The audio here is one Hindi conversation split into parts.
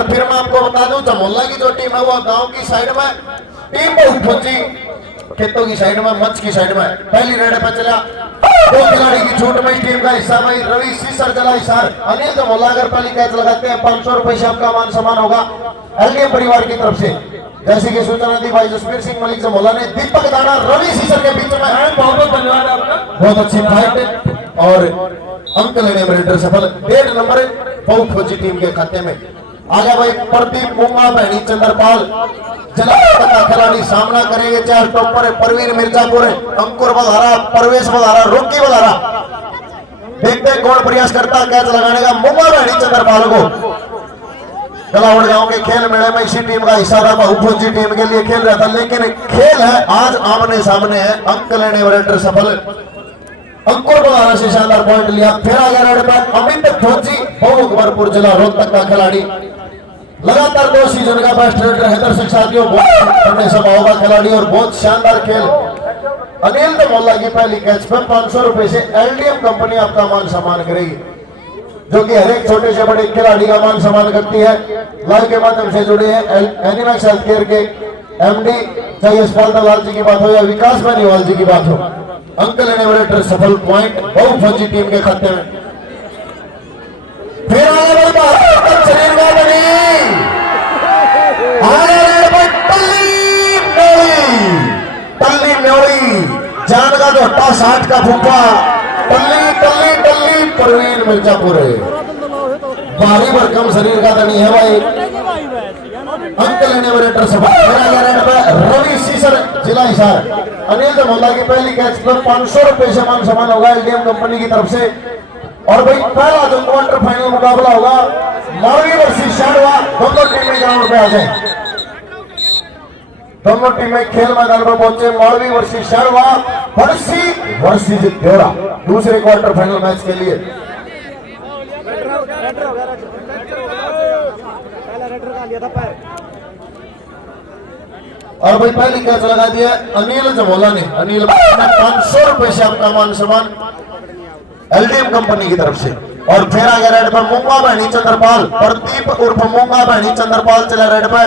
बार फिर मैं आपको बता दूं, जमोला की जो टीम है वो गांव की साइड में, टीम बहुत फौजी खेतों की साइड में, मंच की साइड में। पहली रेड पे चला, दो खिलाड़ी की छूट में टीम का हिस्सा भाई रवि सीसर चला हिसार। अनिल जमोला अगर पहली कैच लगाते हैं 500 रुपए से आपका मान सम्मान होगा एलडीएम परिवार की तरफ से। जैसे कि सूचना दी भाई जसवीर सिंह मलिक जमोला ने, दीपक दाना रवि सीसर के बीच में। बहुत बहुत धन्यवाद आपका, बहुत अच्छी फाइट और अंक लेने में रेडर सफल। 1.5 नंबर बहुत फौजी टीम के खाते में। आगे भाई प्रदीप मुंगा बहनी चंद्रपाल जलालपुर का खिलाड़ी सामना करेंगे। 4 टॉपर है, परवीन मिर्जापुर है, अंकुर बधारा, परवेश बधारा, रोकी बधारा। देखते हैं कौन प्रयास करता है कैच लगाने का। मुंगा बहनी चंद्रपाल को गलावड़ गांव के खेल मेले में इसी टीम का हिस्सा था, बहुफौजी टीम के लिए खेल रहा था, लेकिन खेल है आज आमने सामने है। अंक लेने में रेडर सफल। अंकुर बधारा से शानदार पॉइंट लिया। फिर आगे रेड पर अमित फौजी बहु अकबरपुर जिला रोहतक का खिलाड़ी, लगातार 2 सीजन का बेस्ट रेडर हैदर सिंह साथियों, बहुत स्वभाव का खिलाड़ी और बहुत शानदार खेल। अनिल जमोला की पहली कैच पर 500 रुपए से एलडीएम कंपनी आपका मान सम्मान करेगी, जो कि हर एक छोटे से बड़े खिलाड़ी का मान सम्मान करती है। लाइव के माध्यम से जुड़े हैं एनिमैक्स हेल्थ केयर के एमडी, चाहे यशपाल दलाल जी की बात हो या विकास बेनीवाल जी की बात हो। अंक लेने वाले रेडर सफल, पॉइंट बहु फौजी टीम के खाते में। फिर आगे शरीर का बनी टल्ली न्योली जान का जो 60 का फूफा टल्ली टल्ली टल्ली परवीन मिर्जापुर है। भारी भरकम शरीर का धनी है भाई। अंक लेने वाले रेडर सफल। रवि सीसर जिला हिसार, अनिल जमोला की पहली कैच पर 500 रुपए से मान सम्मान होगा एलडीएम कंपनी की तरफ से। और भाई पहला जो क्वार्टर फाइनल मुकाबला होगा मालवी वर्सेस शाडवा, दोनों टीमें ग्राउंड पे आ जाए। दोनों टीमें खेल मैदान पर पहुंचे। मालवी वर्सेस शाडवा, फर्सी वर्सेस देवरा, दूसरे क्वार्टर फाइनल मैच के लिए। और भाई पहली कैच लगा दिया अनिल जमोला ने। अनिल 500 रुपए से आपका मान सम्मान एलडीएम कंपनी की तरफ से। और फिर आगे रेड पर मुंगा बहनी चंद्रपाल, प्रदीप उर्फ मुंगा बहनी चंद्रपाल चला रेड पर।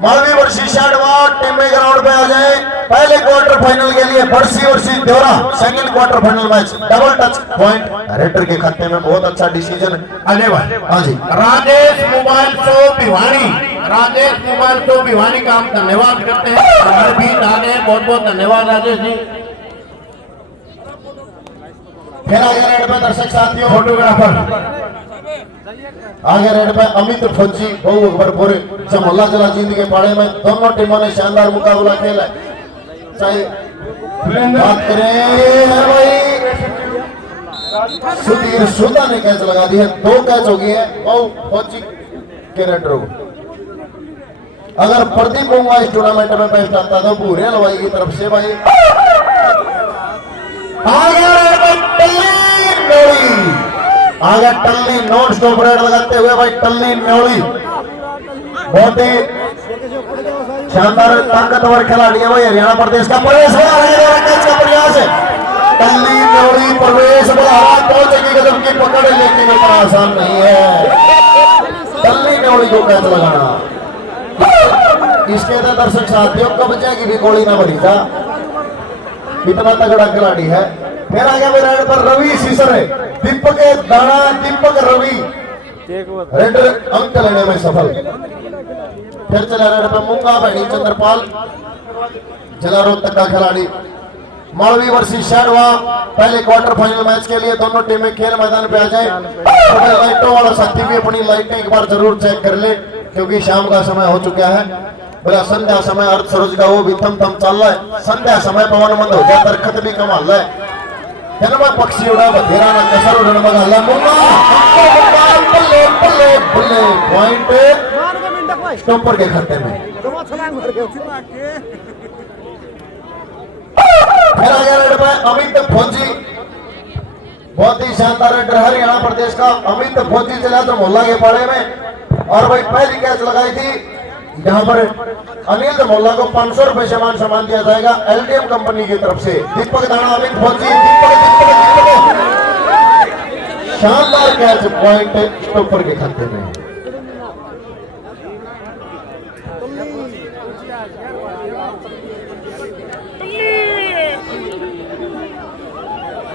मालवी वर्सेस शाडवा, टीमें ग्राउंड पे आ जाए पहले क्वार्टर फाइनल के लिए। Farsi versus Devra, second quarter final match. Double touch point raider के खाते में, बहुत अच्छा डिसीजन आने वाले। हाँ जी, Rajesh mobile shop Bhiwani, Rajesh mobile shop Bhiwani का हम धन्यवाद करते हैं। हमारे बीच आ गए, बहुत बहुत धन्यवाद राजेश जी। फिर आगे रेड पे दर्शक साथियों, फोटोग्राफर आगे रेड पे अमित फौजी बहु अकबरपुर जमोला जिला जींद के पाड़े में। दोनों टीमों ने शानदार मुकाबला खेला है। चाहे बात करें भाई सुधीर सुधा ने कैच लगा दी है, 2 कैच हो गई है बहु फौजी के रेडरों को। अगर प्रदीप मुंगा इस टूर्नामेंट में बेस्ट आता तो पूरे हलवाई की तरफ से भाई आगे टल्ली नॉन स्टॉप रेड लगाते हुए भाई टल्ली न्योली, बहुत ही शानदार ताकतवर खिलाड़ी है भाई हरियाणा प्रदेश का। प्रवेश का प्रयास है, टल्ली न्योली प्रवेश पहुंचेगी गजब की पकड़, लेकिन इतना आसान नहीं है टल्ली न्योली को कैच लगाना। इसके अंदर दर्शक साथियों कब्जे की भी गोली ना भरी था, इतना तगड़ा खिलाड़ी है। फिर आगे में रेड पर रवि सीसर है, दीपक दाना, दीपक रवि रेडर अंक लेने में सफल। फिर चला रेड पर मुंगा बहनी चंद्रपाल जिला रोहतक का खिलाड़ी। मालवी वर्सेस शाडवा, पहले क्वार्टर फाइनल मैच के लिए दोनों टीमें खेल मैदान पे आ जाए। लाइटों वाला साथी भी अपनी लाइटें एक बार जरूर चेक कर ले, क्योंकि शाम का समय हो चुका है। बोला संध्या समय अर्थ सूरज का वो भी थम थम चल रहा है। संध्या समय पवन मंद हो जाता, दरखत भी कम हल है। जन्म पक्षी उड़ा बधेरा ना कसर उड़न मगाला मुंगा बल्ले बल्ले बल्ले, पॉइंट स्टॉपर के खाते में। फिर आगे रेड पे अमित फौजी, बहुत ही शानदार रेडर हरियाणा प्रदेश का अमित फौजी चला तो मोहल्ला के पाड़े में। और भाई पहली कैच लगाई थी यहाँ पर अनिल जमोला को 500 रुपए से मान सम्मान दिया जाएगा एलडीएम कंपनी की तरफ से। दीपक दाना, अमित फौजी, शानदार कैच, पॉइंट स्टॉपर के खाते में।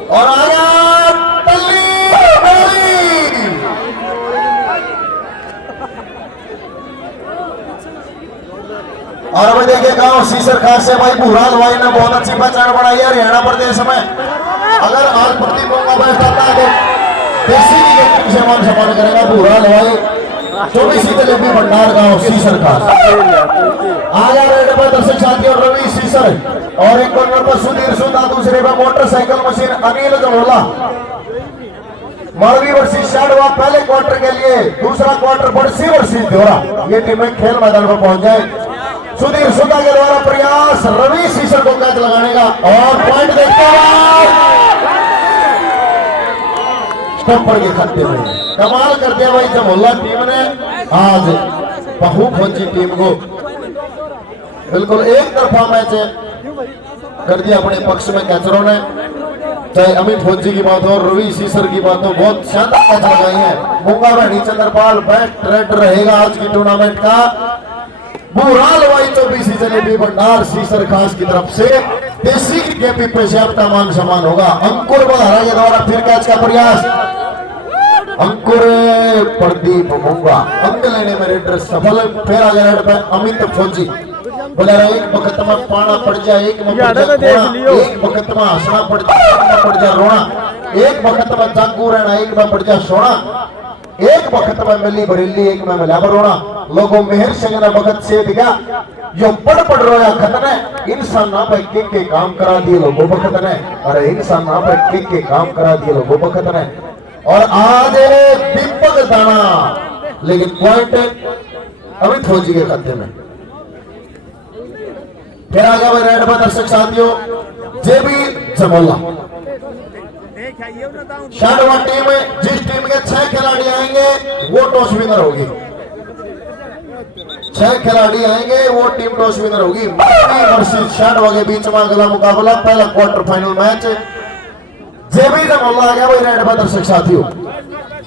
और आया टल्ली और भाई देखिए गांव सीसर खास से भाई भूराल भाई ने बहुत अच्छी पहचान बनाई है हरियाणा प्रदेश में। अगर आज प्रदीप होगा बैठ आता है तो देसी की से मान सम्मान करेगा भूराल भाई 24 जलेबी भंडार गांव सीसर खास। आ जा रहे हैं दर्शक साथी और रवि सीसर और एक कॉर्नर पर सुधीर सुधा, दूसरे पर motorcycle machine Anil Jamola. Malvi versus Shadwa पहले क्वार्टर के लिए, दूसरा क्वार्टर बड़सी वर्सेस देवरा। ये टीमें खेल मैदान पर पहुंच जाए। सुधीर सुधा के द्वारा प्रयास रवि सीसर को कैच लगाने का और पॉइंट देखते स्टॉपर के खाते में कमाल कर दिया भाई जमोला टीम ने आज बहु फौजी टीम को बिल्कुल एक तरफा मैच कर दिया अपने पक्ष में कैचरों ने। चाहे अमित फौजी की बात हो, रवि सीसर की बात हो, बहुत शानदार कैच लगाई है। मूंगा भैनी चंद्रपाल बेस्ट रेड रहेगा आज की टूर्नामेंट का। भूराल भाई 24 जलेबी भंडार सीसर खास की तरफ से देसी के पीपे से अपना मान सम्मान होगा। अंकुर बधारा के द्वारा फिर कैच का प्रयास। अंकुर प्रदीप मूंगा अंक लेने में रेडर सफल। फिर आ गया रेड पे अमित फौजी बोला एक वक्त में पाना पड़ जाए, एक वक्त में हंसना पड़ जाए, एक में पड़ जाए रोना, एक वक्त में जागू रहना, एक में पड़ जाए सोना, एक वक्त में मिली बरेली, एक में मिला बरोना। लोगों मेहर सिंह ने भगत से दिया जो पड़ रोया खतने इंसान ना पे के काम करा दिए लोगों भगत ने। अरे इंसान ना पे के काम करा दिए लोगों भगत ने। और आज दीपक दाना लेकिन पॉइंट अमित फौजी के खाते में। फिर आ गया भाई रेड पर दर्शक साथियों जेबी जमोला। शाडवा टीम जिस टीम के 6 खिलाड़ी आएंगे वो टॉस विनर होगी। 6 खिलाड़ी आएंगे वो टीम टॉस विनर होगी। वर्सेस शाडवा के बीच में अगला मुकाबला पहला क्वार्टर फाइनल मैच जेबी जमोला आ गया भाई रेड पर दर्शक साथियों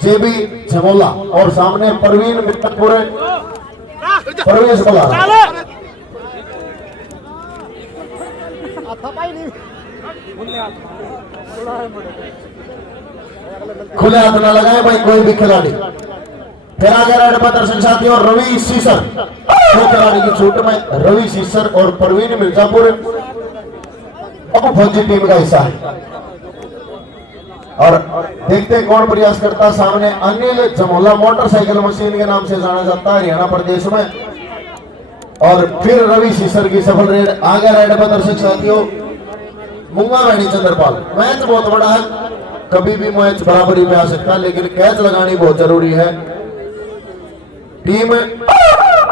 जेबी जमोला और सामने परवीन मित्रपुर प्रवेश बोला खुले हाथ ना लगाए भाई कोई भी खिलाड़ी। फिर आ गया रेड पर दर्शक साथियों और रवि सीसर। 2 खिलाड़ी की छूट में रवि सीसर और परवीन मिर्जापुर अब फौजी टीम का हिस्सा है। और देखते कौन प्रयास करता। सामने अनिल जमोला मोटरसाइकिल मशीन के नाम से जाना जाता है हरियाणा प्रदेश में। और फिर रवि सीसर की सफल रेड। आ गया रेड पर दर्शक साथियों मूंगा भैनी चंद्रपाल। मैच बहुत बड़ा है, कभी भी मैच बराबरी पे आ सकता है लेकिन कैच लगानी बहुत जरूरी है टीम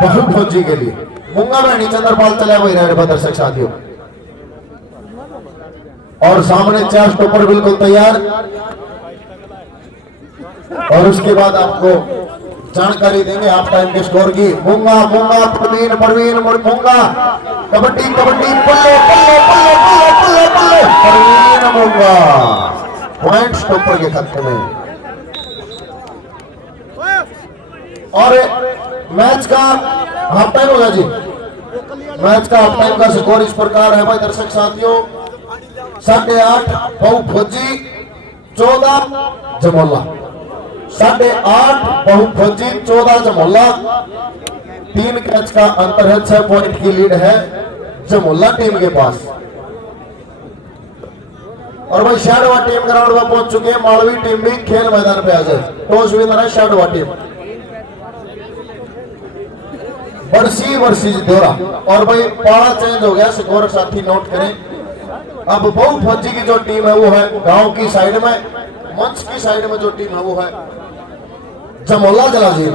बहु फौजी के लिए। मूंगा भैनी चंद्रपाल चला वही रेड पर दर्शक साथियों और सामने 4 स्टॉपर बिल्कुल तैयार। और उसके बाद आपको जानकारी देंगे हाफ टाइम के स्कोर की। मूंगा मूंगा प्रवीण परवीन मूंगा कबड्डी कबड्डी पल्ले पल्ले पल्ले पल्ले पल्ले पल्ले परवीन मूंगा पॉइंट स्टॉपर के खाते में। और मैच का हाफ टाइम होगा जी। मैच का हाफ टाइम का स्कोर इस प्रकार है भाई दर्शक साथियों 8.5 बहु फौजी 14 जमोला। 8.5 बहु फौजी 14 जमोला। 3 कैच का अंतर है। 6 पॉइंट की लीड है जमोला टीम के पास। और भाई शाडवा टीम ग्राउंड में पहुंच चुके हैं। मालवी टीम भी खेल मैदान पे आ जाए। टॉस विनर है शाडवा टीम बरसी वर्सेस देवरा। और भाई पाड़ा चेंज हो गया स्कोर साथी नोट करें। अब बहु फौजी की जो टीम है वो है गांव की साइड में, मंच की साइड में जो टीम है वो है जमोला जलाजील।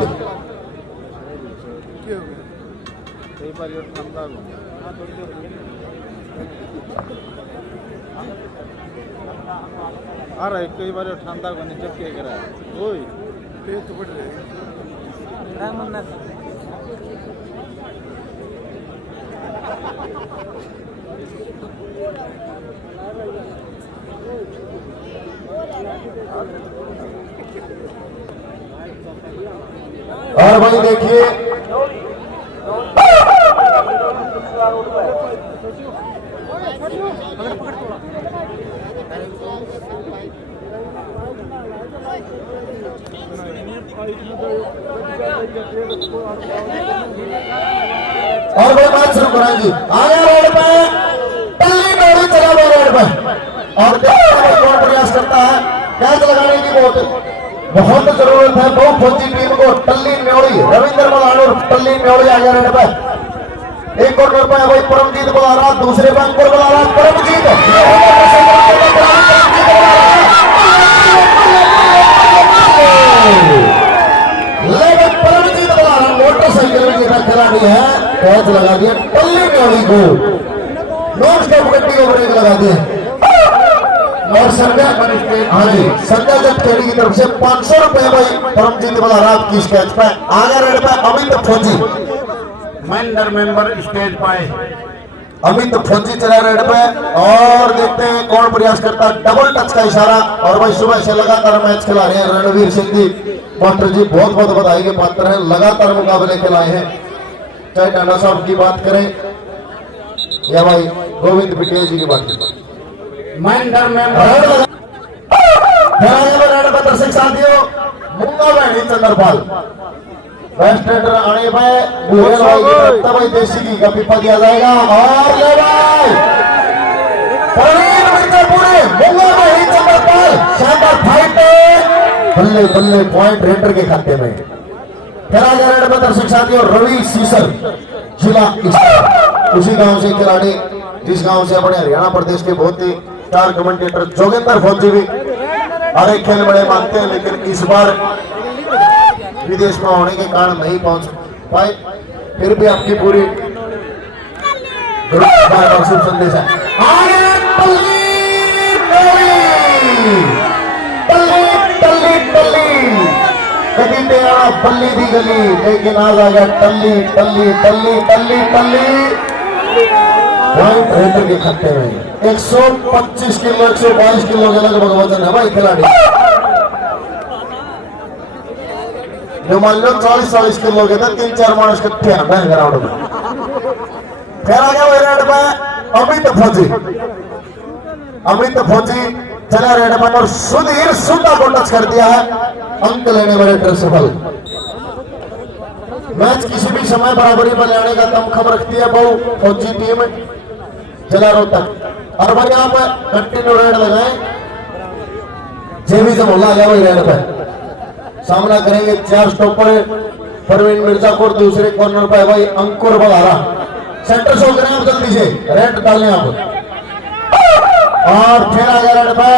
अरे कई बार ठंडा को नीचे के करा ओए पेट तो बढ़ रहे रामन्ना और भाई देखिए और भाई मैच शुरू कराएंगे आगे रोड पे टल्ली नौड़ी चला हुआ रोड पे और कौन प्रयास करता है कैच लगाने की बहुत जरूरत है। बहु फौजी टीम को टल्ली न्योड़ी रविंद्र मलान और टल्ली न्योड़ी आगे रोड पे एक कॉर्नर पे भाई परमजीत बुला रहा दूसरे पे अंकुर बुला रहा परमजीत लेकिन परमजीत बुला रहा मोटरसाइकिल में जीता खिलाड़ी है कैच लगा दिया टल्ली न्योड़ी को नॉन स्टॉप गड्डी को ब्रेक लगा दिया और संजय हाँ जी संजय जट खेड़ी की तरफ से 500 रुपए भाई परमजीत बुला रहा आपकी स्केच पे आगे रेड पे अमित फौजी मेंबर मेंबर स्टेज पाए अमित फौजी चला रेड पे और देखते हैं कौन प्रयास करता है डबल टच का इशारा और भाई सुबह से लगातार मैच खिला रहे हैं रणवीर सिंह जी मास्टर जी बहुत बहुत बधाई के पात्र हैं लगातार मुकाबले खिलाए हैं चाहे टाटा साहब की बात करें या भाई गोविंद पटेल जी की बात करें मेंबर मेंबर रेड पे दर्शक साथियों मुंगा बहनी चंद्रपाल फर्स्ट रेडर आने पे बुहेल भाई की तरफ तब देसी की का पीपा दिया जाएगा और ले भाई प्रवीण मिर्जापुरी मुंगा बहनी चंद्रपाल शानदार फाइट बल्ले बल्ले पॉइंट रेडर के खाते में फिर आगे रेड पे दर्शक साथियों रवि सीसर जिला उसी गांव से खिलाड़ी जिस गांव से अपने हरियाणा प्रदेश के बहुत ही स्टार कमेंटेटर जोगेंद्र फौजी भी हर एक खेल बड़े मानते हैं लेकिन इस बार विदेश में होने के कारण नहीं पहुंच पाए फिर भी आपकी पूरी शुभ संदेश है कभी तेरा बल्ली दी गली लेकिन आज आ गया टल्ली टल्ली टल्ली टल्ली टल्ली पॉइंट रेडर के खत्ते में 125 किलो 122 किलो के लगभग वजन है भाई खिलाड़ी जो मान लो 40-40 किलो के थे 3-4 मानस कट्ठे हैं ग्राउंड में फिर आ गया रेड पे अमित फौजी चला रेड पे और सुधीर सुंदा को टच कर दिया है अंक लेने वाले रेडर सफल मैच किसी भी समय बराबरी पर लेने का दमखम रखती है बहु फौजी टीम चला रोहतक और भाई यहाँ पे कंटिन्यू रेड लगाए जेबी जब होला गया वही रेड पे सामना करेंगे 4 स्टॉपर परवीन मिर्जापुर दूसरे कॉर्नर पे भाई अंकुर बलारा सेंटर शो करें आप जल्दी से रेड डालें आप और फिर आ गया रेड पे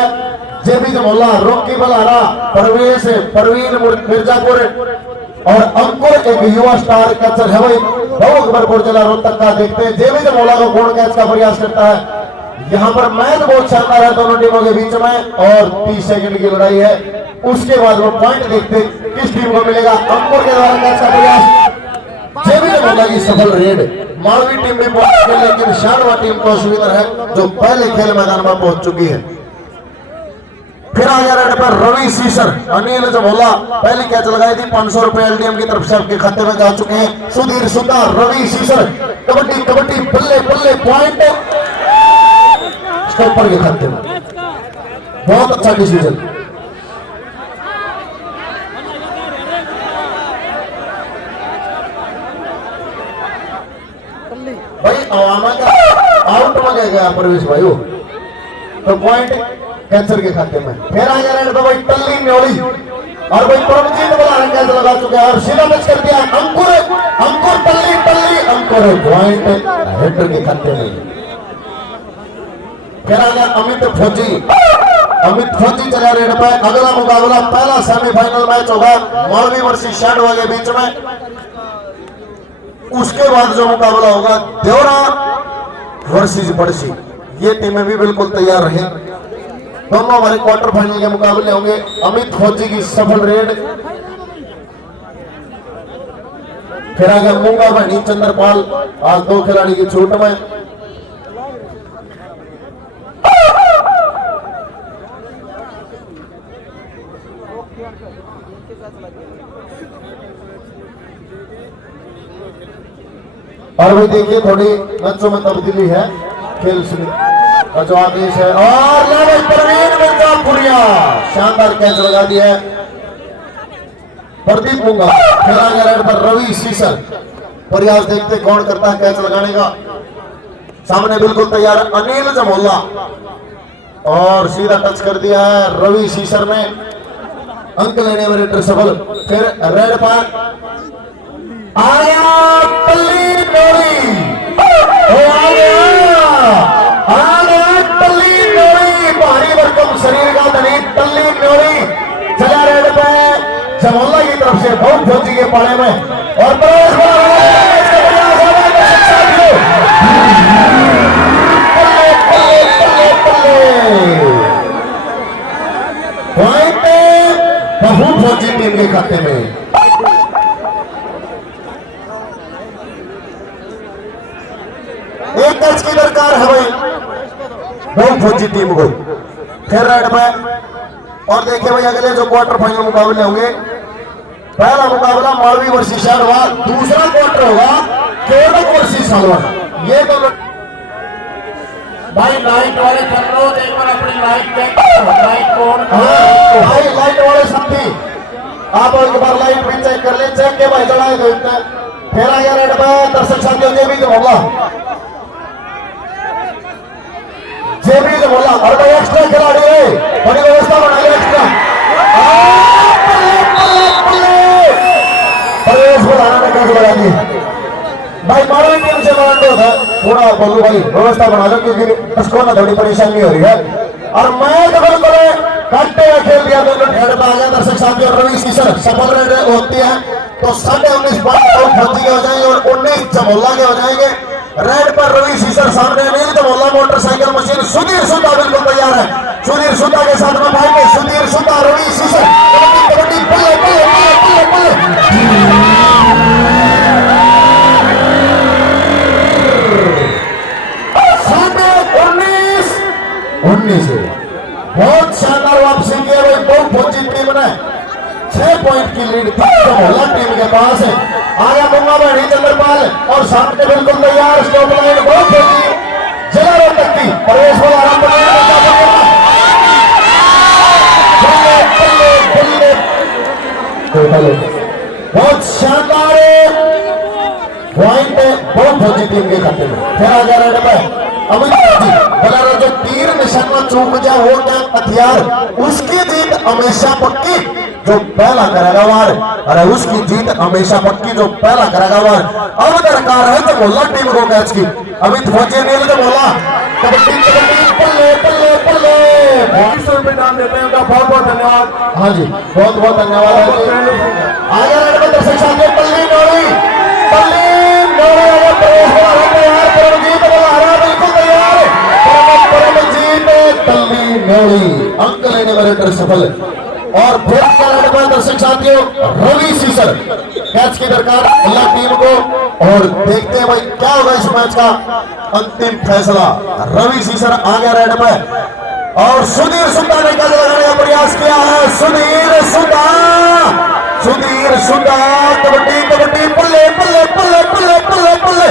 जेबी जमोला रोकी बलारा परवीन मिर्जापुर और अंकुर एक युवा स्टार कैचर है भाई बहुत भरपूर चला रोहतक का देखते हैं जेबी जमोला को गोल कैच का प्रयास करता है यहाँ पर मैच बहुत शानदार है दोनों टीमों के बीच में और 30 सेकंड की लड़ाई है उसके बाद वो पॉइंट देखते किस टीम को मिलेगा अंकुर के द्वारा कैच का प्रयास जेबी जमोला की सफल रेड मालवी टीम में पहुंच गई लेकिन शानवा टीम को सुविधा है जो पहले खेल मैदान में पहुंच चुकी है फिर आ गया रेड पर रवि सीसर अनिल जमोला पहली कैच लगाई थी 500 रुपए एलडीएम की तरफ से आपके खाते में जा चुके हैं सुधीर सुंदर रवि सीसर कबड्डी कबड्डी बल्ले बल्ले पॉइंट स्टॉपर के खाते में बहुत अच्छा डिसीजन भाई आवामा का आउट में गया प्रवेश भाई तो पॉइंट कैंसर के खाते में फिर आ गया रेड पे भाई टल्ली न्योड़ी और भाई परमजीत वाला कैच लगा चुका है और सीधा टच कर दिया अंकुर टल्ली टल्ली अंकुर पॉइंट हेडर के खाते में फिर आ गया अमित फौजी चला रेड पे अगला मुकाबला पहला सेमीफाइनल मैच होगा मौलवी वर्सेस शाडवा के बीच में उसके बाद जो मुकाबला होगा देवरा वर्सेस बड़सी ये टीमें भी बिल्कुल तैयार रहे दोनों हमारे क्वार्टर फाइनल के मुकाबले होंगे अमित फौजी की सफल रेड फिर आ गया मूंगा बहनी चंद्रपाल आज 2 खिलाड़ी की छूट में और भाई देखिए थोड़ी मैचों में तब्दीली है खेल से जो आदेश है और परवीन मिर्जापुरिया शानदार कैच लगा दिया है प्रदीप मुंगा, फिर आ गया रेड पर रवि सीसर। प्रयास देखते कौन करता है कैच लगाने का। सामने बिल्कुल तैयार अनिल जमोला और सीधा टच कर दिया है रवि सीसर ने, अंक लेने में रेडर सफल। फिर रेड पर आया पल्ली नोरी, आ गया टल्ली नोरी, भारी भरकम शरीर का धनी टल्ली नोरी चला रेड पे जमोला की तरफ से बहुत फौजी के पाले में और बहुत फौजी टीम के खाते में। एक टच की दरकार है भाई बहुत फौजी टीम को। फिर रेड पे और देखिए भाई अगले जो क्वार्टर फाइनल मुकाबले होंगे, पहला मुकाबला मालवी वर्सेस शाहरवाल, दूसरा क्वार्टर होगा केवल वर्सेस सालवन। ये दोनों भाई लाइट वाले कर लो, एक बार अपनी लाइट चेक करो, लाइट कौन भाई लाइट वाले साथी आप एक बार लाइट भी चेक कर ले, चेक के भाई चलाए तो इतना। फिर आ गया रेड पे दर्शक साथियों जेबी जमोला, जेबी जमोला और भाई एक्स्ट्रा खिलाड़ी है, बड़ी व्यवस्था बनाई एक्स्ट्रा। प्रवेश बढ़ाना ने कैसे बढ़ा दी भाई, मालवी टीम से मानते होता थोड़ा बोलू भाई व्यवस्था बना दो क्योंकि उसको ना थोड़ी परेशानी हो रही है। और मैं डबल करे काटते हुए खेल दिया दोनों हेड पे आ गया दर्शक साथियों रवि सीसर सफल रेड होती है तो 19.5 पॉइंट फौजी के हो जाएंगे और 19 जमोला के हो जाएंगे। रेड पर रवि सीसर सामने अनिल जमोला मोटरसाइकिल मशीन सुधीर सुधा बिल्कुल तैयार है, सुधीर सुधा के साथ में भाई के सुधीर सुधा रवि सीसर कबड्डी बल्ले बल्ले बल्ले बल्ले बहुत शानदार वापसी की है बहुत फौजी टीम ने 6 पॉइंट की लीड जमोला टीम के पास है। आया मुंगा बहनी चंद्रपाल और सामने बिल्कुल तैयार स्टॉप लाइन बहुत फौजी जिला रोड तक की प्रवेश वाला बहुत शानदार पॉइंट बहुत फौजी टीम के खाते में। फिर आ गया रेड पे अमित बना जो तीर निशाना चूक जाए वो क्या हथियार, उसकी जीत हमेशा पक्की जो पहला करेगा वार, अरे उसकी जीत हमेशा पक्की जो पहला करेगा वार। अब दरकार है जमोला टीम को कैच की। अमित फौजी नील जमोला कबड्डी कबड्डी पल्ले पल्ले पल्ले 200 रुपए दान देते हैं, उनका बहुत बहुत धन्यवाद। हाँ जी बहुत बहुत धन्यवाद। आगे रेड में दर्शक साथियों पल्ली नोरी अंक लेने में रेडर सफल और फिर दर्शक साथियों रवि सीसर कैच की दरकार अल्लाह टीम को और देखते हैं भाई क्या होगा इस मैच का अंतिम फैसला। रवि सीसर आ गया रेड पे और सुधीर सुधा ने कैच लगाने का प्रयास किया है, सुधीर सुधा कबड्डी कबड्डी पल्ले पल्ले पल्ले पल्ले पल्ले पल्ले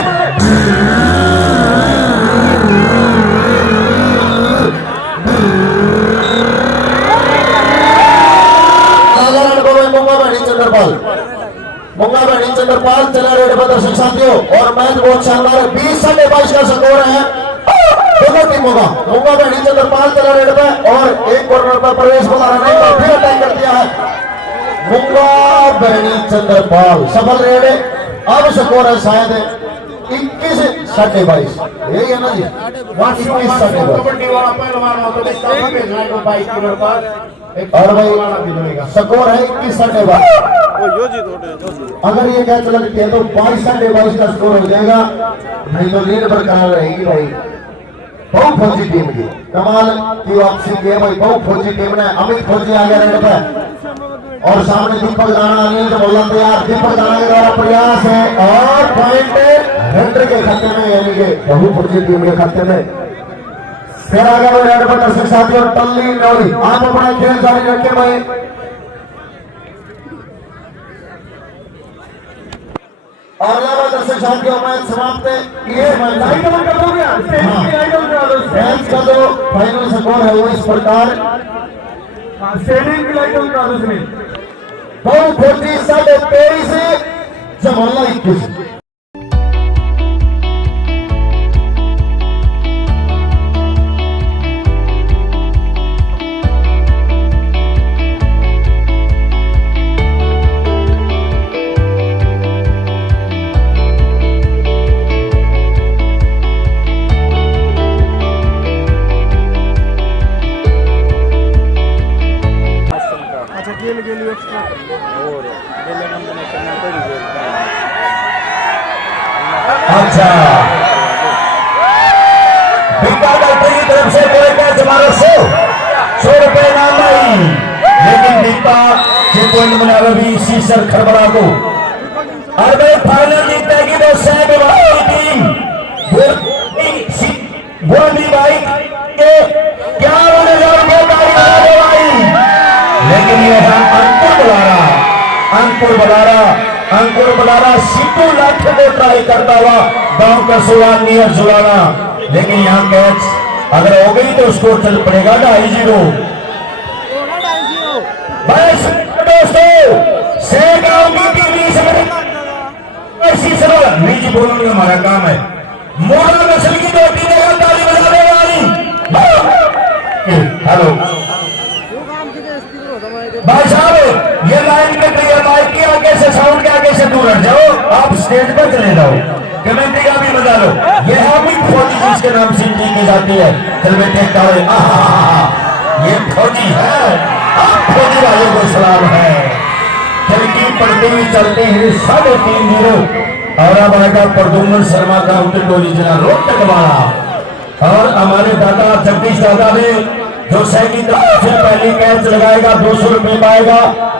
मुंगा बहनी चंद्रपाल चला रेड पर दर्शक साथियों और मैच बहुत शानदार है। 20-22 का स्कोर है दोनों टीमों का। मुंगा बहनी चंद्रपाल चला रेड पे और एक कॉर्नर पर प्रवेश बना रहे हैं फिर अटैक कर दिया है मुंगा बहनी चंद्रपाल सफल रेड। अब स्कोर है शायद 21-22 यही है ना जी 21-22 और भाई स्कोर है 21-22। अगर ये कैच लगती है तो 22-22 का स्कोर हो जाएगा, नहीं तो लीड बरकरार रहेगी भाई। बहुत फौजी टीम की कमाल की वापसी की है भाई बहुत फौजी टीम ने। अमित फौजी आ गया रेड पे और सामने दीपक राणा अनिल जमोला तैयार। दीपक राणा के द्वारा प्रयास है और पॉइंट रेडर के खाते में यानी कि बहुत फौजी टीम के खाते में। फिर आ गया रेड पर दर्शक साथियों टल्ली नौली, आप अपना खेल जारी रखें भाई। और दर्शक साथियों मैच समाप्त ये मैच का जो फाइनल स्कोर है वो इस प्रकार स्टेडियम की लाइट बहु खोटी 23.5 जमाना 21। अच्छा गेली एक्स्ट्रा और गेल्या कंपनी करना पड़ी अच्छा बिक्का डॉक्टर की तरफ से कोई कैच मारो 100 रुपए नाम आई, लेकिन दीपा के पॉइंट बना रवि सीसर खरबड़ा को और भाई फाइनल जीतेगी तो सैब की टीम गोल्डी भाई के 51,000 रुपए का, लेकिन ये है अंकुर बलारा सीटू लाख को ट्राई करता हुआ गांव का सुवान नियर जुलाना, लेकिन यहाँ कैच अगर हो गई तो स्कोर चल पड़ेगा 2-0। बस दोस्तों से गांव की टीम ऐसी सरल नहीं जी, बोलूंगा हमारा काम है। मोड़ा नस्ल की दो टीमें ताली बजाने वाली। हेलो भाई साहब, ये लाइन पे क्लियर, माइक के आगे से साउंड के आगे से दूर हट जाओ, आप स्टेज पर चले जाओ, कमेंट्री का भी मजा लो। ये है अमित फौजी जिसके नाम से टीम की जाती है। चल बेटे काले, ये फौजी है, आप फौजी भाइयों को सलाम है। चलती पड़ती हुई चलते हैं 3.5 और अब आएगा प्रद्युम्न शर्मा का उल्टे टोली जिला रोहतक वाला, और हमारे दादा जगदीश दादा ने जो सैकी तरफ से पहली कैच लगाएगा 200 रुपए पाएगा,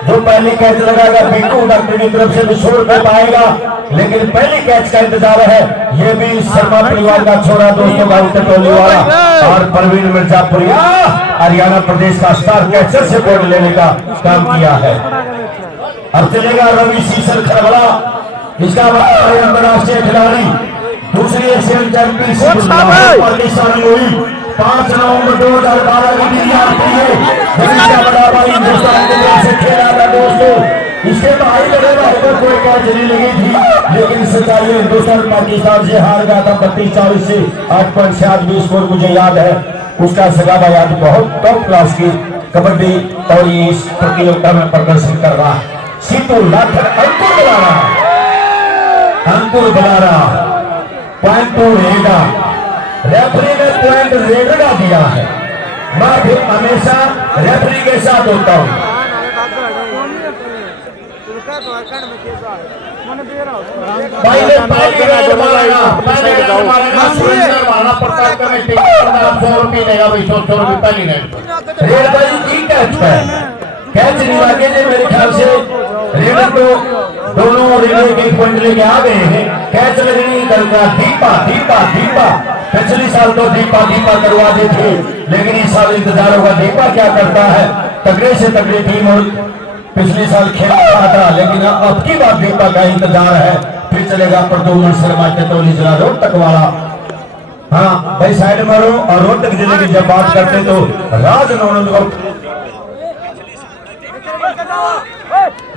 जो पहली कैच लगाएगा बिट्टू डॉक्टर की तरफ से 200 रुपए पाएगा। लेकिन पहली कैच का इंतजार है, ये भी शर्मा परिवार का छोरा दोस्तों का उल्टे टोली वाला, और परवीन मिर्जापुरिया हरियाणा प्रदेश का स्टार कैचर से गोल्ड लेने का काम किया है। अब चलेगा रवि सीसर खरबड़ा, इसका अंतरराष्ट्रीय खिलाड़ी, दूसरी एशियन चैंपियनशिप पाकिस्तान हुई 5 नवंबर 2012 की बड़ा भाई हिंदुस्तान के लिए से खेला था दोस्तों। इसके भाई बड़े भाई को कोई कैच नहीं लगी थी, लेकिन सच्चाई हिंदुस्तान पाकिस्तान से हार गया था 32-40 से 8.86 स्कोर मुझे याद है। उसका सगा भाई आज बहुत टॉप क्लास की कबड्डी और इस प्रतियोगिता में प्रदर्शन कर रहा है। सीतू लाखन अंकुर बलारा पॉइंट टू रहेगा, रेफरी ने पॉइंट रेडर दिया है। मैं फिर हमेशा रेफरी के साथ होता हूँ। भाई ने पहली रेड मारेगा, सुरेंद्र मारना पड़ता है कमेटी का 100 रुपये देगा भाई, 100 रुपये पहली रेड भाई ठीक है। कैच नहीं लगे थे मेरे ख्याल से, रेडर को दोनों रेडर के पॉइंट लेके आ गए हैं। कैच लगनी करता दीपा पिछले साल तो दीपा करवा दी थी, लेकिन इस साल इंतजार होगा दीपा क्या करता है। तगड़े से तगड़ी टीम और पिछले साल खेला था, लेकिन अब की बात दीपा का इंतजार है। फिर चलेगा प्रद्युम्न शर्मा के टोली जिला रोहतक वाला। हाँ भाई साइड मारो, और रोहतक जिले की जब बात करते तो राज नौनंद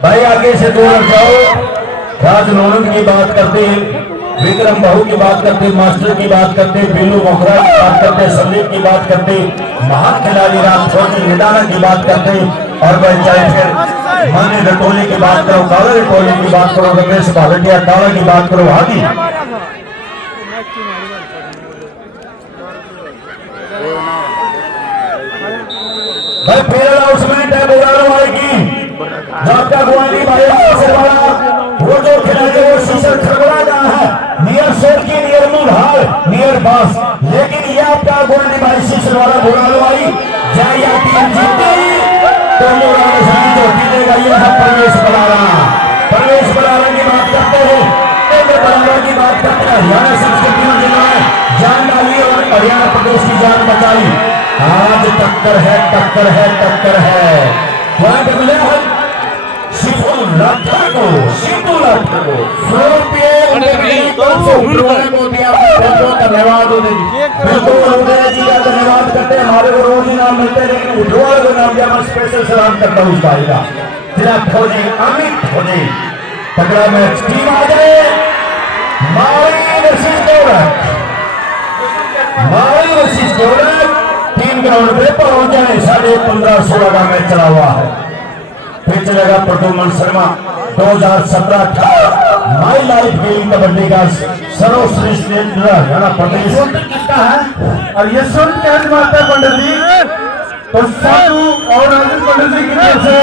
भाई आगे से दूर हट जाओ। राज नौनंद की बात करते हैं, विक्रम बहू की बात करते, मास्टर की बात करते, बिल्लू मोखरा की बात करते, संदीप की बात करते, महान खिलाड़ी राम फौजी निदाना की बात करते, और भाई चाहे फिर माने रटोली की बात करो, काला रटोली की बात करो, रमेश भालटिया काला की बात करो, आदि भाई फिर अनाउंसमेंट है बुलाने वाले की। आपका गुआनी भाई वो जो खिलाड़ी वो सीसर खरबड़ा का है, नियर सोलकी, नियर मुंहाल, नियर बास, लेकिन ये आपका गुआनी भाई सीसर वाला बुलाने वाली जाए या टीम जीती तो मुराद सानी जो जीतेगा ये है परवेश बलारा की बात करते हैं, बलारा की बात करते हैं। हरियाणा संस्कृति में जिन्होंने जान डाली और हरियाणा प्रदेश की जान बचाई। आज टक्कर है पॉइंट मिले हैं सीतू लाठर को 100 रुपये धन्यवाद जी का धन्यवाद करते हैं। हमारे को रोज ही नाम मिलते हैं, लेकिन उठवाले को नाम दिया मैं स्पेशल सलाम करता हूँ उसका। जिला फौजी अमित फौजी। तगड़ा मैच टीम आ जाए मावी वर्सेस दौलत, मावी वर्सेस दौलत। टीम ग्राउंड पे पहुंच जाए। 15:30-16 का मैच चला हुआ है। फिर चलेगा Pradyumna Sharma 2017-18 my life game kabaddi का सर्वश्रेष्ठ हरियाणा प्रदेश किसका है और ये सुन कैच मारता है पंडित जी। तो साधु और राजेश पंडित जी की तरफ से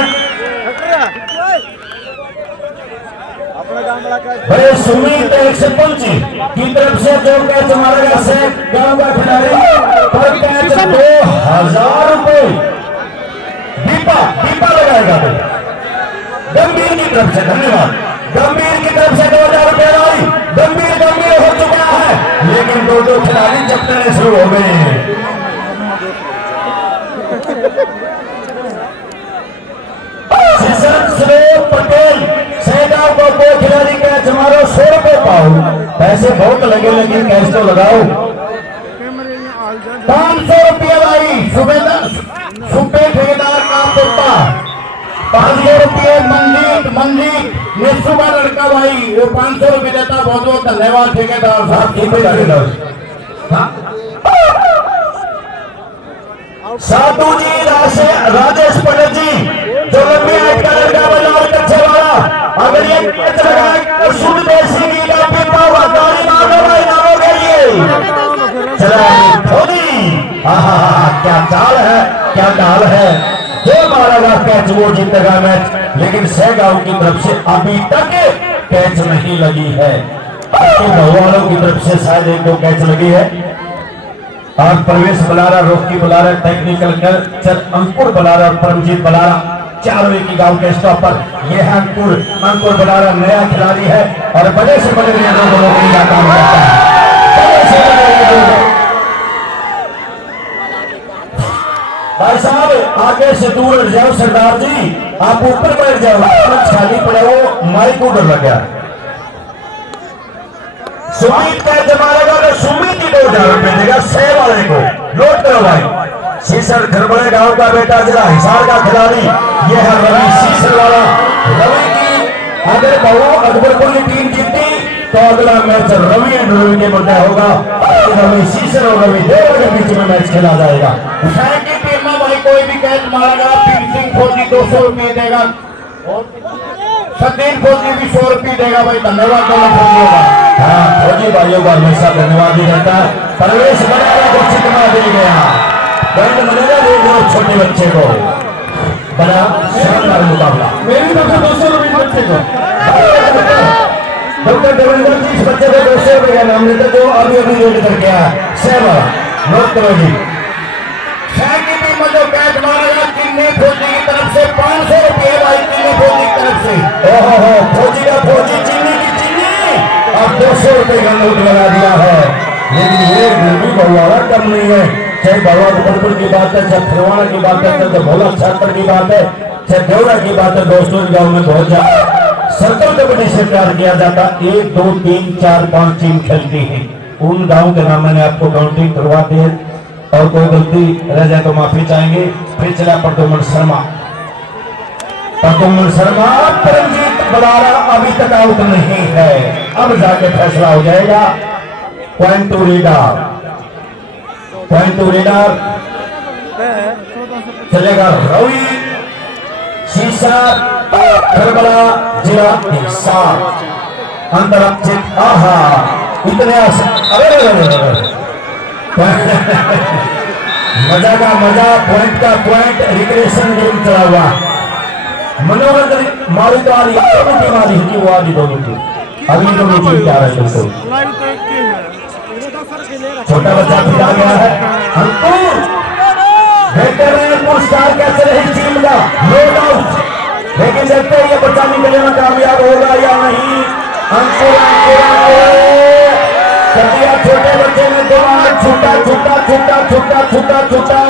बड़े सुमित 125 की तरफ से जो कैच मारेगा से गांव का खिलाड़ी पर कैच 2000 रुपए दीपा दीपा लगाएगा। गंभीर की तरफ से धन्यवाद। गंभीर की तरफ से 2000 रुपए आई। गंभीर गंभीर हो चुका है लेकिन दो खिलाड़ी जपने शुरू हो गए हैं। पटेल सेगांव को दो खिलाड़ी कैच मारो 100 रुपए पाओ। पैसे बहुत लगे लेकिन कैच तो लगाओ। 500 रुपये भाई सुबह ठेकेदार का पुट्टा 500 रुपये मंजीत ने सुबह लड़का भाई वो 500 रुपये देता। बहुत बहुत धन्यवाद ठेकेदार साहब। साधु जी राजेश पंडित जी जो लंबी हाइट का लड़का बाजार कच्चे वाला अगर ये कैच लगाए तो शुद्ध देसी घी का पीपा हुआ गाड़ी मारो भाई नामों के लिए चला धोनी। क्या चाल है क्या दाल है। जो मारेगा कैच वो जीतेगा मैच। लेकिन सेगांव की तरफ से अभी तक कैच नहीं लगी है। भगवानों की तरफ से शायद 1-2 कैच लगी है। और प्रवेश बलारा, रोकी बलारा, टेक्निकल कल्चर अंकुर बलारा और परमजीत बलारा चारों की गांव के स्टॉप पर। यह है अंकुर बलारा नया खिलाड़ी है और बड़े से बड़े नौकरी का काम करता है। भाई साहब आगे से दूर हट जाओ सरदार जी। आप ऊपर बैठ जाओ। खाली पड़े वो माइक को डर लग गया। सुमित का जमाएगा तो सुमित ही 2000 रुपए देगा। 6 वाले को नोट करो भाई। सीसर खरबड़े गांव का बेटा जिला हिसार का खिलाड़ी यह है रवि सीसर वाला। रवि की अगर बहु अकबरपुर की टीम जीती तो अगला मैच रवि एंड रवि के मध्य होगा। रवि सीसर और रवि देव के बीच में मैच खेला जाएगा। की टीम में भाई कोई भी कैच मारेगा पीर सिंह फौजी 200 रुपये देगा। सतीन फौजी भी 100 रुपये देगा भाई। धन्यवाद दोनों फौजियों का। हाँ फौजी भाइयों का हमेशा धन्यवाद ही रहता है। प्रवेश बनाया को चिकना दे गया। बैंड मनेगा दे दो छोटे बच्चे को। बड़ा शानदार मुकाबला। मेरी तरफ से 200 रुपये बच्चे को। डॉक्टर देवेंद्र जी इस बच्चे को 200 रुपये का नाम लेते जो अभी रेड करके आया। सेवा नोट करो जी। की टीम में जो कैच मारेगा किन्नी फौजी की तरफ से 500 रुपये भाई। किन्नी फौजी की तरफ से ओहो फौजी का फौजी चीनी की चीनी अब 200 रुपये का नोट लगा दिया है। लेकिन ये भी भगवाना कम नहीं है। चाहे भगवान की बात है, चाहे फिरवाना की बात है, चाहे भोला छात्र की बात है, चाहे देवरा की बात है। दोस्तों गाँव में बहुत ज्यादा सर्कल कबड्डी से प्यार किया जाता। 1 2 3 4 5 टीम खेलती है। उन गाँव के नाम मैंने आपको काउंटिंग करवा दी और कोई गलती रह जाए तो माफी चाहेंगे। फिर चला प्रद्युम्न शर्मा। प्रद्युम्न शर्मा परमजीत बलारा अभी तक आउट नहीं है। अब जाके फैसला हो जाएगा। पॉइंट टू रीडर चलेगा रवि शीशा खरबड़ा जिला हिसार अंतरक्षित। आहा इतने मजा का मजा पॉइंट का पॉइंट रिक्रिएशन गेम चला हुआ। मनोरंजन मारी तो आ रही टीम आ रही थी वो आगे दोनों की अभी दोनों टीम क्या रहे थे। छोटा बच्चा फिर आ गया है अंकुर। बेहतर है अंकुर स्टार कैसे रही टीम का नो डाउट। लेकिन देखते हैं ये बच्चा निकलने में कामयाब होगा या नहीं। अंकुर छोटे बच्चे ने 2 हाथ छूटा छूटा छूटा छूटा छूटा छूटा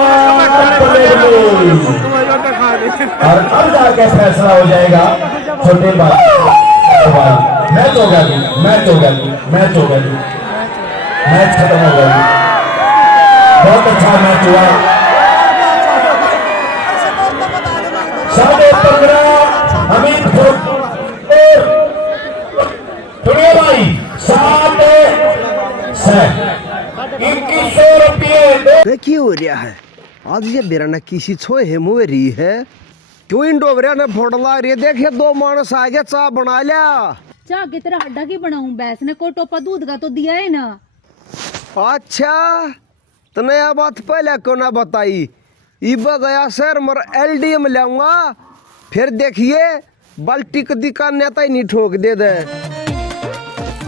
और अब जाके फैसला हो जाएगा। छोटे भाई मैच होगा जी मैच होगा जी मैच होगा जी मैच खत्म हो गया। बहुत अच्छा मैच हुआ। 15:30 सुनिए भाई 2100 रुपये ये क्यों हो रहा है आज ये बेराना किसी छोए है मुँह रही है क्यों इन डोबरिया ने फोड़ला रही देखिए दो मानस आ गया चाय बना लिया चाह की तरह हड्डा की बनाऊं भैंस ने कोई टोपा दूध का तो दिया है ना। अच्छा तो नया बात पहले क्यों ना बताई इबा गया सर मर एलडीएम लाऊंगा फिर देखिए बाल्टी का दुकान नेता ही नहीं ठोक दे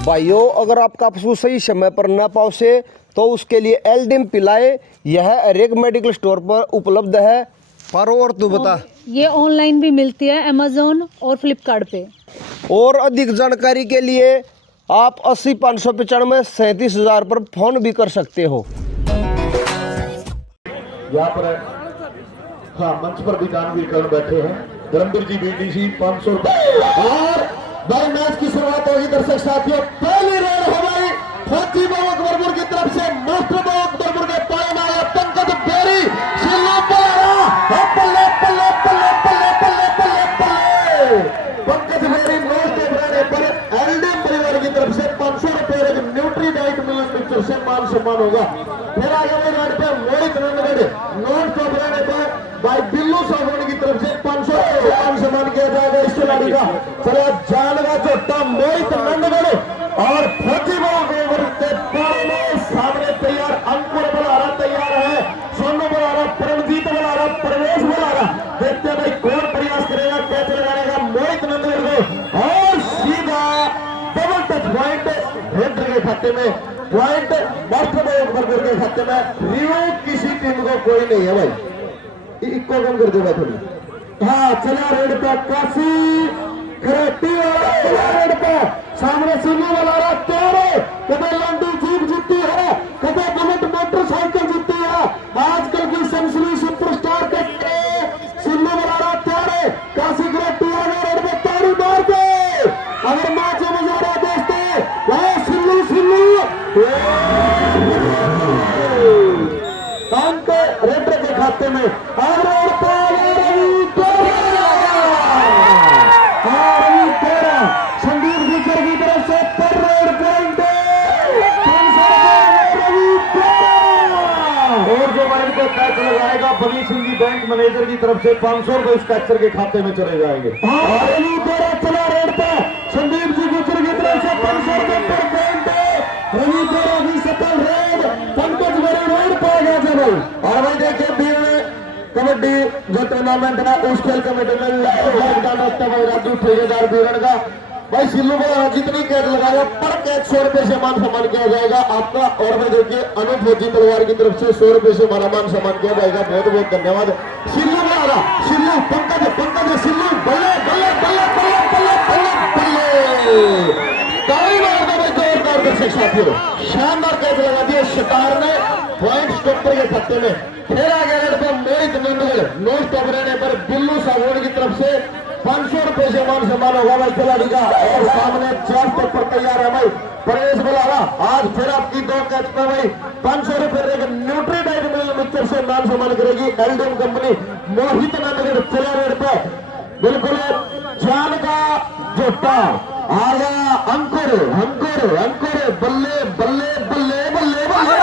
भाइयों अगर आपका पशु सही समय पर ना पहुंचे तो उसके लिए एलडीएम पिलाए यह हर एक मेडिकल स्टोर पर उपलब्ध है पर और तू बता ये ऑनलाइन भी मिलती है अमेजोन और फ्लिपकार्ट पे। और अधिक जानकारी के लिए आप 80 595 37,000 पर फोन भी कर सकते हो। यहाँ पर हाँ मंच पर भी दानवीर कर्ण बैठे हैं धर्मवीर जी बीडीसी 500 रुपए और भाई मैच की शुरुआत होगी दर्शक साथियों पहली रेड हमारी फौजी बाबा बरबुर की तरफ से मास्टर बाबा बरबुर के पाए मारे पंकज बेरी शिल्ला पल्ले पल्ले पल्ले पल्ले पल्ले पल्ले पल्ले पंकज बेरी नोट के बराने पर एलडीएम परिवार की तरफ से 500 रुपए न्यूट्री डाइट मिलन पिक्चर से मान सम्मान होगा। फिर आगे में रोड पे मोहित नंदगढ़ नोट के बराने पर भाई बिल्लू साहब की तरफ से 500 रुपए मान सम्मान किया जाएगा इस खिलाड़ी का। चलो जानगा चोटा मोहित नंदगढ़ और फौजी बाबा के सामने तैयार अंकुर बुलारा तैयार है सोनू बुलारा परमजीत बुलारा प्रवेश बुलारा देखते हैं भाई कौन प्रयास करेगा कैच लगाने का मोहित नंदगढ़ को और सीधा डबल टच पॉइंट हेडर के खाते में पॉइंट मास्टर बाबा के खाते में रिव्यू किसी टीम को कोई नहीं है भाई इको कम कर देगा थोड़ी। हाँ चला रेड पे काशी खरेटी वाला रेड पे सामने सीमा वाला रहा तेरे कभी लंडी जीप जीती है कभी बुलेट मोटरसाइकिल जीती है आजकल की सनसनी सुपरस्टार के सिल्लू वाला रहा तेरे काशी खरेटी वाला रेड पे तारी मार के अगर मैच में मजा रहा दोस्तों वह सिल्लू सिल्लू अंक रेड के खाते में और संदीप गुजर की तरफ से पर रेड पॉइंट और जो माइंड को कैच लगाएगा बनी सिंह बैंक मैनेजर की तरफ से 500 रुपए इस कैचर के खाते में चले जाएंगे। चला रेड पे संदीप जी गुजर की तरफ से 500 रुपए पर पॉइंट रवि तेरा भी सफल रेड पंकज मेरे रेड पे आ गया भाई। और भाई देखिए भीड़ कबड्डी जो टूर्नामेंट है उस खेल कमेटी में राजू ठेकेदार बीरण का भाई सिल्लू को जितनी कैच लगाया पर कैच 100 रुपए से मान सम्मान किया जाएगा आपका। और मैं देखिए अनु फौजी परिवार की तरफ से 100 रुपए से हमारा मान सम्मान किया जाएगा। बहुत बहुत धन्यवाद। सिल्लू को आ रहा सिल्लू पंकज पंकज सिल्लू बल्ले बल्ले बल्ले बल्ले बल्ले बल्ले बल्ले ताली मार दो भाई जोरदार दर्शक साथियों शानदार कैच लगा दिया शिकार ने पॉइंट स्टॉपर के खाते में। फिर आगे मोहित नंदगढ़ नो स्टॉप रहने पर बिल्लू सागोड़ की तरफ से 500 रुपए से मान सम्मान होगा भाई खिलाड़ी का। और सामने 4 स्टेप पर तैयार है भाई प्रवेश बुलारा आज फिर आपकी 2 कैच पर भाई 500 रुपए न्यूट्री डाइट मिक्सर से मान सम्मान करेगी एलडीएम कंपनी। मोहित नंदगढ़ चला रेड पे बिल्कुल जान का जोटा आ गया अंकुर अंकुर अंकुर बल्ले बल्ले बल्ले बल्ले बल्ले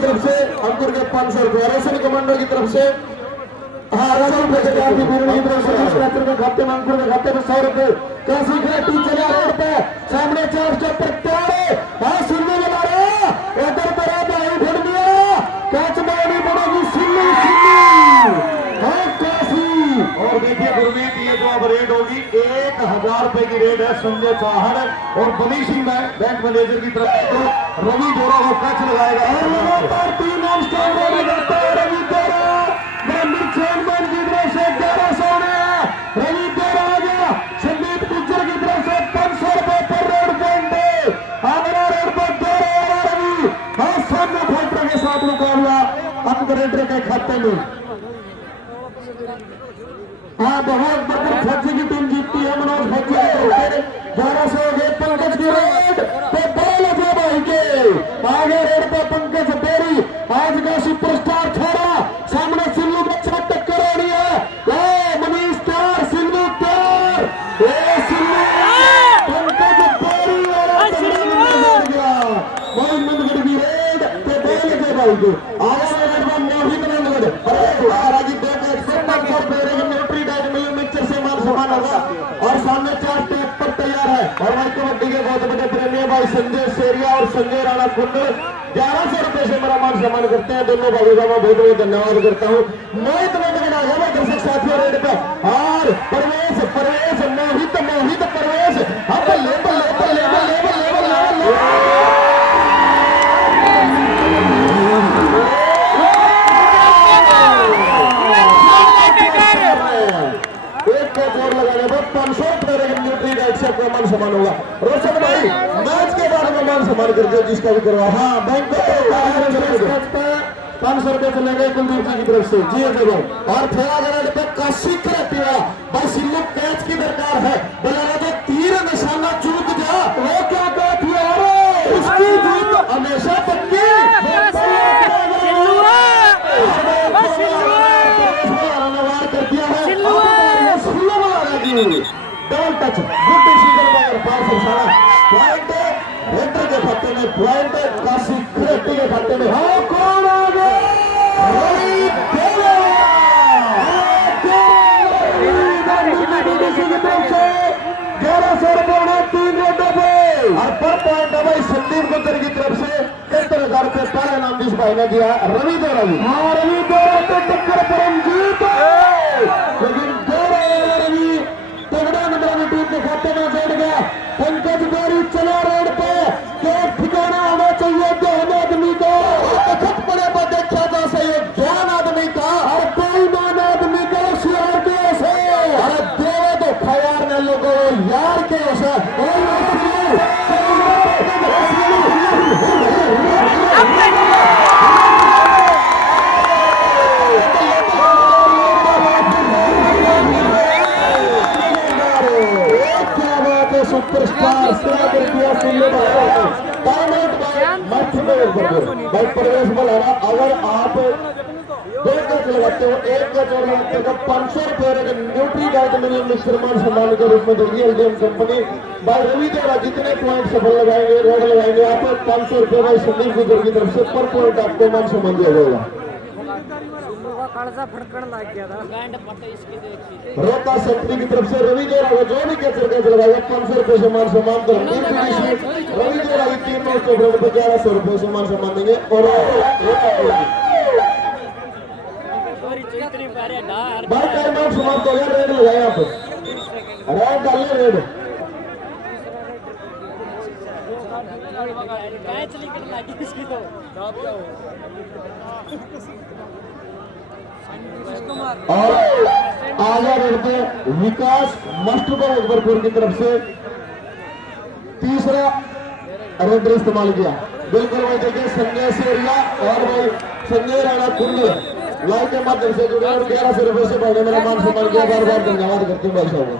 तरफ से अंकुर के 500 रुपए रोशन कमांडर की तरफ से हाँ रुपए की तरफ से के खाते में अंकुर के खाते में 100 रुपए काशी खरेटी चला रोड पे सामने 4 स्टेप पर तैयार हाँ सुनने लगा रहा उधर पर भाई फिर दिया कैच मारनी पड़ेगी सिल्लू सिल्लू हाँ काशी। और देखिए गुरमीत ये जो अब रेड होगी 1000 रुपए की रेड है संजय चौहान और बनी सिंह बैंक मैनेजर की तरफ से रवि जोरा को कैच लगाएगा। लगातार 3 रन स्टॉप रवि जोरा ग्रामीण चेयरमैन की तरफ से 1100 में रवि जोरा आ गया संदीप गुज्जर की तरफ से 500 रुपए पर रेड पॉइंट आगरा रेड पर 12 रवि में। हाँ, बहुत बड़ी फौजी की टीम जीतती है। मनोज फौजी 11 से हो गए। पंकज की रेड पे बॉल है भाई के आगे रेड पे पंकज बेरी आज का सुपरस्टार छोड़ा। सामने सिल्लू के साथ टक्कर हो रही है। मनीष त्यार, सिल्लू त्यार, सिल्लू पंकज बेरी मोहम्मद की रेड पे बॉल है भाई के आगे रेड पे मोहित नंदगढ़। अरे राजी दो मिक्सर से मान समान होगा और सामने 4 टैप पर तैयार है। और भाई कबड्डी के बहुत बड़े प्रेमी है भाई संजय सेरिया और संजय राणा कुंडल 1100 रुपए से मेरा मान सम्मान करते हैं। दोनों भाइयों का मैं बहुत बहुत धन्यवाद करता हूँ। मोहित नंदगढ़ आ गया दर्शक साथियों रेड पे और परवेश परवेश मोहित मोहित परवेश बल्ले बल्ले बल्ले बल्ले बल्ले बल्ले मान सम्मान होगा। रोशन भाई मैच के बाद में मान सम्मान कर दिया जिसका भी करवा। हाँ बैंक 500 रुपए चलेंगे कुलदीप जी की तरफ से। जी देखो और फेरागढ़ पे काशी रहती है भाई सिल्लू कैच की दरकार है। बोला तो तीर निशाना चूक जा वो क्या कहती है उसकी जीत हमेशा पक्की। कर दिया है double touch good decision by पास सारा पॉइंट रेडर के खाते में पॉइंट काशी खरेटी के खाते में। हाँ कौन आ गया रोहित देवा 1100 रुपए 3 रेडर पे और पर पॉइंट है भाई संदीप गुजर की तरफ से 73,000 रुपए पहला नाम जिस भाई ने दिया रवि देवा जी। हाँ रवि देवा तो टक्कर परमजीत लेकिन रवि तगड़ा नंबर टीम के खाते में जोड़ गया। पंकज बेरी चला रोड पे एक ठिकाना होना चाहिए ध्यान आदमी को खत पड़े पर देखा जा सही ज्ञान आदमी का और कोई मान आदमी का यार के ऐसे अरे देवे तो खयार ने लोगों यार के ऐसा सुपरस्टार भाई प्रवेश बोला अगर आप 2 कैच लगाते हो 1 कैच और लगाते हो 500 रुपए न्यूट्री गाइड मिलियन मुसलमान सम्मान के रूप में देगी एलडीएम कंपनी। भाई रवि देवा जितने पॉइंट सफल लगाएंगे रोड लगाएंगे आप 500 रुपए भाई संदीप गुजर की तरफ से पर पॉइंट आपको मान सम्मान दिया जाएगा। रोहता सेक्टरी की तरफ से रवि देवरा को जो भी कैच लगाएगा 500 रुपए से मान सम्मान कर रवि देवरा की टीम में 1100 रुपए से मान सम्मान देंगे। और भाई टाइम आउट समाप्त हो गया। रेड लगाए यहाँ पर रेड डालिए रेड और आगे बढ़ते विकास मास्टर अकबरपुर की तरफ से तीसरा रेडर इस्तेमाल किया। बिल्कुल भाई देखिए संजय सेरिया और भाई संजय राणा कुंडल लाइव के माध्यम से जुड़े और 1100 रुपए से भाई मेरा मान सम्मान किया। बार बार धन्यवाद करते हैं भाई साहब।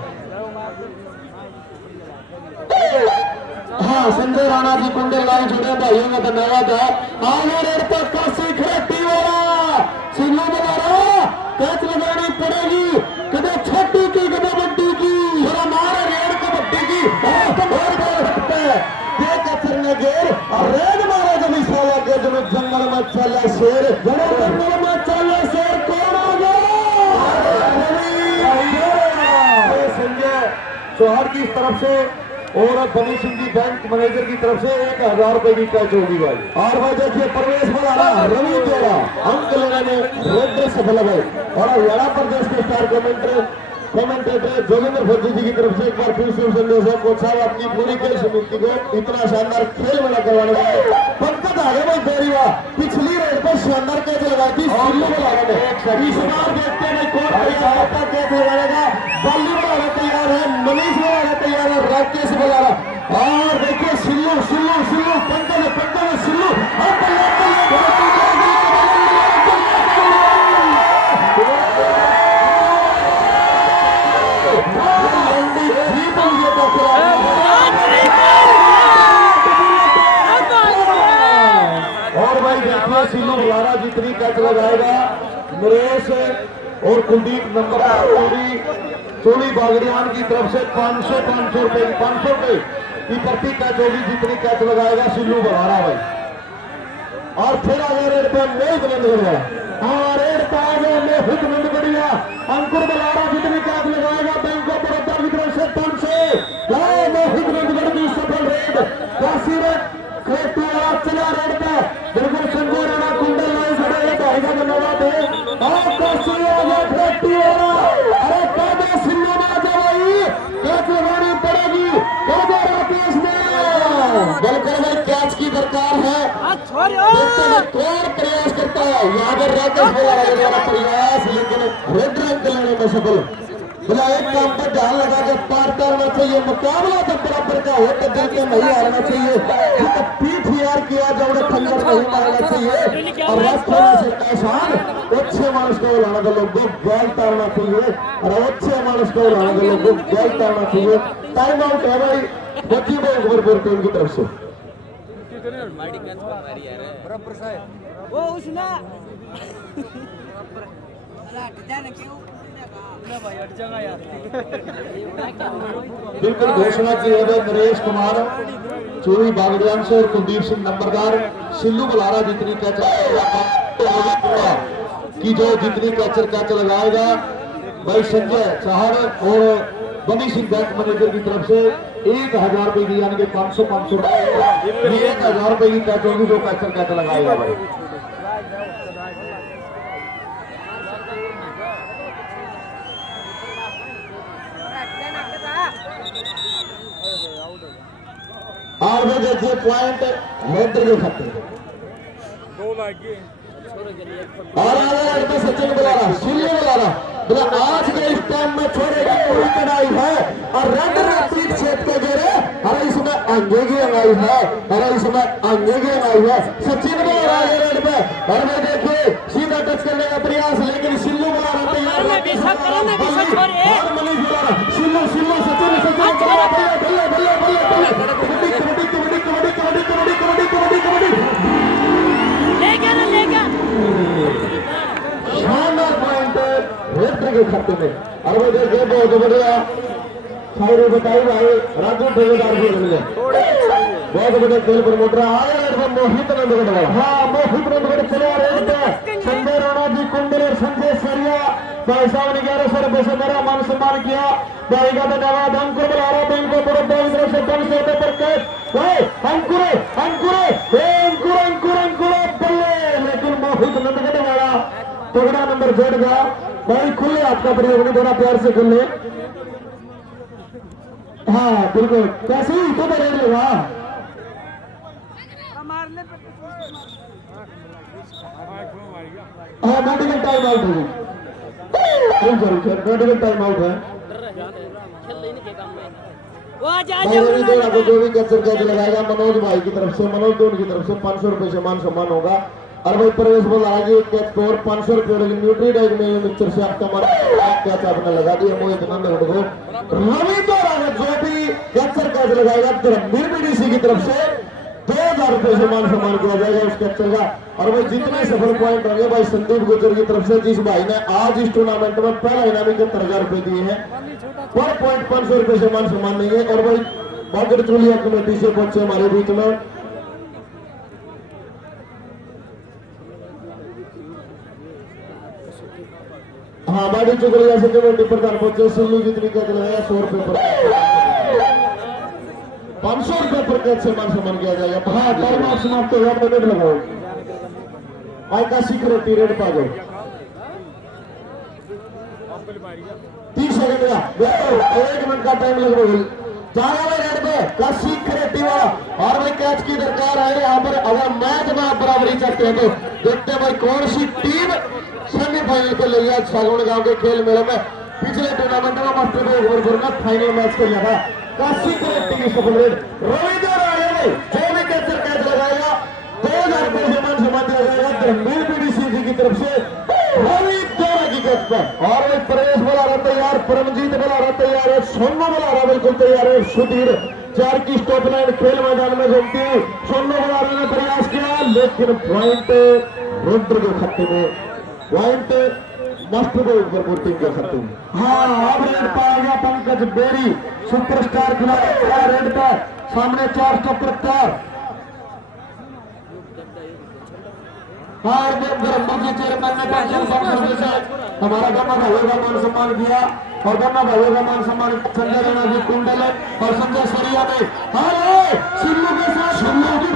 हाँ संजय राणा जी कुंडल लाइव जुड़े भाइयों का धन्यवाद है। आगे रेड पर काशी खरेटी वाला सिल्लू बना कैच लगानी पड़ेगी कदे छोटी की कदे बड्डी की हमारा रेड कबड्डी की गेर और रेड मारा जब साला के जब जंगल में चला शेर जंगल में चला शेर कौन आ गया संजय चौहान की तरफ से और बनी सिंह जी बैंक मैनेजर की तरफ से 1000 रुपए की कैच होगी भाई। और भाई देखिए प्रवेश बोला रवि देवा अंक लगाने रेड सफल है और हरियाणा प्रदेश के स्टार कमेंटेटर जोगिंदर फौजी जी की तरफ से एक बार फिर से संदेश है कोच साहब आपकी पूरी खेल समिति को इतना शानदार खेल बना करवाने का पंकज आ गए भाई बेरीवा पिछली रेड पर शानदार कैच लगाई थी इस बार देखते हैं कौन कैच लगाएगा। बल्ली बनाना तैयार है मनीष बनाना तैयार है राकेश बजारा और देखिए सिल्लू सिल्लू सिल्लू पंकज पंकज सिल्लू जितनी कैच लगाएगा नरेश और कुलदीप नंबर चोली बागड़ियान की तरफ से 500 रुपए की प्रति कैच होगी जितनी कैच लगाएगा सिल्लू बघारा भाई। और फिर आगे रेड पे मोहित नंदगढ़िया, हाँ रेड पे आगे मोहित नंदगढ़िया, अंकुर बलारा जितनी कैच लगाएगा बैंक ऑफ बड़ौदा की तरफ से 500 मोहित नंदगढ़ की सफल रेड। काशी रेड क्रेटू वाला चला रेड पे बिल्कुल संजय राणा कुंडल लाइन खड़े हैं भाईगा धन्यवाद है। और काशी आगे क्रेटू वाला, अरे कादे सिल्लू में आ जाओ भाई, कैच लगानी पड़ेगी कादे राकेश में। बिल्कुल भाई कैच की दरकार है, देखते हैं कौन प्रयास करता है। यहाँ पर राकेश बोला प्रयास लेकिन रेड रंग लाने में सफल। बोला एक काम पर ध्यान लगा के पार करना चाहिए, मुकाबला जब बराबर का हो तो दिल के नहीं हारना चाहिए, तो पीठ यार किया जब खंजर नहीं मारना चाहिए। और रास्ते से आसान अच्छे मानस को लाना तो लोगों गैल तारना चाहिए, और अच्छे मानस को लाना तो लोगों गैल तारना चाहिए। टाइम आउट है भाई बची भाई गोरपुर टीम की तरफ से। बिल्कुल घोषणा की है नरेश कुमार चोरी बागड़ियान से और कुलदीप सिंह नंबरदार सिल्लू बलारा जितनी कैच की जो जितनी कैच लगाएगा भाई संजय चाहर और बनी सिंह बैंक मैनेजर की तरफ से 1000 रुपए की यानी कि 500 1000 रुपए की कैच होगी जो कैच लगाएगा भाई। और वो देखिए पॉइंट हेडर के खाते और आगे सचिन बुलारा सिल्लू बुलारा बोला आज के इस टाइम में छोड़ेगा पूरी कड़ाई है और रेड पीठ छेद के गिरे। अरे इसमें अंगे की अंगाई है, अरे इसमें अंगे की अंगाई है। सचिन बुलारा आगे रेड पे और मैं देखिए सीधा टच करने का प्रयास लेकिन सिल्लू बुलारा तैयार सिल्लू सचिन शानदार पॉइंट रेड के खाते में। और वो देखिए बहुत बढ़िया शायरी बताई भाई राजू ठेकेदार भी मिले बहुत बड़े खेल प्रमोटर आया मोहित नंदगढ़। हाँ मोहित नंदगढ़ चले रेड पे संजय राणा जी कुंडल और संजय सरिया भाई साहब ने 1100 रुपए से मेरा मान सम्मान किया भाई का धन्यवाद। अंकुर बलारा बैंक को बड़ौदा की तरफ से 500 रुपए पर कैच अंकुर बल्ले लेकिन मोहित नंदगढ़ वाला तगड़ा नंबर जोड़ेगा भाई। खुले आपका प्रयोग नहीं थोड़ा प्यार से खुले। हाँ बिल्कुल कैसे ही तो रेड लेगा हाँ मेडिकल टाइम आउट है मेडिकल टाइम आउट है। जो भी कैच लगाएगा मनोज भाई की तरफ से मनोज दोनों की तरफ से 500 रुपए से मान सम्मान होगा। और भाई प्रवेश बोल रहा है कैच स्कोर 500 रुपए न्यूट्री डाइट में मिक्सचर से आपका कैच आपने लगा दिया मोहित नंदगढ़ को। रवि द्वारा जो भी कैच लगाएगा धर्मवीर बीडीसी की तरफ से 2000 रुपए से मान सम्मान किया जाएगा उस कैचर का। और भाई जितने सफल पॉइंट होंगे भाई संदीप गुजर की तरफ से जिस भाई ने आज इस टूर्नामेंट में पहला इनामी 71,000 रुपए दिए हैं पर पॉइंट 500 रुपए से मान सम्मान नहीं है। और भाई बागर चूलिया कमेटी से पहुंचे हमारे बीच में हाँ बाड़ी चुगलिया से कमेटी प्रधान पहुंचे सिल्लू जितनी कैच लगाया 100 रुपए पर 500 रुपए पर कैच से मान सम्मान किया जाएगा। हाँ टाइम ऑफ समाप्त होगा मिनट लगाओ आई का सीक्रेट रेड पा जाओ 30 सेकंड का 1 मिनट का टाइम लगभग जाना है रेड पे का सीक्रेट वाला। और भाई कैच की दरकार है यहाँ पर। अगर मैच में आप बराबरी चाहते हैं तो देखते हैं भाई कौन सी टीम सेमीफाइनल को ले गया सागौन गांव के खेल मेले में। पिछले टूर्नामेंट में मास्टर भाई गोरखपुर में फाइनल मैच खेला था काशी की सफल रेड रवि द्वारा जो भी कैच लगाएगा 2000 रुपए से मान सम्मान दिया जाएगा धर्मवीर बीडीसी की तरफ से रवि द्वारा की कैच पर। और भाई प्रवेश बोला रहा तैयार, परमजीत बोला रहा तैयार है, सोनू बोला रहा बिल्कुल तैयार है। सुधीर 4 की स्टॉप लाइन खेल मैदान में घूमती सोनू बोला ने प्रयास किया लेकिन पॉइंट रेडर के खत्ते में पॉइंट मास्टर के ऊपर टीम के खत्ते में। हाँ अब रेड पाएगा पंकज बेरी सुपरस्टार खिलाड़ी रेड पर सामने 4 स्टॉप तैयार। हाँ जी चेयरमैन ने 500 रुपए से हमारा गन्ना भाइयों का मान सम्मान किया और गन्ना भाइयों का मान सम्मान संजय राणा जी कुंडल और संजय सरिया ने सिल्लू के साथ सिल्लू की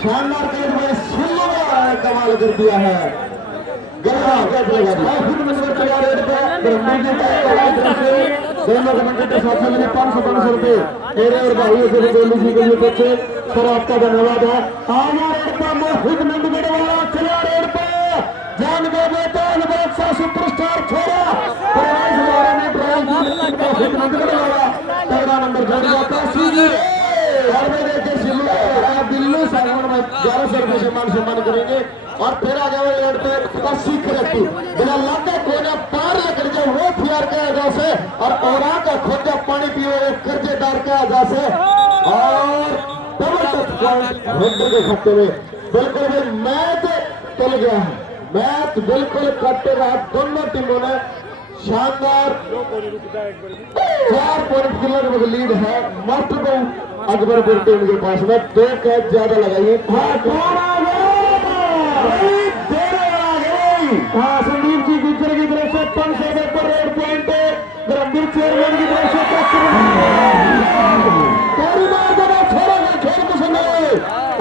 शानदार कैच में सिल्लू ने कमाल कर दिया है। गया कैच लगा दिया खुद नंबर तैयार रेड पे दोनों कमेंट के साथ में 500 रुपए मेरे और भाइयों से गोलू जी के लिए बच्चे सर आपका धन्यवाद है। आगे रेड पे महफूज नंदगढ़ वाला चला रेड पे जान गए तान बादशाह सुपरस्टार छोड़ा प्रयास वाला ने महफूज नंदगढ़ वाला तगड़ा नंबर जोड़ दिया काशी और मैं देखे सिल्लू दिल्ली सागवन में 1100 रुपए से मान सम्मान करेंगे और फिर आगे वाले रेड पे काशी करती बिना लाते कोने पार लेकर जाए वो फिर के आजा से और औरा का खोजा पानी पिए कर्जेदार के आजा से और डबल टच पॉइंट रेडर के खत्ते में। बिल्कुल भाई मैच चल गया है, मैच बिल्कुल कट्टे रहा। दोनों टीमों ने शानदार 4 पॉइंट की लगभग लीड है। मास्टर को अकबरपुर टीम के पास में 2 कैच ज्यादा लगाइए। हाँ संदीप जी गुजर की तरफ से 500 रुपए पर रेड पॉइंट गंभीर चेयरमैन की तरफ से खेल पसंद आए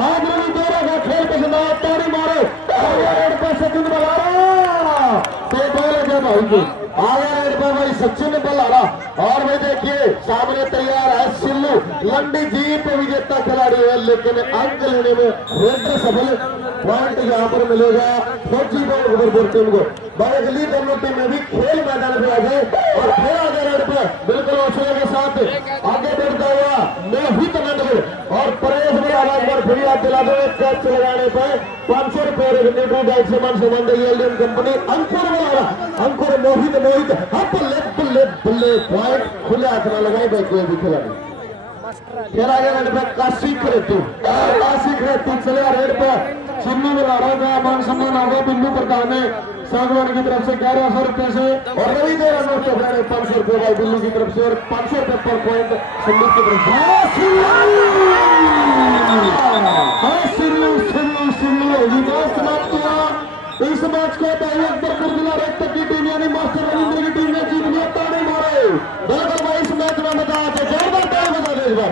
आज रवि तेरा का खेल पसंद आया तारी मारे रेड पर सचिन बला रहा तो भाई जी आगे रेड पर भाई सचिन बल आ रहा और भाई देखिए सामने तैयार है सिल्लू लंडी जीत विजेता खिलाड़ी है लेकिन अंक लेने में रेडर सफल पॉइंट यहाँ पर मिलेगा फौजी को टीम को। बागली दोनों टीमें भी खेल मैदान पे आ गए और फिर आगे रेड पे बिल्कुल हौसले के साथ आगे बढ़ता हुआ मोहित नंदगढ़ और परेश में आवाज पर फिर याद दिला दो कैच लगाने पर 500 रुपए डाइट से मान सम्मान देगी एलडीएम कंपनी। अंकुर वाला अंकुर मोहित बल्ले बल्ले पॉइंट खुले हाथ में लगाई भाई कोई भी खिलाड़ी। फिर आगे रेड पे काशी करेतु चले रेड पे सिन्नू बलारों का मान सम्मान होगा बिंदु प्रधान ने सागवान की तरफ से 1100 रुपए से और रवि देरा नोट तो 500 रुपए भाई बिल्लू की तरफ से और 500 रुपए पर पॉइंट संदीप की तरफ से। इस मैच को अकबरपुर जिला रेड की टीम यानी मास्टर रविंद्र की टीम ने जीत लिया। ताड़ी मारे बिल्कुल भाई इस मैच में मजा आता है जोरदार ताली बजा दे इस बार।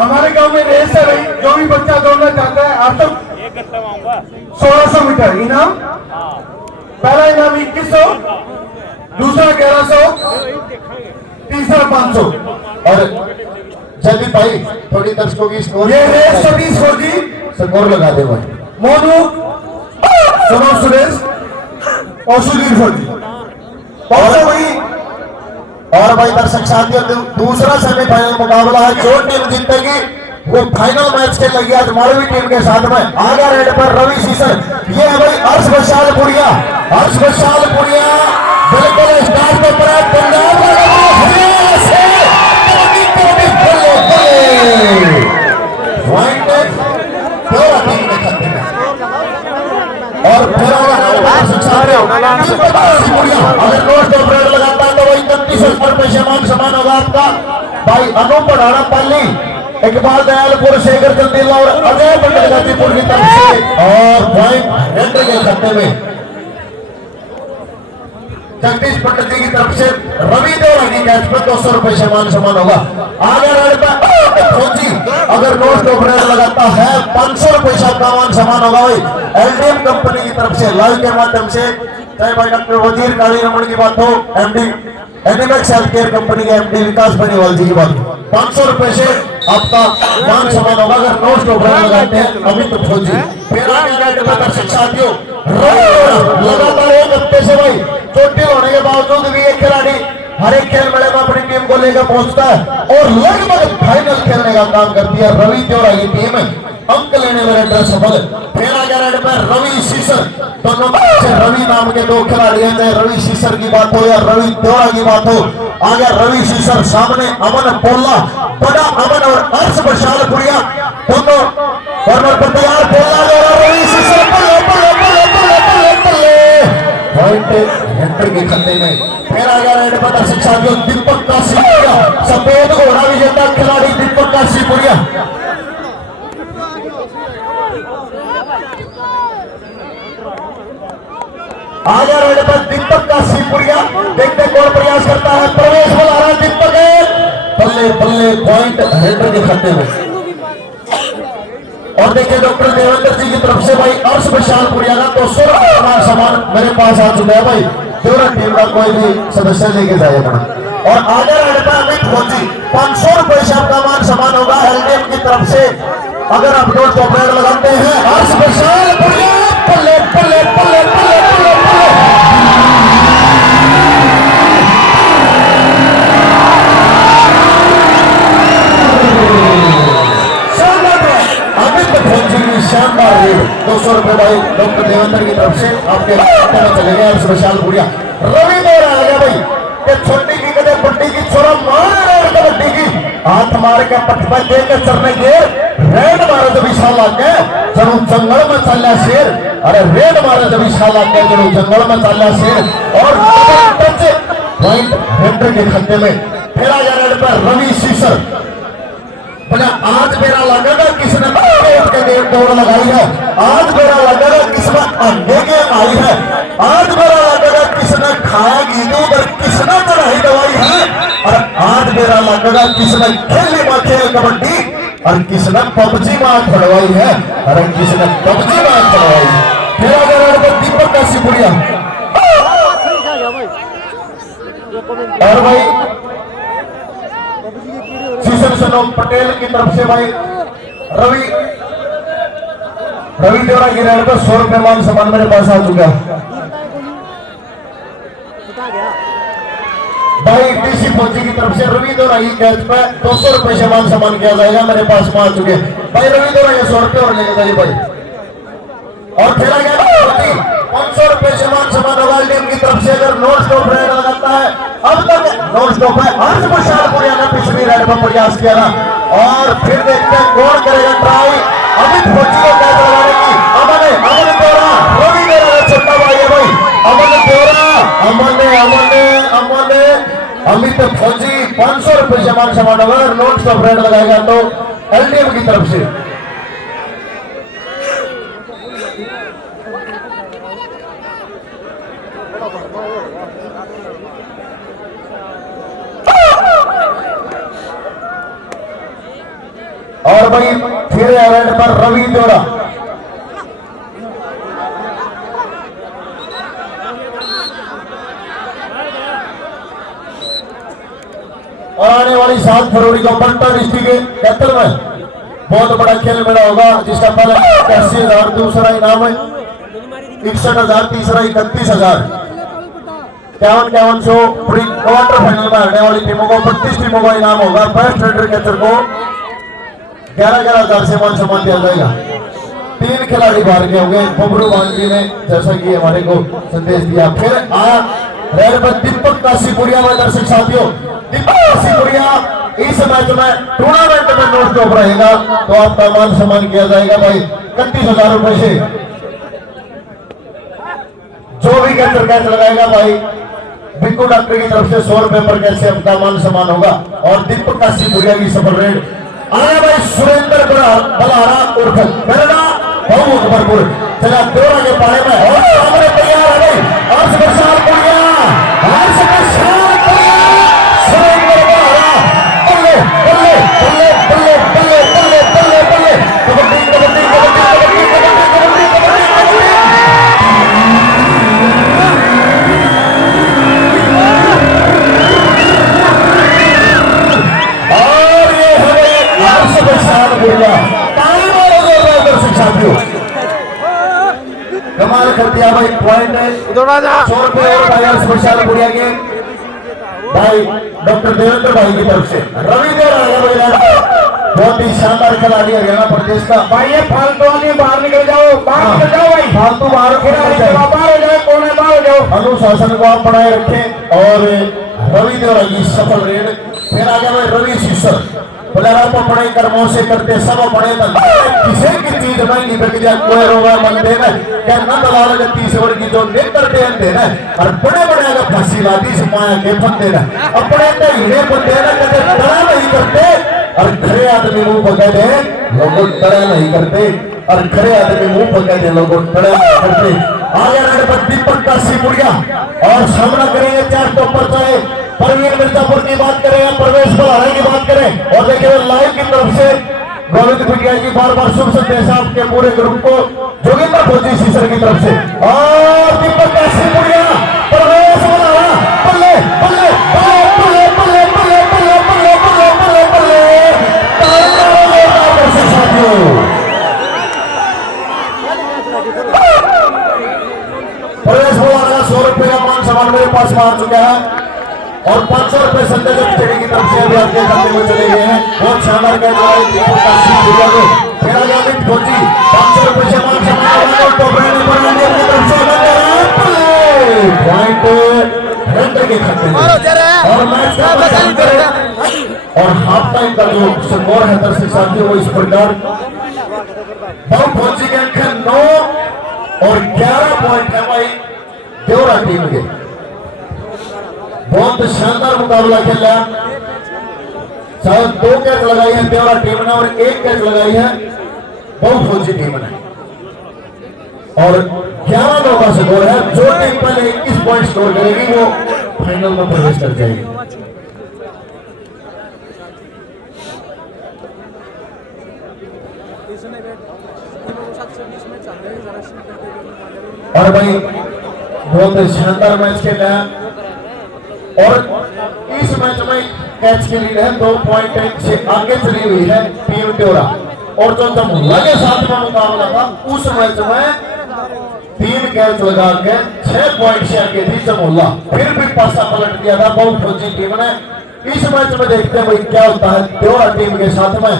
हमारे गांव में रेस है भाई, जो भी बच्चा दौड़ना चाहता है आज तक 1600 मीटर इनाम। पहला इनाम 2100, दूसरा 1100, तीसरा 500। और जल्दी भाई थोड़ी दर्शकों की स्कोर ये रेस सतीश फौजी स्कोर लगा दे भाई। मोनू सनोज सुरेश और सुधीर फौजी और वही। और भाई दर्शक साथियों दूसरा सेमीफाइनल मुकाबला है। जो टीम जीतेगी वो फाइनल मैच के लगी आज मालवी टीम के साथ में। आगे रेड पर रवि सीसर ये है भाई हर्ष विशाल पुड़िया बिल्कुल स्टार के ऊपर पंजाब और अगर रोज को ब्रेड लगाता है तो वही 31 रुपए समान होगा आपका। भाई अनु पढ़ाना पाली इकबाल दयालपुर शेखर चंदीला और अजय पंडित गाजीपुर की तरफ से और पॉइंट एंट्री के खत्ते में जगदीश पंडित जी की तरफ से रवि देवरा की कैच पर 200 रुपए से मान सम्मान होगा। आगे रेड पे फौजी अगर नो स्टॉप रेड लगाता है 500 रुपए से आपका मान सम्मान होगा भाई। एलडीएम कंपनी की तरफ से लाइव के माध्यम से चाहे भाई डॉक्टर वजीर काली रमन की बात हो, MD Animax health care company के एमडी विकास बनीवाल जी की बात हो, 500 रुपए से आपका मान सम्मान होगा अगर नो स्टॉप रेड लगाते हैं अमित फौजी। फिर आगे रेड पे दर्शक साथियों लगातार एक हफ्ते से भाई चोटिल होने के बावजूद भी एक खिलाड़ी हर एक खेल मेले में अपनी टीम को लेकर पहुंचता है और लगभग फाइनल खेलने का काम करती है। रवि देवरा की टीम अंक लेने में रेड सफल। फिर आगे रेड पर रवि सीसर, दोनों से रवि नाम के 2 खिलाड़ी हैं, चाहे रवि सीसर की बात हो या रवि देवरा की बात हो। आगे रवि सीसर, सामने अमन पोला, बड़ा अमन और हर्ष बशालपुरिया दोनों कॉर्नर पर तैयार। पोला रवि सीसर पॉइंट हेक्टर के खत्ते में। फिर आगे रेड पर दर्शक साथियों दीपक काशीपुरिया, सफेद घोड़ा विजेता खिलाड़ी दीपक काशीपुरिया। आगे रेड पर दीपक काशीपुरिया, देखते कौन प्रयास करता है, प्रवेश बुला रहा है दीपक, बल्ले बल्ले पॉइंट हेक्टर के खत्ते में। और देखिए डॉक्टर देवेंद्र जी की तरफ से भाई हर्ष बशालपुरिया का 200 रुपए का सामान मेरे पास आ चुका है भाई। पूरा टीम का कोई भी सदस्य लेके जाएगा। और आगे रेड पर अमित फौजी 500 रुपए से आपका मान सम्मान होगा एलडीएम की तरफ से अगर आप नो स्टॉप रेड लगाते हैं। हर्ष बशालपुरिया पल्ले पल्ले पल्ले पल्ले पल्ले पल्ले शानदार रेड 200 रुपए भाई डॉक्टर देवेंद्र की तरफ से आपके खाते में चले गए। बशालपुरिया रवि देवरा आ गया भाई कि छोटी की कदे बड्डी की छोरा मार रेड कबड्डी की हाथ मार के पट पर देकर चढ़ने के रेड मारे जब विशाल आके जरूर जंगल में चल शेर। अरे रेड मारे जब विशाल आके जरूर जंगल में चल शेर और पॉइंट हेक्टर के खत्ते में। फिर आ गया रेड पर रवि सीसर, बोला आज मेरा लगेगा किसने दौड़ लगाई है, आज मेरा लगेगा किसने अंडे के आई है, आज मेरा लगेगा किसने खाया घी उधर किसने चढ़ाई दवाई है, और आज मेरा लगेगा किसने खेलने में खेल कबड्डी और किसने पबजी मार खड़वाई है, अरे किसने पबजी मार खड़वाई है। फिर अगर दीपक काशीपुरिया और भाई सीसर सनोम पटेल की तरफ से भाई रवि देवरा की रेड पर 100 रुपए मान सम्मान मेरे पास आ चुका है भाई। डीसी फौजी की तरफ से रवि देवरा की कैच पे 200 रुपए से मान सम्मान किया जाएगा, मेरे पास पहुंच चुके भाई। रवि देवरा ये 100 रुपए और लेके जाइए भाई। और खेला गया 500 रुपए से मान सम्मान होगा एलडीएम की तरफ से अगर नो स्टॉप रेड लगाता है। अब तक नो स्टॉप है, हर्ष बशालपुरिया ने पिछली रेड पर प्रयास किया ना और फिर देखते हैं कौन करेगा ट्राई अमित फौजी को कैच लगाने की। अमन देवरा रवि देवरा का छोटा भाई है भाई, अमन देवरा अमित फौजी 500 रुपए से मान सम्मान होगा अगर नो स्टॉप रेड लगाएगा तो एलडीएम की तरफ से। और भाई फिर रेड पर रवि देवरा और आने वाली 7 फरवरी को पटना डिस्ट्रिक्ट के कैथल में बहुत बड़ा खेल मेला होगा जिसका पहला 80,000 दूसरा इनाम है 61,000 तीसरा 31,000 51 पूरी क्वार्टर फाइनल में हरने वाली टीमों को 32 टीमों का इनाम होगा। फर्स्ट रेडर कैचर को 11,000 से मान सम्मान दिया जाएगा। 3 खिलाड़ी बाहर के होंगे बबरू बांजी ने जैसा कि हमारे को संदेश दिया। फिर आया रेड पर दीपक काशीपुरिया में दर्शक साथियों दीपक काशीपुरिया इस मैच में टूर्नामेंट में नो स्टॉप रहेगा तो आपका मान सम्मान किया जाएगा भाई 31,000 रुपए से। जो भी कैचर कैच लगाएगा भाई बिक्कू डॉक्टर की तरफ से 100 रुपए पर कैसे आपका मान सम्मान होगा। और दीपक काशीपुरिया की सफल रेड आया भाई सुरेंद्र बलारा उर्फ बेरड़ा बहु अकबरपुर चला देवरा के पारे में और सामने तैयार है भाई हर्ष बशालपुरिया कर दिया भाई पॉइंट है 100 रुपए और भाई स्पेशल बुढ़िया के भाई डॉक्टर देवेंद्र भाई की तरफ से रवि देव आया भाई बहुत ही शानदार खिलाड़ी हरियाणा प्रदेश का भाई ये फालतू नहीं, बाहर निकल जाओ, बाहर निकल जाओ भाई, फालतू बाहर बाहर हो जाए, कोने बाहर हो जाओ। अनुशासन को आप बनाए रखें और रवि देवरा की सफल रेड। फिर आ गया भाई रवि सीसर बोले आप अपने कर्मों से करते सब अपने किसी की चीज महंगी बिक जाए कोई रोगा मन देना क्या न दलाल के 30 वर्ष की जो नेत्र देन देना और बड़े बड़े अगर फांसी लादी से माया के फन देना अपने तो हीरे पर देना कदे बड़ा नहीं करते और खरे आदमी मुंह पकड़ दे लोगों बड़ा नहीं करते और खरे आदमी मुंह पकड़ दे लोगों बड़ा नहीं करते। आगे रणपत दीपक काशीपुरिया और सामना करेंगे 4 टॉपर चाहे परवीन मिर्जापुर की बात करें, प्रवेश बल्हारा की बात करें और देखिए लाइव की तरफ से गोविंद पिटिया जी बार बार शुभ संदेश आपके पूरे ग्रुप को जोगिंदर फौजी सीसर की तरफ से और दीपक काशीपुरिया प्रवेश बल्हारा बल्ले बल्ले बल्ले बल्ले बल्ले बल्ले बल्ले बल्ले बल्ले बल्ले बल्ले साथियों प्रवेश बल्हारा 100 रुपए का मान सम्मान मेरे पास मार चुका है और 500 रुपए संजय जब की तरफ से अभी आपके खाते में चले गए हैं। बहुत शानदार कैच रहा है फिर आ गया अमित फौजी 500 रुपए से मान सम्मान पॉइंट रेंटर के खाते में और मैच का और हाफ टाइम का जो स्कोर है दर्शक साथियों वो इस प्रकार बहुत फौजी के अंक 9 और 11 पॉइंट है भाई देवरा टीम के। बहुत शानदार मुकाबला खेला, शायद 2 कैच लगाई है देवरा टीम ने और 1 कैच लगाई है बहुत फौजी टीम ने और 11 नौ का स्कोर है। जो टीम पहले 21 पॉइंट स्कोर करेगी वो फाइनल में प्रवेश कर जाएगी। और भाई बहुत शानदार मैच खेला और इस मैच में कैच की लीड है 2 पॉइंट से आगे चली हुई है टीम देवरा और जो जमुला के साथ में मुकाबला था उस मैच में 3 कैच लगा के 6 पॉइंट से आगे थी जमुला, फिर भी पासा पलट दिया था बहुत फौजी टीम ने। इस मैच में देखते हैं भाई क्या होता है देवरा टीम के साथ में।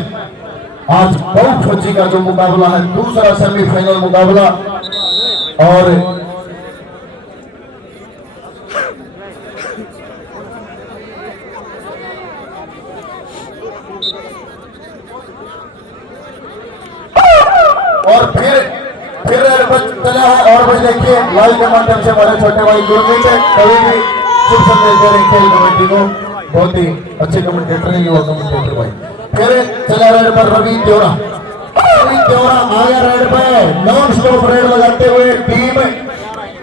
आज बहुत फौजी का जो मुकाबला है दूसरा सेमीफाइनल मुकाबला और फिर चला है और भाई देखिए लाइव के माध्यम से हमारे छोटे भाई गुरमीत कभी भी शुभ संदेश दे रहे खेल कमेटी को, बहुत ही अच्छे कमेंटेटर है युवा कमेंटेटर भाई। फिर चला रेड पर रवि देवरा आ गया रेड पर नॉन स्टॉप रेड लगाते हुए टीम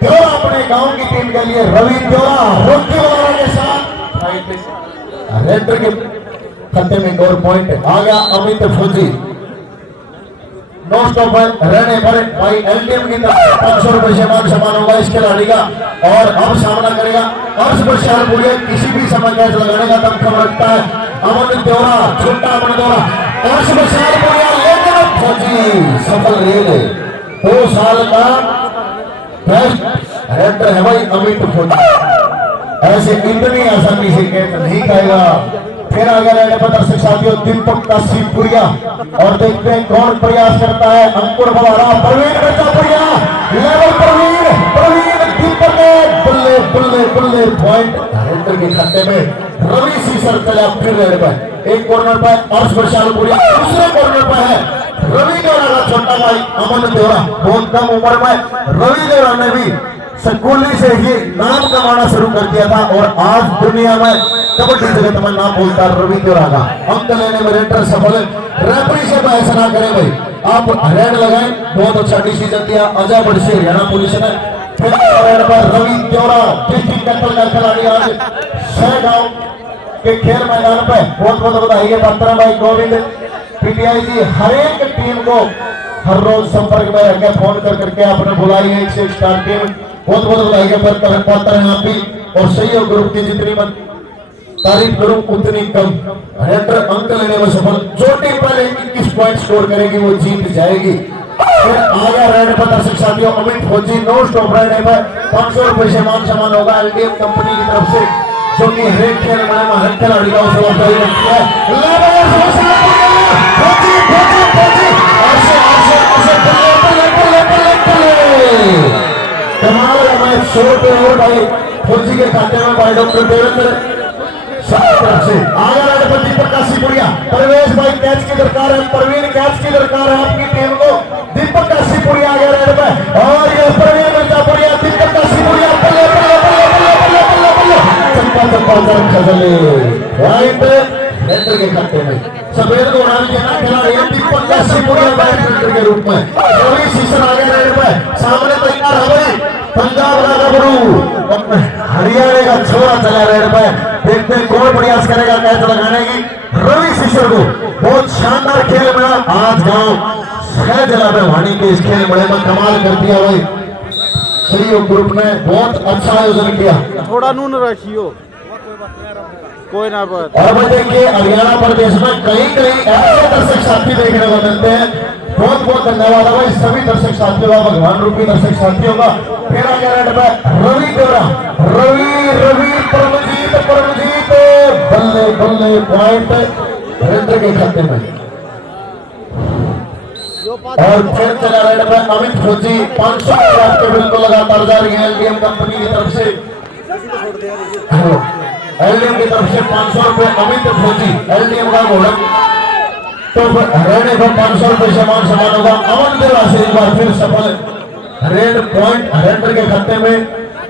देवरा अपने गांव की टीम के लिए रवि देवरा रोकी वाला के साथ रेड के खाते में 2 पॉइंट आ गया। अमित फौजी नॉन स्टॉप रहने पर भाई एलटीएम की तरफ 500 रुपए से मान सम्मान होगा इस खिलाड़ी का और अब सामना करेगा अर्श बशार पुलिया किसी भी समय कैच लगाने का दमखम रखता है। अमन देवरा छोटा अमन देवरा अर्श बशार पुलिया लेकिन फौजी सफल रेल 2 साल का बेस्ट रेडर है भाई अमित फौजी, ऐसे इतनी आसानी से कैच नहीं खाएगा। फिर आगे रहने पर दर्शक साथियों दीपक काशीपुरिया और देखते हैं कौन प्रयास करता है। अंकुर बल्हारा प्रवीण मिर्जापुरिया लेवल प्रवीण दीपक बल्ले बल्ले बल्ले पॉइंट रेडर के खाते में। रवि सीसर चला फिर रेड पर एक कॉर्नर पर अर्श बशालपुरिया दूसरे कॉर्नर पर है रवि देवरा का छोटा भाई अमन देवरा। बहुत कम उम्र में रवि देवरा ने भी स्कूली से ही नाम कमाना शुरू कर दिया था और आज दुनिया में कबड्डी जगत में नाम बोलता रवि देवरा का। अंक लेने में रेडर सफल है। रेफरी से बहस ना करें भाई, आप रेड लगाएं। बहुत अच्छा डिसीजन दिया अजय बड़ से हरियाणा पुलिस ने। फिर रेड पर रवि देवरा डिस्ट्रिक्ट कैपिटल का खिलाड़ी आज सहगांव के खेल मैदान पे बहुत बहुत बधाई है। डॉक्टर भाई गोविंद पीटीआई जी हर एक टीम को हर रोज संपर्क में रहकर फोन कर करके आपने बुलाई है 101 स्टार टीम। बहुत बहुत बधाई है पात्र है आप भी और सहयोग ग्रुप की जितनी तारीफ करूं उतनी कम। रेडर अंक लेने में सफल। जो टीम पहले 21 पॉइंट स्कोर करेगी वो जीत जाएगी। फिर आ गया रेड पर दर्शक साथियों अमित फौजी नो स्टॉप रहने पर 500 रुपए से मान सम्मान होगा एलडीएम कंपनी की तरफ से, जो कि हर एक खेल में हर खिलाड़ी का हौसला अफजाई रखती है। फौजी फौजी फौजी कमाल का मैच शुरू पे हो भाई, फौजी के खाते में भाई डॉक्टर देवेंद्र तरफ से आगे रेड पर दीपक काशीपुरिया, परवेश भाई कैच की दरकार है, परवीन कैच की दरकार है आपकी टीम को। दीपक काशीपुरिया आगे रेड पे, और ये परवीन मिर्जापुरिया दीपक काशीपुरिया बल्ले बल्ले बल्ले बल्ले बल्ले बल्ले बल्ले चप्पा चप्पा जर खजले राइट रेड के खाते में सफेद को उड़ा दिया खिलाड़ी दीपक काशीपुरिया बैट के रूप में। रवि सीसर आगे रेड पे, सामने तैयार है पंजाब का गबरू, हरियाणा का छोरा चला रेड पे, देखते हैं कौन प्रयास करेगा कैच लगाने की। रवि शिशर को बहुत शानदार खेल में आज गांव शहजला वाणी के इस खेल बड़े में कमाल कर दिया भाई, सहयोग ग्रुप ने बहुत अच्छा आयोजन किया। थोड़ा नून रखियो, कोई ना बात। और भाई देखिए हरियाणा प्रदेश में कई ऐसे दर्शक साथी देखने को मिलते हैं, बहुत बहुत धन्यवाद है भाई सभी दर्शक साथियों का, भगवान रूपी दर्शक साथियों का। फिर आगे रेड पे रवि देवरा, रवि रवि परमजीत परमजीत बल्ले बल्ले पॉइंट हरिंद्र के खाते में। और फिर चला रेड पे अमित फौजी 500 के बिल्कुल लगातार जारी है एलडीएम कंपनी की तरफ से, एलडीएम की तरफ से 500 रुपए अमित फौजी एलडीएम का घोड़ा। तो रहने पर 500 रुपए समान समान होगा। अमन देवरा से एक बार फिर सफल रेड पॉइंट हरेंद्र के खाते में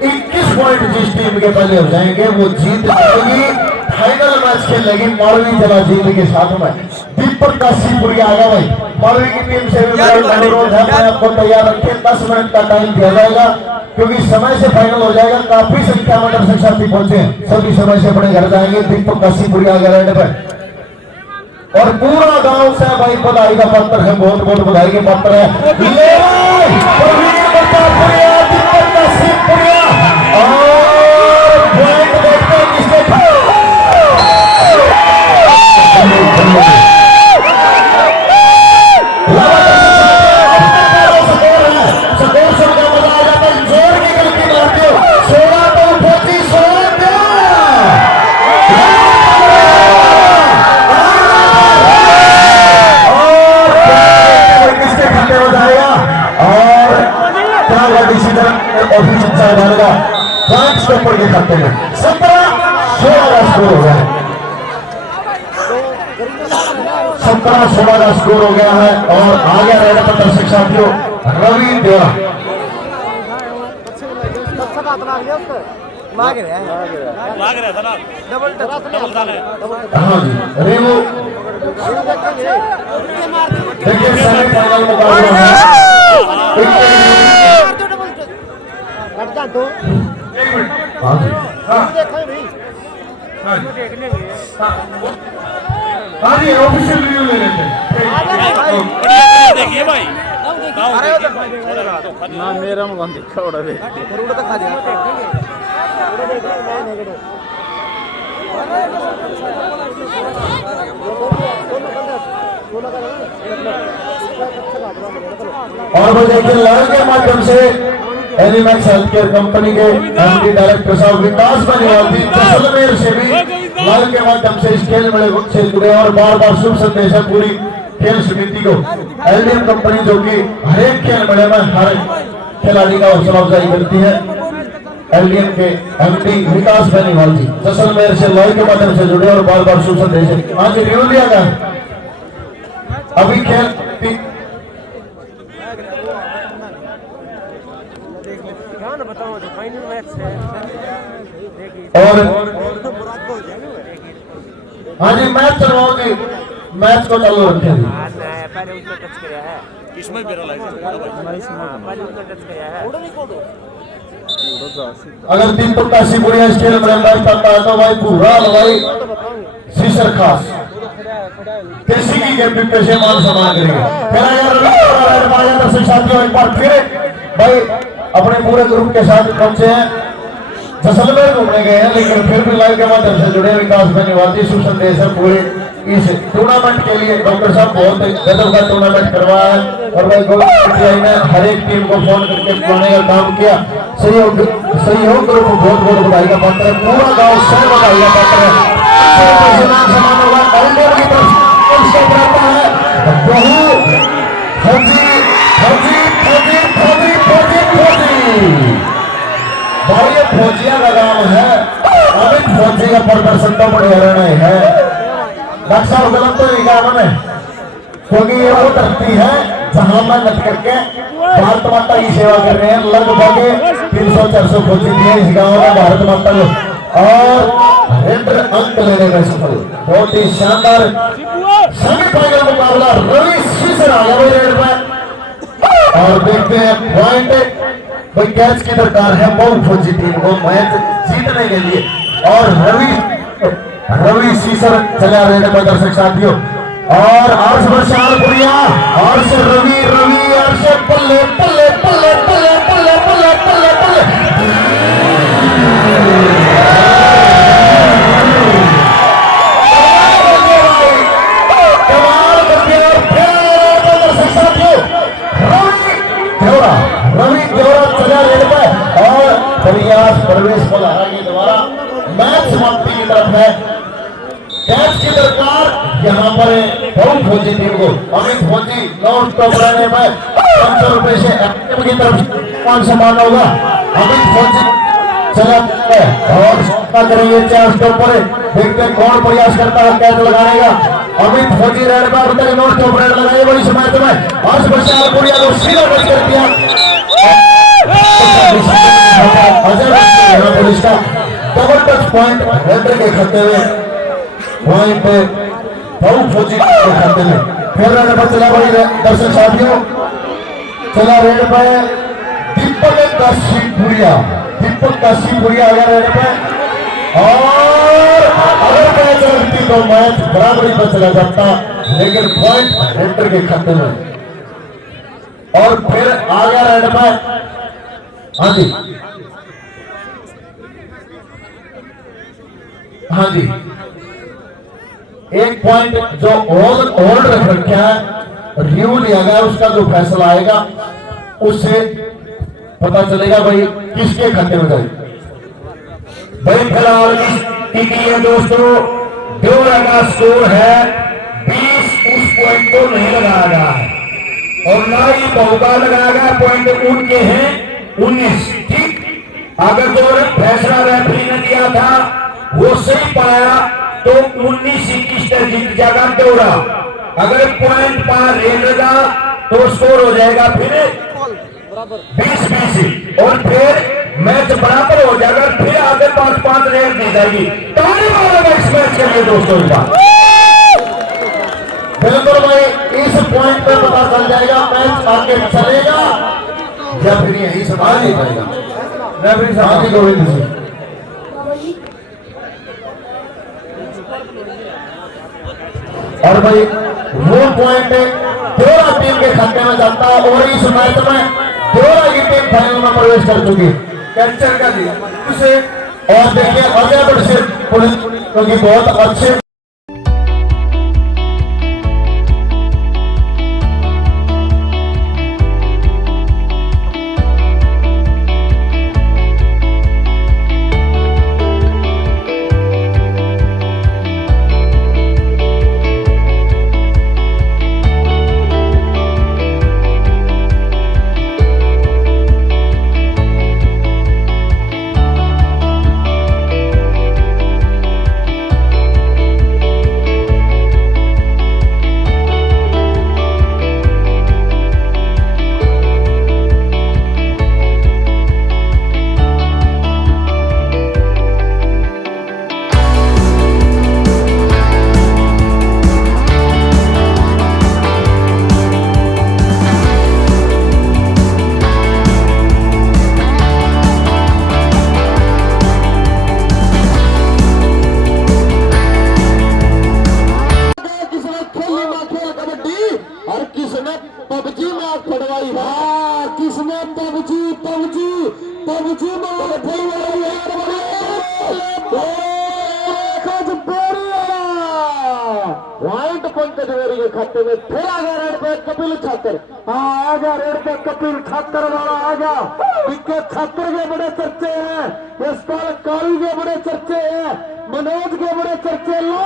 21 पॉइंट जिस टीम के पहले हो जाएंगे वो जीत जाएगी, फाइनल मैच खेलेगी मालवी जला जीत के साथ में। दीपक काशीपुरिया आ गया भाई, मालवी की टीम से भी अनुरोध है मैं आपको तैयार रखें, 10 मिनट का टाइम दिया जाएगा क्योंकि समय से फाइनल हो जाएगा। काफी संख्या में दर्शक साथी पहुंचे हैं, सभी समय से अपने घर जाएंगे। दीपक काशीपुरिया आ गया रेड पे, और पूरा गांव से भाई बधाई का पत्र है, बहुत बहुत बधाई के पत्र है। दीपक काशीपुरिया और पॉइंट देखते हैं किसके स्कोर सुन के मजा आ जाता है, जोर की गलती मारते हो 16 तो 25 डालेगा 5 स्टॉपर के खाते में। 17-16 का स्कोर हो गया है, 17-16 का स्कोर हो गया है। और आगे रहने पर दर्शक साथियों रवि देवरा हाँ जी रेमो देखिए सेमीफाइनल मुकाबला है। हाँ जी हाँ जी ऑफिशियल रिव्यू ले लेते हैं। देखिए भाई ना मेरा मन दिखा उड़ा दे और वो देखिए लाइव के माध्यम से एनिमैक्स हेल्थ केयर कंपनी के एमडी डायरेक्टर साहब विकास बनिवाल जी जैसलमेर से भी लाइव के माध्यम से इस खेल मेले से जुड़े और बार बार शुभ संदेश है पूरी खेल समिति को। एलडीएम कंपनी जो कि हर एक खेल मेले में हर खिलाड़ी का हौसला अफजाई करती है। एलडीएम के एमडी विकास बनिवाल जी जैसलमेर से लाइव के माध्यम से जुड़े और बार बार शुभ संदेश है। आज रिव्यू लिया गया अभी खेल और हाँ जी मैच चलवाओ जी, मैच को चालू रखें। इसमें अगर दीपक काशीपुरिया इस खेल में मैच करता है तो भाई पूरा भाई सीसर खास देसी की गेम पे से मान सम्मान करेंगे। दर्शक साथियों एक बार फिर भाई अपने पूरे ग्रुप के साथ पहुंचे हैं, जैसलमेर घूमने गए हैं लेकिन फिर भी लाइव के माध्यम से जुड़े विकास बनिवाल जी शुभ संदेश है पूरे इस टूर्नामेंट के लिए डॉक्टर साहब बहुत गजब का टूर्नामेंट करवाया है और भाई गोविंद ने हर एक टीम को फोन करके बुलाने का काम किया। सहयोग ग्रुप बहुत बहुत बधाई का पात्र है, पूरा गांव सब बधाई का पात्र है। समान होगा एल्डर की तरफ से रहता है बहु फौजी फौजी फौजी फौजी फौजी फौजी भाई ये फौजिया का गाँव है। अमित फौजी का प्रदर्शन तो बड़े हरियाणा है। डॉक्टर साहब गलत तो नहीं कहा मैंने, क्योंकि ये वो धरती है जहां मेहनत करके भारत माता की सेवा कर रहे हैं। लगभग 300-400 फौजी दिए इस गांव में भारत माता को और अंक लेने में सफल। बहुत ही शानदार सेमीफाइनल मुकाबला रवि सीसर आ गया भाई रेड में। और देखते हैं पॉइंट भाई कैच की दरकार है बहु फौजी टीम को मैच जीतने के लिए। और रवि सीसर चला रहे हैं दर्शक साथियों और अर्श बरसालपुरिया और से रवि और से पल्ले पल्ले पल्ले पल्ले पल्ले पल्ले पल्ले पल्ले कमाल करके और दर्शक साथियों रवि देवरा चला रेड पे और प्रयास प्रवेश बलहारा के द्वारा मैच समाप्ति की तरफ है। कैच की दरकार यहाँ पर बहु फौजी टीम को अमित फौजी नॉट टॉप रहने में 500 रुपए से एक्टिव की तरफ कौन सम्मान होगा। अमित फौजी चला और करेंगे 4 स्टॉप पर, देखते हैं कौन प्रयास करता है कैच लगाने का। अमित फौजी रेड पर बताइए नॉट टॉप रेड लगाइए बड़ी समय में और बरसालपुरिया को सीधा बच कर दिया। अजय पुलिस का डबल टच पॉइंट रेडर के खाते में पॉइंट पे बहु फौजी के खाते में फिर रेड पर चला बड़ी दर्शक साथियों चला रेड पे दीपक काशीपुरिया आ गया रेड पे। और अगर मैच लगती तो मैच बराबरी पर चला जाता, लेकिन पॉइंट रेडर के खाते में। और फिर आ गया रेड पे। हाँ जी हाँ जी एक पॉइंट जो होल्ड रख रखा है रिव्यू लिया गया उसका जो फैसला आएगा उससे पता चलेगा भाई किसके खाते में जाएगी। भाई फिलहाल की दोस्तों देवरा का स्कोर है 20, उस पॉइंट को नहीं लगाया गया है और ना ही बहुका लगाया गया पॉइंट उनके हैं 19। ठीक, अगर जो फैसला रेफरी ने दिया था वो सही पाया तो 19-21 जीत जाएगा देवरा। अगर पॉइंट पार रहेगा तो स्कोर हो जाएगा फिर 20-20 और फिर मैच बराबर हो जाएगा। फिर आगे 5-5 रेड दी जाएगी। ताली मारेगा इस मैच के लिए दोस्तों। बिल्कुल भाई इस पॉइंट पे पता चल जाएगा मैच आगे चलेगा या फिर यही सवाल ही रहेगा। रेफरी साहब गोविंद जी और भाई वो पॉइंट देवरा टीम के खाते में जाता है और इस मैच में देवरा की टीम फाइनल में प्रवेश कर चुकी कैप्चर का जी उसे। और देखिए अजय बड़े पुलिस क्योंकि बहुत अच्छे पंकज वेरी के खाते में। फिर आ गया रेड पे कपिल छात्र। हाँ आ गया रेड पे कपिल छात्र वाला आ गया। इनके छात्र के बड़े चर्चे हैं, इस बार काली के बड़े चर्चे हैं, मनोज के बड़े चर्चे। लो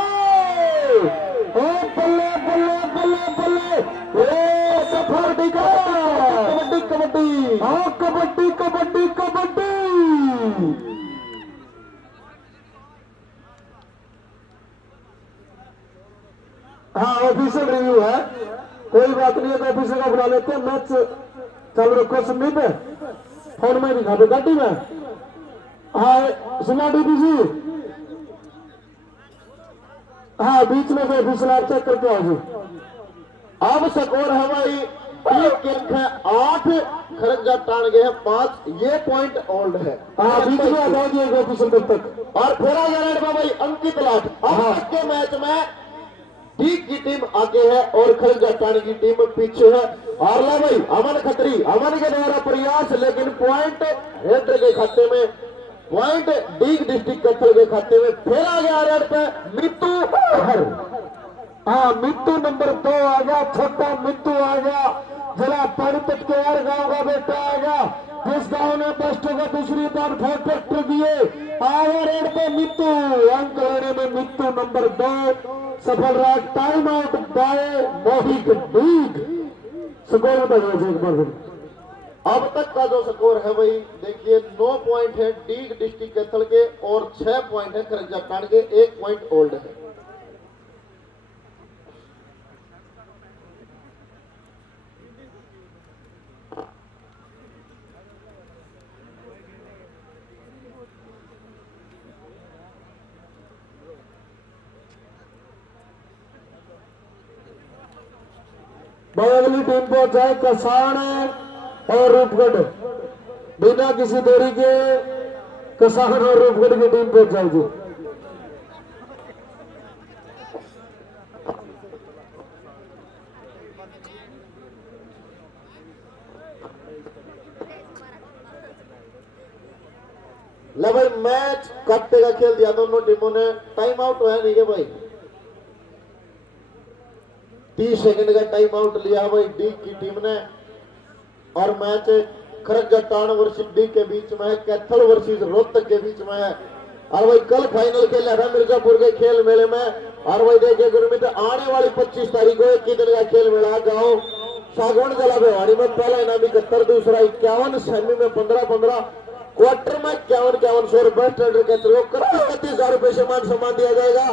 ओ बल्ले बल्ले बल्ले बल्ले ओ सफर दिखा। कबड्डी कबड्डी हाँ कबड्डी कबड्डी कबड्डी। हाँ ऑफिशियल रिव्यू है, कोई बात नहीं है तो ऑफिसर का बुला लेते हैं। मैच चल रखो सुनने पे, फोन में दिखा दो गाड़ी में। हाँ सुना डीपीसी। हाँ बीच में से ऑफिसर आप चेक करके आओ जी। अब स्कोर है भाई 8 खरंजा टाण गए हैं 5। ये पॉइंट ओल्ड है। हाँ बीच में आ जाओ जी ऑफिसर तब तक। और फिर आ गया रेड में भाई अंकित लाठ। अब तक के मैच में डी की टीम आगे है और खरंजा टाण की टीम पीछे है। और ला भाई अमन खत्री, अमन के द्वारा प्रयास, लेकिन पॉइंट रेड के खाते में, पॉइंट डी डिस्ट्रिक्ट कैथल के खाते में। फिर आ गया रेड पे मित्तू। हाँ मित्तू नंबर 2 आ गया, छोटा मित्तू आ गया। जिला पानीपत के यार गांव का बेटा आ गया, जिस गांव ने फर्स्ट को दूसरी बार ट्रैक्टर दिए। आया रेड पे मित्तू, अंक लेने में मित्तू नंबर 2 सफल रहा। Time out by Mohit Deeg. Score बताइए एक बार फिर। अब तक का जो स्कोर है भाई देखिए 9 पॉइंट है डीग डिस्ट्रिक्ट कैथल के और 6 पॉइंट है खरंजा टाण के। 1 पॉइंट ओल्ड है। अगली टीम को चाहे कसान और रूपगढ़, बिना किसी देरी के कसान और रूपगढ़ की टीम पहुंच जाएगी। ले भाई मैच काटने का खेल दिया दोनों टीमों ने। टाइम आउट हुआ नहीं है भाई, 30 सेकंड का टाइम आउट लिया भाई डी की टीम ने। और मैच खरंजा टाण वर्सेस डी के बीच में है, कैथल वर्सेस रोहतक के बीच में है। और भाई कल फाइनल खेला था मिर्जापुर के खेल मेले में। और भाई देखिए गुरमीत आने वाली 25 तारीख को 21 दिन का खेल मेला गाँव सागवान जिला भिवानी में। पहला इनामी 71, दूसरा 51, सेमी में 15-15, क्वार्टर में 51-51 और बेस्ट रेडर के थ्रू 31,000 रुपए से मान सम्मान दिया जाएगा।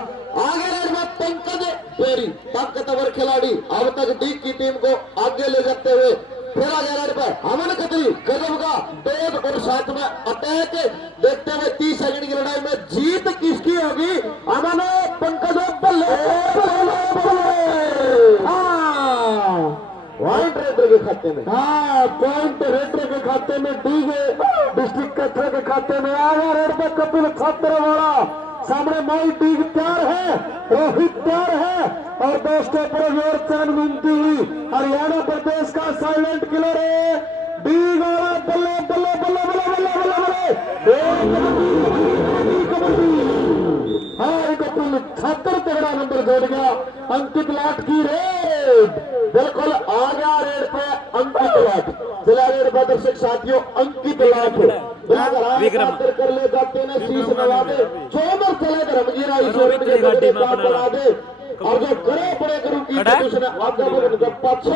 आगे रेड में पंकज बेरी, ताकतवर खिलाड़ी, अब तक डी की टीम को आगे ले जाते हुए। फिर आ गया रेड पर अमन खत्री, गजब का डेढ़ और 7 में अटैक देखते हुए 30 सेकंड की लड़ाई में जीत किसकी होगी? अमन पंकज पॉइंट रेडर के खाते में। हाँ पॉइंट रेडर के खाते में, डी डिस्ट्रिक्ट कैथल के खाते में। आया रेड पे कपिल छात्र वाला, सामने मोई टीग तैयार है, रोहित तैयार है और दोस्तों पर और चैन मिलती हुई हरियाणा प्रदेश का साइलेंट किलर है डीग वाला। बल्ले बल्ले बल्ले बल्ले बल्ले बल्ले कबड्डी। हाँ कपिल छात्र तगड़ा नंबर जोड़ गया। अंकित लाठ की रेड, बिल्कुल आ गया रेड पे अंकित लाठ। जिला रेड पर दर्शक साथियों अंकित लाठ कर ले जाते हैं, शीश नवा दे, चोमर चले धर्मगिरा ईश्वर के बड़े काम बना दे। और जो करे बड़े गुरु की उसने आगे बढ़कर पाछे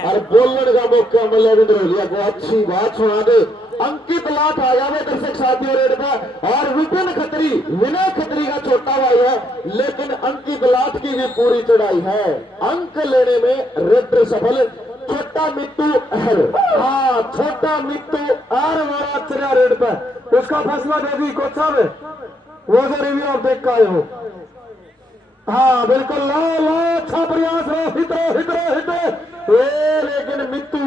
और बोलने का मौका मिले विद्रोहिया को अच्छी बात सुना दे। अंकित लाठ आ गया है दर्शक साथियों रेड पर। और विपिन खत्री, विनय खत्री का छोटा भाई है, लेकिन अंकित लाठ की भी पूरी चढ़ाई है। अंक लेने में रेड सफल। छोटा मित्तू, हाँ छोटा मित्तू आर वाला चला रेड पर, उसका फैसला दे दी कोच साहब, वो जो रिव्यू आप देख के आए हो। हाँ बिल्कुल ला ला, अच्छा प्रयास रोहित रोहित रोहित, लेकिन मित्तू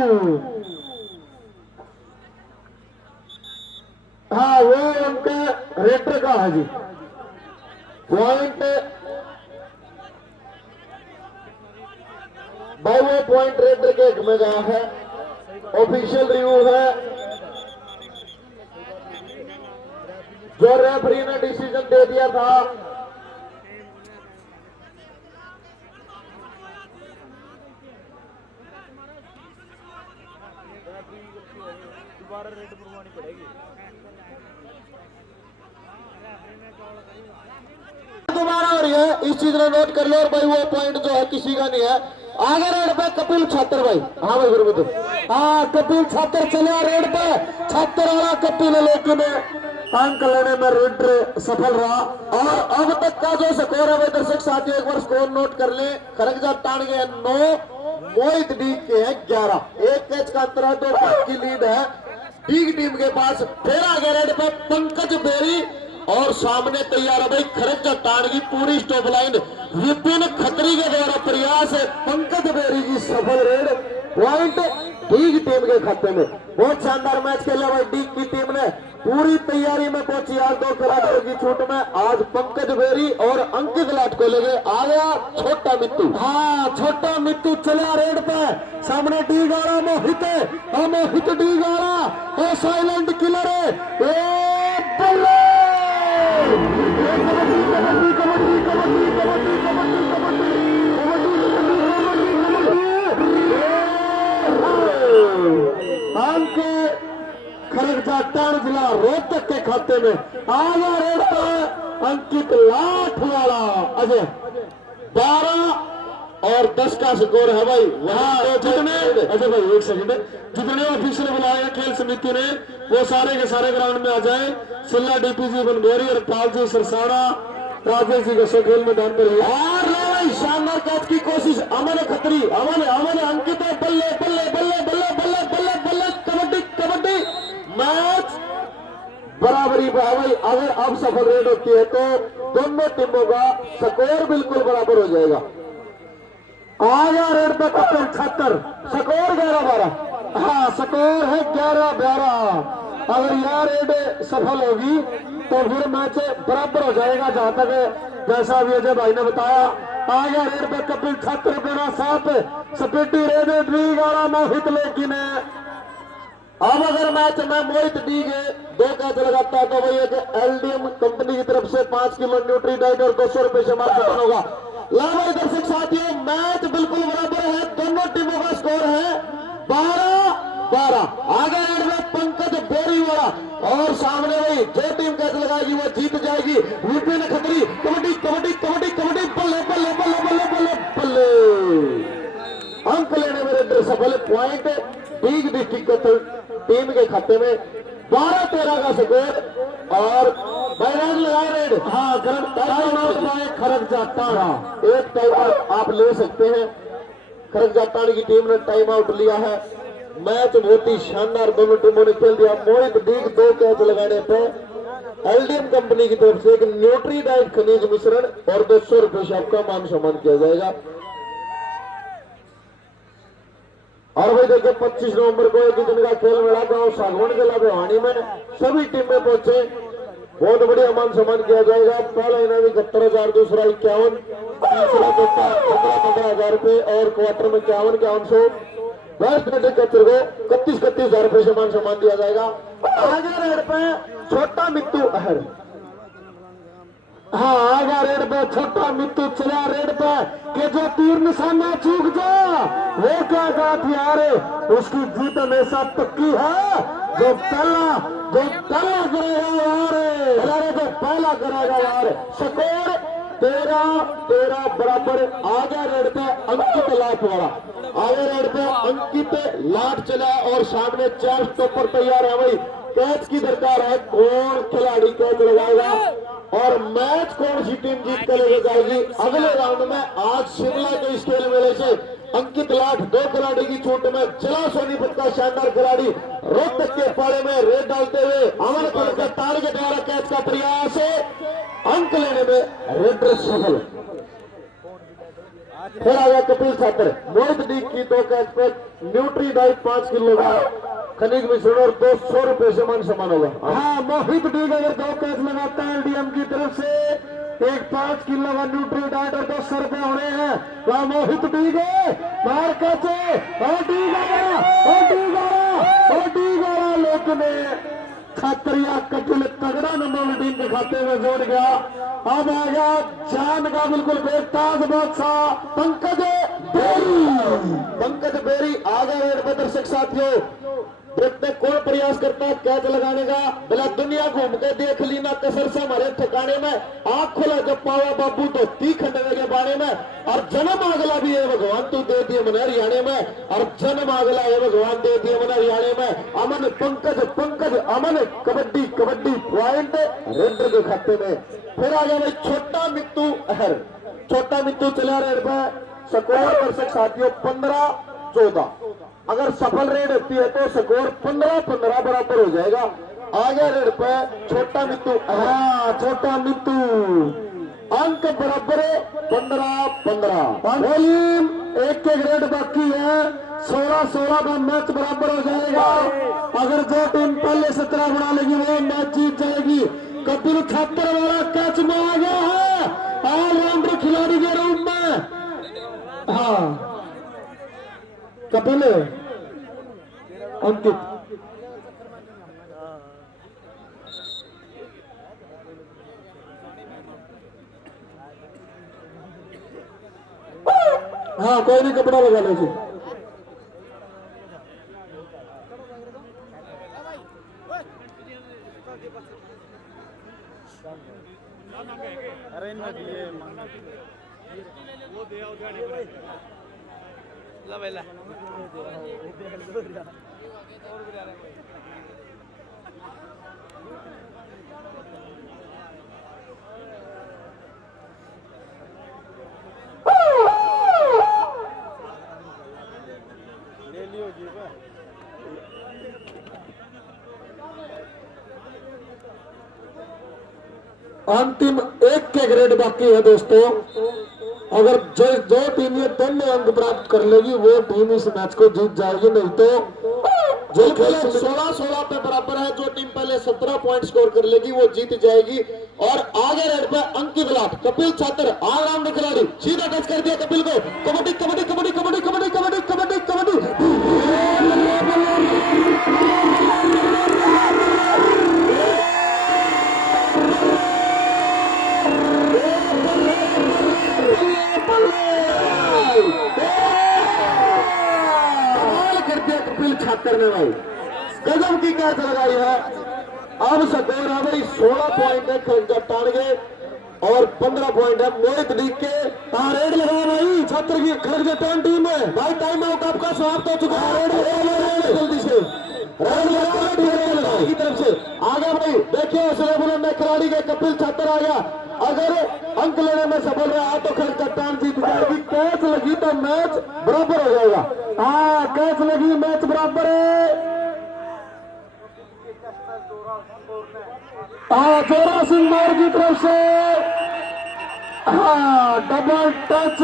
हाँ वो उनका रेटर का है जी। पॉइंट भाई वो पॉइंट रेडर के एक में गया है। ऑफिशियल रिव्यू है, जो रेफरी ने डिसीजन दे दिया था दोबारा हो रही है, इस चीज ने नोट कर लो। और भाई वो पॉइंट जो है किसी का नहीं है। आगे रेड पे कपिल छात्र भाई। हाँ भाई गुरु, हाँ कपिल छात्र चले रेड पे, छात्र वाला कपिल, लेकिन अंक लेने में रेड सफल रहा। और अब तक का जो स्कोर है भाई दर्शक साथियों, एक बार स्कोर नोट कर ले। खरगजा टाण के 9, मोहित डी के हैं 11। एक कैच का अंतर है, 2 पॉइंट की लीड है डीग टीम के पास। फिर आगे रेड पे पंकज बेरी और सामने तैयार है भाई खरगजा टाण की पूरी स्टॉप लाइन। विपिन खत्री के द्वारा प्रयास है, पंकज बेरी की सफल रेड, पॉइंट डीग टीम के खाते में। बहुत शानदार मैच खेला भाई डीग की टीम ने, पूरी तैयारी में पहुंची आज 2 खिलाड़ियों की छूट में। आज पंकज बेरी और अंकित लाट को लेके आ गया छोटा मित्तू। हाँ छोटा मित्तू चला रेड पे, सामने डी गारा मोहित है, मोहित डी गारा और साइलेंट किलर है। अंक खरगजा टाण जिला रोहतक के खाते में आया रेड पर अंकित लाठ वाला अजय 12 और 10 का स्कोर है भाई। वहां जितने अजय भाई 1 सेकंड, जितने ऑफिसर बुलाए खेल समिति ने वो सारे के सारे ग्राउंड में आ जाए। सिल्ला डीपीजी बनगोरी और पालजी सरसाड़ा राजेश जी का खेल मैदान पर और शानदार कैच की कोशिश। अमन खत्री, अमन अंकित बल्ले बल्ले बल्ले बल्ले बल्ले बल्ले बल्ले कबड्डी कबड्डी मैच बराबरी पर है भाई। अगर अब सफल रेड होती है तो दोनों टीमों का स्कोर बिल्कुल बराबर हो जाएगा। आया रेड पर कप्तान 76, स्कोर 11-12। हाँ स्कोर है 11-12। अगर यह रेड सफल होगी तो फिर मैच बराबर हो जाएगा। जहां तक जैसा अभी अजय भाई ने बताया, आगे रेड पे कपिल छात्र बिना साथ स्पीडी रेड डी गाड़ा मोहित, लेकिन अब अगर मैच में मोहित डी के 2 कैच लगाता है तो भाई एक एलडीएम कंपनी की तरफ से 5 किलो न्यूट्री डाइट और 200 रुपए से मार्केट होगा। लाभ दर्शक साथियों मैच बिल्कुल बराबर है, दोनों टीमों का स्कोर है 12-12। आगे रेड में पंकज बेरी वाला और सामने भाई जो टीम कैच लगाएगी वो जीत जाएगी। विपिन खत्री कबड्डी कबड्डी कबड्डी कबड्डी बल्ले बल्ले बल्ले बल्ले बल्ले बल्ले अंक लेने में रेड सफल, पॉइंट डीग डिस्ट्रिक्ट टीम के खाते में 12-13 का स्कोर। और बैराज लगाए रेड। हाँ खरगजा टाण एक टाइम आउट आप ले सकते हैं। खरगजा टाण की टीम ने टाइम आउट लिया है। मैच बहुत ही शानदार दोनों टीमों ने खेल दिया। मोहित डीग 2 कैच लगाने पे एलडीएम कंपनी की तरफ से एक न्यूट्री डाइट खनिज मिश्रण और 200 रुपए से आपका मान सम्मान किया जाएगा। और भाई देखिए 25 नवंबर को एक दिन का खेल मेला गांव सागवान जिला भिवानी में सभी टीमें पहुंचे, बहुत बढ़िया मान सम्मान किया जाएगा। पहला इनाम 71,000, दूसरा 51, तीसरा 15,000 रुपए और क्वार्टर में 51,100। बेस्ट कैचर को 31,000 रुपए से मान सम्मान दिया जाएगा। आगे रेड पे छोटा मित्तू अहर, हाँ आगा रेड पे छोटा मित्तू चला रेड पे कि जो तीर निशाना चूक जा वो क्या हथियार है, उसकी जीत हमेशा पक्की है। जो पहला करेगा यार, जो पहला करेगा यार। स्कोर 13-13 बराबर। आगे रेड पे अंकित लाट वाला, आगे रेड पे अंकित लाट चला और सामने 4 स्टॉपर तैयार है भाई। कैच की दरकार है, कौन खिलाड़ी कैच लगाएगा और मैच कौन सी टीम जीत कर लेके जाएगी अगले राउंड में। आज शिमला के इस खेल मेले से अंकित लाट 2 खिलाड़ी की छूट में चला सोनीपत का शानदार खिलाड़ी रोहतक के पाले में रेड डालते हुए अमन के तार के द्वारा कैच का प्रयास है, अंक लेने में रेड सफल। फिर आ गया कपिल छात्र, मोहित डी की 2 कैच पे न्यूट्री डाइट 5 किलो का खनिज मिश्रण और 200 रुपए से मान सम्मान होगा। हाँ मोहित डी अगर 2 कैच लगाता है एलडीएम की तरफ से एक 5 किलो का न्यूट्री डाइट और 200 रुपए होने हैं। वह मोहित डी गए मार कैचे और डी गारा लेकिन छात्रिया कपिल तगड़ा नंबर टीम के खाते में जोड़ गया। अब आ गया जान का बिल्कुल बेताज बादशाह पंकज बेरी। आ गए दर्शक साथियों देखते कौन प्रयास करता है कैच लगाने का। बोला दुनिया घूम के देख ली ना कसर से हमारे ठिकाने में, आंख खोला जब पावा बाबू तो ती खंडवे के बारे में। और जन्म अगला भी है भगवान तू दे दिए मन हरियाणे में, और जन्म अगला है भगवान दे दिए मन हरियाणे में। अमन पंकज पंकज अमन कबड्डी कबड्डी पॉइंट रेडर के खाते में। फिर आ गया भाई छोटा मित्तू अहर, छोटा मित्तू चला रेड पे। स्कोर दर्शक साथियों 15-14, अगर सफल रेड होती है तो स्कोर 15-15 बराबर हो जाएगा। आगे रेड पे छोटा मित्तू, हाँ छोटा मित्तू, अंक बराबर है 15-15। वॉल्यूम एक के ग्रेड बाकी है, 16-16 का मैच बराबर हो जाएगा। अगर जो टीम पहले 17 बना लेगी वो मैच जीत जाएगी। कपिल छात्र वाला कैच में आ गया है ऑलराउंडर खिलाड़ी के रूप में। हाँ कपिल अंकित, हाँ कोई नहीं कपड़ा लगा लीजिए। अरे ये वो दे आओ जाने ला बेला ले लियो जी बा। अंतिम एक के ग्रेड बाकी है दोस्तों। अगर जो टीम ये दोनों अंक प्राप्त कर लेगी वो टीम इस मैच को जीत जाएगी, नहीं तो जो खेल 16-16 पे बराबर है, जो टीम पहले 17 पॉइंट स्कोर कर लेगी वो जीत जाएगी। और आगे रेड पे अंकित लाट कपिल छात्र ऑलराउंडर खिलाड़ी, सीधा टच कर दिया कपिल को। कबड्डी कबड्डी कबड्डी कबड्डी कबड्डी कबड्डी कबड्डी कबड्डी कपिल छात्र ने भाई गजब की कैच लगाई है। अब स्कोर है भाई 16 पॉइंट है टाण गए और 15 पॉइंट है मोहित लीग के। रेड लगा भाई छात्र की खड़गजा टाउन टीम में। भाई टाइम आउट आपका समाप्त हो चुका है। रेड जल्दी से रेड लगा की तरफ से आ गया भाई। देखिए उसने बुलंद खिलाड़ी के कपिल छात्र आ गया। अगर अंक लेने में सफल रहा तो खड़गजा टाउन जीत जाएगी। कैच लगी तो मैच बराबर हो जाएगा। हाँ कैच लगी मैच बराबर है। हाँ जोरा सिंह मोर की तरफ से हाँ डबल टच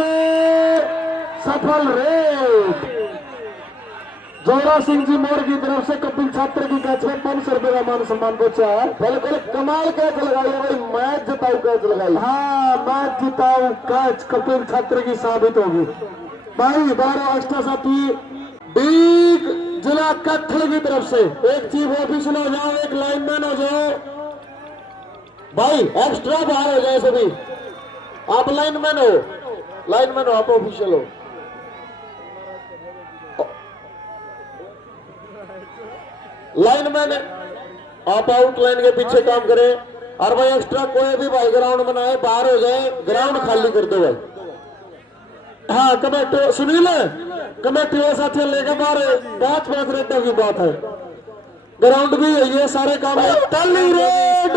सफल रेड। जोरा सिंह जी मोर की तरफ से कपिल छात्र की कैच में 500 रुपए का मान सम्मान पहुंचा है। बिल्कुल कमाल कैच लगाई है भाई, मैच जिताऊ कैच लगाई। हाँ मैच जिताऊ कैच कपिल छात्र की साबित होगी भाई। 12 एक्स्ट्रा साथी डीग जिला कत्थल की तरफ से एक चीफ ऑफिसर हो जाओ, एक लाइनमैन हो जाओ भाई, एक्स्ट्रा बाहर हो जाए सभी। आप लाइनमैन हो आप ऑफिशियल हो। लाइनमैन आप आउटलाइन के पीछे काम करें। और भाई एक्स्ट्रा कोई भी भाई ग्राउंड बनाए बाहर हो जाए, ग्राउंड खाली कर दो भाई। हाँ कमेटी सुनील कमेटी वाले साथियों लेकर बाहर 5-5 रेडों की बात है। ग्राउंड भी ये सारे काम है। पहली रेड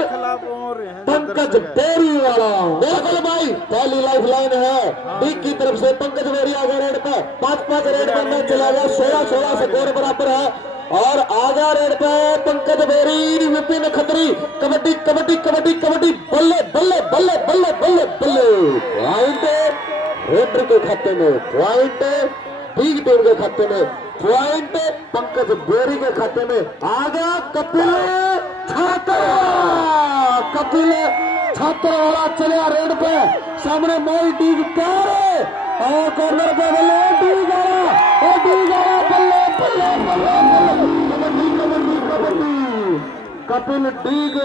पंकज बेरी वाला बिल्कुल भाई, पहली लाइफ लाइन है डी की तरफ से। पंकज बेरी आगे रेड पे 5-5 रेड में मैच चला गया। 16-16 स्कोर बराबर है। और आगा रेड पे पंकज बेरी विपिन खत्री कबड्डी कबड्डी कबड्डी कबड्डी बल्ले बल्ले बल्ले बल्ले बल्ले बल्ले। पॉइंट रेडर के खाते में, पॉइंट बिग टीम के खाते में, पॉइंट पंकज बेरी के खाते में। आगा कपिल छात्र, कपिल छात्र वाला चलिया रेड पे सामने मोई डीग पैर और कॉर्नर पे बल्ले डीग वाला बल्ले बल्ले बल्ले कबड्डी कबड्डी कबड्डी। कपिल डीग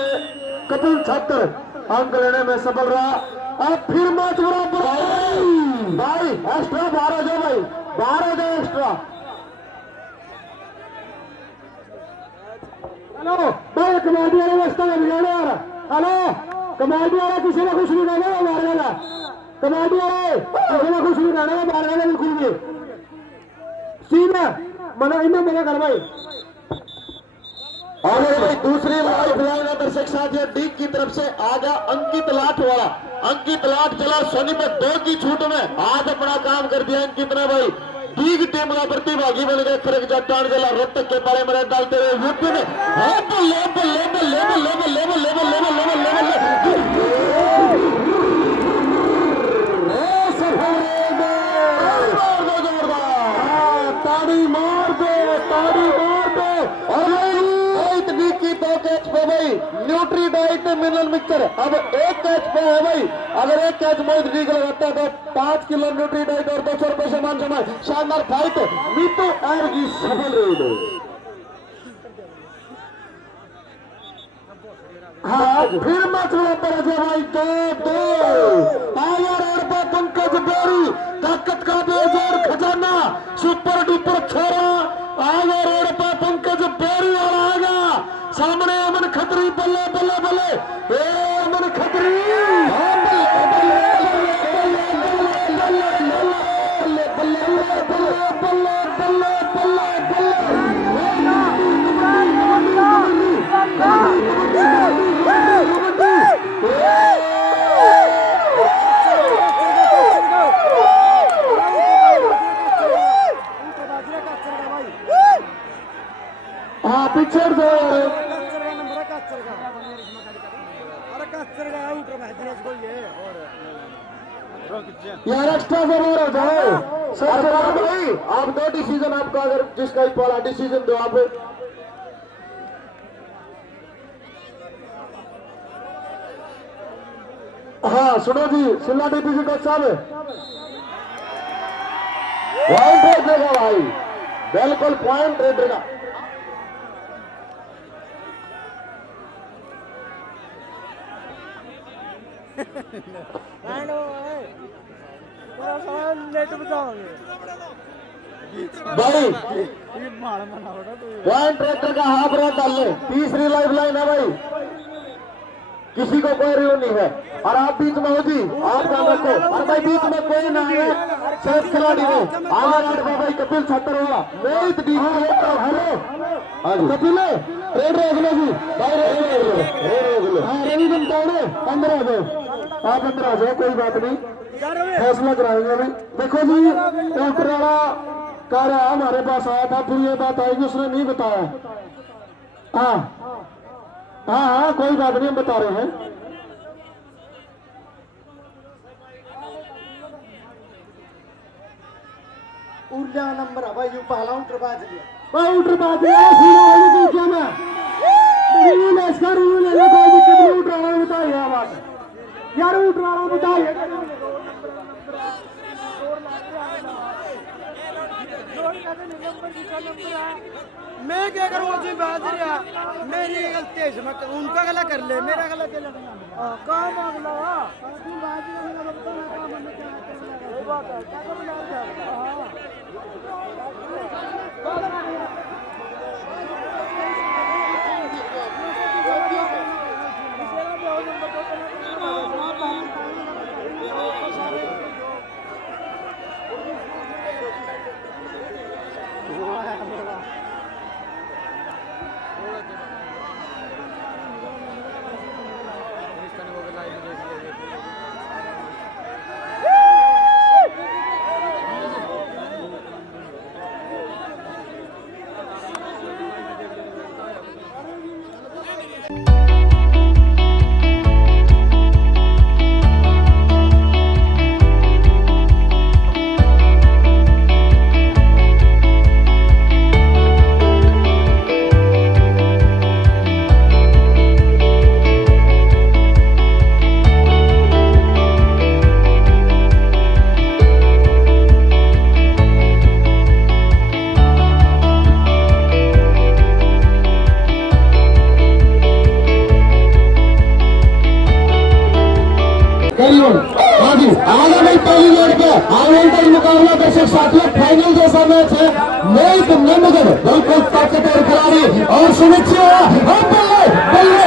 कपिल छात्र अंक लेने में सफल रहा। अब फिर मैच बराबर भाई। एक्स्ट्रा बाहर हो जाओ भाई, बाहर हो जाओ एक्स्ट्रा। कमाटी वाले रास्ता में बिगाड़ो यार। हेलो कमाटी वाला किसी ने कुछ नहीं कहना मार देगा। कमाटी वाले किसी ने कुछ नहीं कहना मार देगा बिल्कुल भी। सीधा मना इन्हें मना कर भाई। और भाई दूसरी लाइव लाइन दर्शक साथियों डी की तरफ से आगा अंकित लाठ वाला। अंकित लाठ चला सोनीपत 2 की छूट में आज अपना काम कर दिया अंकित ने भाई। डी की टीम का प्रतिभागी बन गए। खरग जट्टान जिला रोहतक के पाले में डालते हुए यूपी में level level level level level level level level ताड़ी मार दे ताड़ी मार दे। दो कैच पे भाई न्यूट्री डाइट मिनरल मिक्सचर। अब एक कैच पे है भाई। अगर एक कैच मोहित डी को लगाता है तो 5 किलो न्यूट्री डाइट और 200 रुपए सामान जमा। शानदार फाइट नीतू आएगी सफल रही। हाँ फिर मैच पर भाई 2-2 पावर और पंकज बेरी ताकत का बेजोर खजाना सुपर डुपर छोरा आगे रोड पर पंकज बेरी और आगा सामने अमन खत्री बल्ले बल्ले बल्ले अमन खत्री हाँ पिक्चर दो यार एक्स्ट्रा से मार हो जाओ सर भाई। आप 2 डिसीजन आपका अगर जिसका ही पड़ा डिसीजन दो आप। हाँ सुनो जी शिमला डीपीसी कोच साहब पॉइंट रेट देगा भाई बिल्कुल पॉइंट रेट देगा। भाई पॉइंट ट्रैक्टर का हाफ रेट डाल ले। तीसरी लाइफ लाइन है भाई किसी को कोई रिव्यू नहीं है। और आप बीच में हो जी आप ध्यान रखो। और भाई बीच में कोई ना है सेफ खिलाड़ी हो आगे भाई कपिल छात्र होगा मोहित डी। हेलो कपिल रेड रोक लो जी भाई रेड रवि बनता 15 दो आप 15 दो कोई बात नहीं फैसला कराएंगे अभी। देखो जी ऊपर वाला कह रहा हमारे पास आया था फिर ये बात आएगी उसने नहीं बताया। हाँ हाँ हाँ कोई बात नहीं हम बता रहे हैं। ऊर्जा नंबर है भाई पहला उठर बाज लिया भाई उठर बाज लिया क्या मैं इसका रूल है कोई दिक्कत नहीं। उठ रहा बताइए बात यार उठ रहा बताइए। मैं क्या करूँ जी बात मेरी गलती है उनका गला कर ले मेरा गला कर ले काम मुकाबला दर्शक साथियों फाइनल जैसा मैच है। मोहित नंदगढ़ बिल्कुल ताकतवर खिलाड़ी और सुनिश्चित बल्ले बल्ले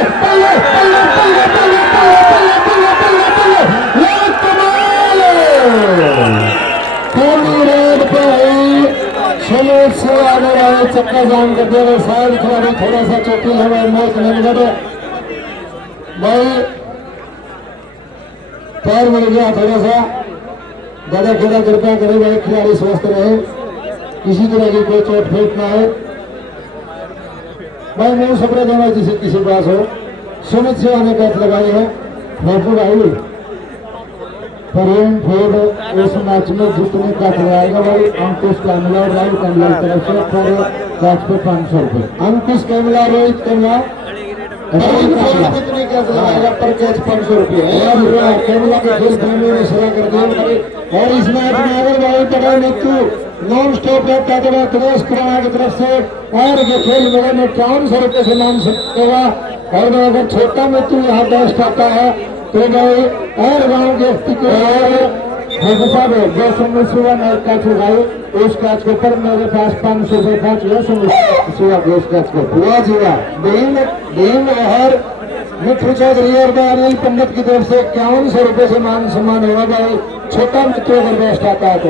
चक्का जाम कर दिया। शायद खिलाड़ी थोड़ा सा चोटी है भाई, मोट नंबर भाई पैर मिल गया थोड़ा सा, ज्यादा खेला कृपया करें भाई, खिलाड़ी स्वस्थ रहे, किसी तरह की कोई चोट फेंक ना हो भाई। मैं सपना देना जिसे किसी पास हो। सुमित सेवा ने कैच लगाई है फोटो भाई, फरेन फोर्ड इस मैच में जितने कैच लगाएगा भाई अंकुश कैमला और राहुल कैमला की तरफ से पर कैच पे 500 रुपए। अंकुश कैमला, रोहित कैमला कितने कैच लगाएगा पर कैच 500 रुपये। कैमला के खेल प्रेमियों ने सलाह कर दिया। और इस मैच में अगर भाई पड़ा नीतू नॉन स्टॉप रहता है तो त्रेस कुराना की तरफ से और ये खेल मेरे में 500 रुपये से मान सकेगा। और अगर छोटा नीतू यहाँ बेस्ट आता है तो भाई और गाँव के जो सुबह मैं कैच लगाई उस कैच के ऊपर मेरे पास 500 रुपये पहुंच गया। सुबह के उस कैच को हुआ जीवा भीम और मिठू चौधरी और अनिल पंडित की तरफ से 5100 रुपये से मान सम्मान होगा भाई। छोटा मित्रों अगर बेस्ट आता है तो।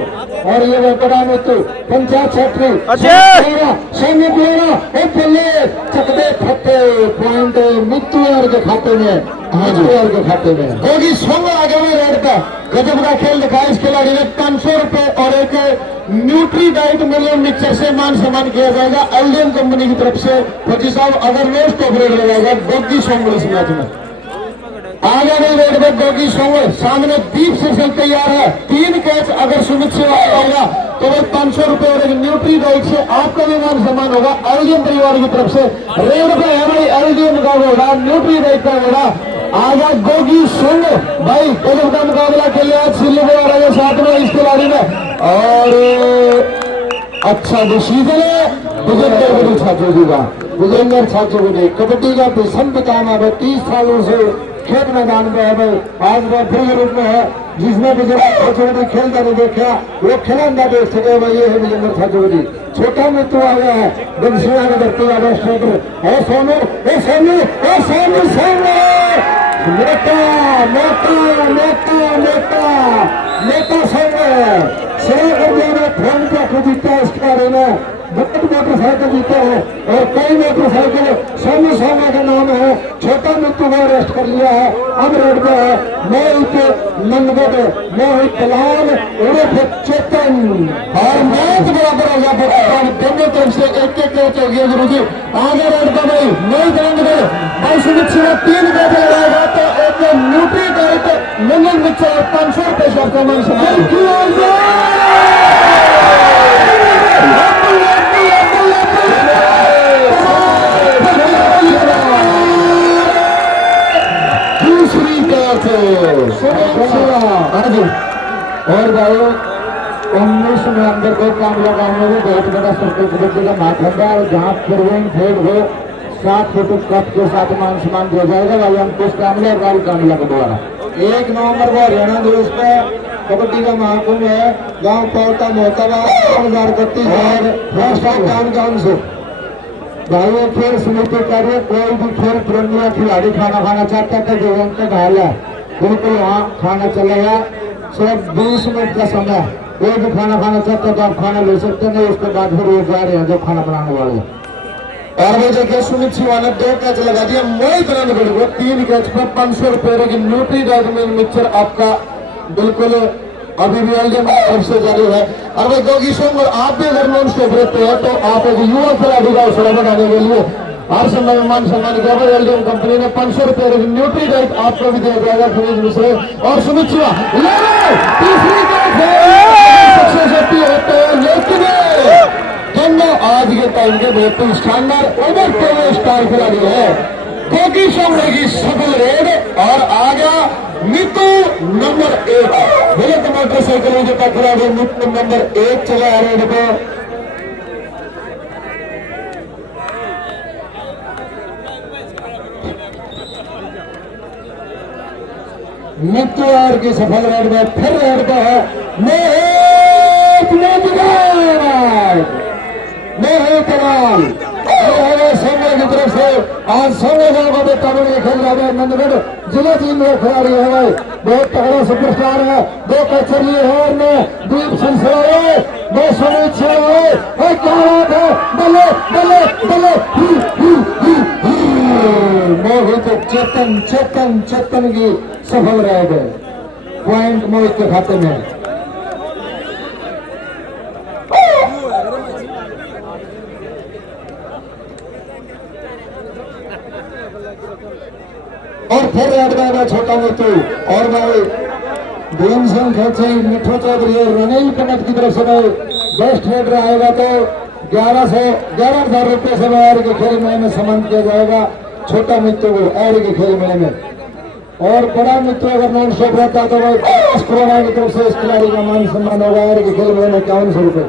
और ये वह बड़ा मित्र पंचायत सेक्रेटरी सैन्य प्लेरा चकदे फटे पॉइंट मित्रू के खाते में, के खाते में होगी। सोंग आगे में रेड का गजब का खेल दिखाया इस खिलाड़ी ने। 500 रुपए और एक न्यूट्री डाइट मिलियन मिक्सर से मान सम्मान किया जाएगा एलडीएम कंपनी की तरफ से। फौजी साहब अगर रोज ऑपरेट लगाएगा गोगी सोंग इस मैच में आगे नहीं रेड में गोगी सोंग। सामने दीप से तैयार है। 3 कैच अगर सुमित सेवा आएगा तो वह 500 रुपए और एक न्यूट्री डाइट से आपका भी मान सम्मान होगा एलडीएम परिवार की तरफ से। रेड पे है भाई एलडीएम का घोड़ा, न्यूट्री डाइट का घोड़ा आजा गोगी सुन भाई। गजब का मुकाबला के लिए आज सिल्ली आ रहा है साथ में इस खिलाड़ी में। और अच्छा डिसीजन है बुजुर्ग छात्रों का, बुजुर्ग छात्रों को कबड्डी का भीषण काम है 30 सालों से खेत मैदान में है भाई। आज वह फिर रूप में है जिसने बुजुर्ग खेलता नहीं देखा वो खिलांदा देख सके भाई। ये है बुजुर्ग छात्रों जी। छोटा मित्र आ गया है बंसिया में धरती वाला स्ट्राइकर। सोनू सोनू सोनू सोनू नेता नेता नेता नेता नेता संघ फोन पे जीता इस खिलाड़ी ने। बहुत मोटरसाइकिल जीते हैं और कई मोटरसाइकिल सोनू सोना का नाम है। छोटा मित्रू को अरेस्ट कर लिया है। अब रोड पे है मोहित नंदगढ़, मोहित लाल उर्फ चेतन और मैच बराबर हो गया। दोनों तरफ से एक कैच हो गया गुरु जी। आगे रोड पे भाई मोहित नंदगढ़ भाई सुमित सिंह 3 कैच लगाएगा तो एक न्यूट्री डाइट मिलियन मिक्सर 500 रुपये से आपका मान और भाई 19 नवंबर को काम लगाने में बहुत बड़ा कबड्डी का मातहंडा है जहाँ प्रवीण फेड हो 7 फोटो कप के साथ मान सम्मान दिया जाएगा भाई अंकुश कामला और राहुल कामला के द्वारा। 1 नवंबर को हरियाणा दिवस पे कबड्डी का महाकुंभ है गाँव पौता मोहताबा 2031 और गांव से भाई खेल समिति कार्य कोई भी खेल प्रेमी खिलाड़ी खाना खाना चाहता है जो उनका घायल है बिल्कुल वहाँ खाना चलेगा। सिर्फ 20 मिनट का समय कोई भी खाना खाना चाहता है तो आप खाना ले सकते हैं। उसके बाद फिर वो जा रहे हैं जो खाना बनाने वाले। और वो देखिए सुमित सिंह ने 2 कैच लगा दिया। मोहित नंदगढ़ को 3 कैच पर 500 रुपये की न्यूट्री डाइट मिक्सचर आपका बिल्कुल अभी भी एलडीएम तरफ से जारी है। और भाई गोगी सोंग और आप भी अगर नॉन स्टॉप रहते हैं तो आप एक युवा खिलाड़ी का अवसर बनाने के लिए हर समय मान सम्मान किया भाई। एलडीएम कंपनी ने 500 रुपये न्यूट्री डाइट आपको भी दिया जाएगा खरीद मिश्रे और सुमित सिंह तीसरी सक्सेस होती है तो लेकिन दोनों आज के टाइम के बहुत ही शानदार उभरते हुए स्टार खिलाड़ी है। गोगी सोंग की सफल रेड और आ गया मितू नंबर 1 बुलेट मोटरसाइकिल विजेता खिलाड़ी मितू नंबर 1 चला रेड पे। मितू और की सफल रेड में फिर रेड पे है मोहित लाल संघ की तरफ से। आज संघ गांव का बेटा खेल रहा है नंदगढ़ जिला टीम में खिलाड़ी है भाई बहुत तगड़ा सुपरस्टार है। 2 कैच लिए है दीप सिंह 2 सुमित सिंह क्या बात है बल्ले चेतन की सफल रह गए। पॉइंट मोहित के खाते में। और फिर रेड में छोटा मिट्टू और भाई भीमसिंह खेचे मिठू चौधरी और रनील कनक की तरफ से भाई बेस्ट रेडर आएगा तो 11,000 रुपये से ऐड के खेल मेले में सम्मान किया जाएगा छोटा मिट्टू को ऐड के खेल मेले में। और बड़ा मिट्टू अगर नॉन स्टॉप रहता तो भाई 50 करोड़ की तरफ से इस खिलाड़ी का मान सम्मान होगा ऐड के खेल मेले में 5100 रुपये।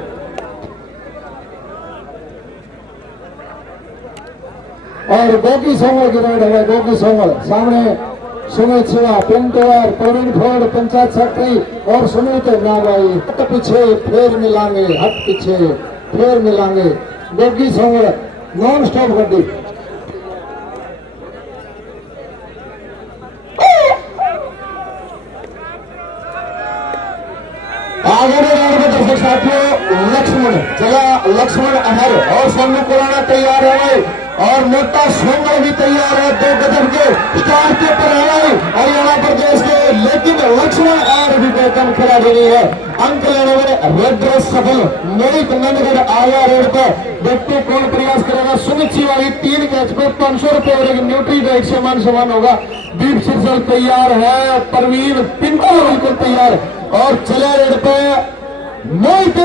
और गोगी सोंगल की राइड है गोगी सोंगल सामने सुमित शिवा पिंटोर प्रवीण फोर्ड पंचायत सेक्रेटरी और सुमित नागाई हट पीछे फिर मिलांगे हट पीछे फिर मिलांगे गोगी सोंगल नॉन स्टॉप गड्डी। आगे दर्शक साथियों लक्ष्मण चला लक्ष्मण अमर और सोनू कुराना तैयार है और मोटा सोंगल भी तैयार है 2 गजब के स्टार के पर हरियाणा प्रदेश के लेकिन लक्ष्मण और भी बेहतर खिलाड़ी नहीं है। अंक लेने में रेड ड्रेस सफल मोहित नंदगढ़ आया रेड पे देखते कौन प्रयास करेगा। सुमित शिवाली 3 कैच पे 500 रुपए और एक न्यूट्री डाइट से मान सम्मान होगा। दीप सिरसल तैयार है परवीन पिंटू बिल्कुल तैयार और चले रेड पे मोहित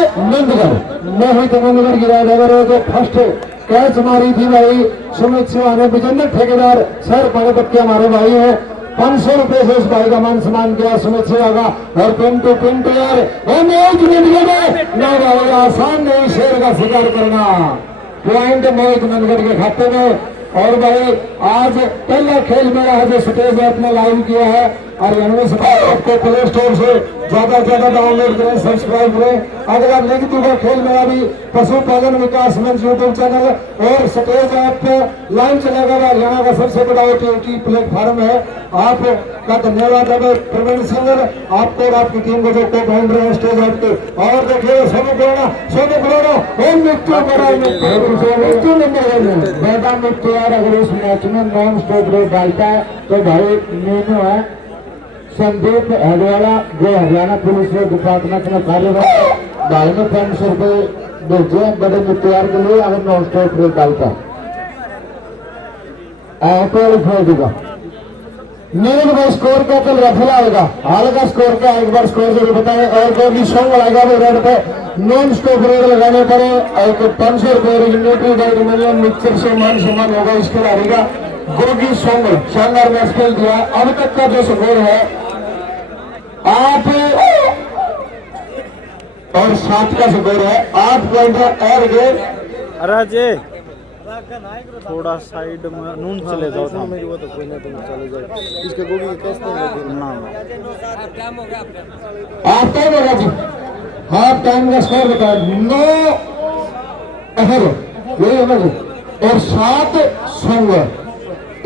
नंदगढ़ की राइड अगर जो फर्स्ट कैच मारी थी भाई सुमित सिंह ने विजेंद्र ठेकेदार सर बड़े बच्चे हमारे भाई है 500 रुपए से इस भाई का मान सम्मान किया सुमित सिंह का। और पिंटू यार ना भाई आसान नहीं शेर का शिकार करना पॉइंट मोहित नंदगढ़ के खाते में। और भाई आज पहला खेल मेरा है जो स्टेज आपने लाइव किया है और आपको प्ले स्टोर से ज्यादा डाउनलोड करें सब्सक्राइब करें। अगला लिंक दूंगा खेल मेरा भी पशुपालन विकास मंच यूट्यूब चैनल और स्टेज ऐप पे लाइव चलेगा हरियाणा का सबसे बड़ा OTT प्लेटफॉर्म है। आपका धन्यवाद है प्रवीण सिंह आपको और आपकी टीम को जो को फाउंडर है स्टेज ऐप के। और देखिए सोनू करोड़ा मृत्यु नंबर बेटा मृत्यु यार अगर इस मैच में नॉन स्टॉप रेट डालता है तो भाई मेनू है संदीप हरियाणा जो हरियाणा पुलिस डिपार्टमेंट में कार्यरत भाई ने 500 रुपए भेजे बड़े मुख्तियार के लिए अगर नॉन स्टॉप रेट डालता है। नीरज भाई स्कोर क्या कल रफल आएगा हाल का स्कोर क्या एक बार स्कोर जरूर बताएं। और गोगी सॉन्ग लगाएगा वो रेड पे नॉन स्टॉप रेड लगाने पर 500 रुपए न्यूट्री डाइट मिलियन मिक्सर से मान सम्मान होगा इस खिलाड़ी का। गोगी सॉन्ग शानदार मैच खेल दिया। अब तक का जो स्कोर है 8 और 7 का स्कोर है 8 पॉइंट और गेम थोड़ा साइड में नून चले जाओ था मेरी वो तो कोई नहीं तुम चले जाओ इसके गोभी के कैसे ना हाफ टाइम होगा जी। हाफ टाइम का स्कोर बता 9 यही है ना जी और 7 सोंगर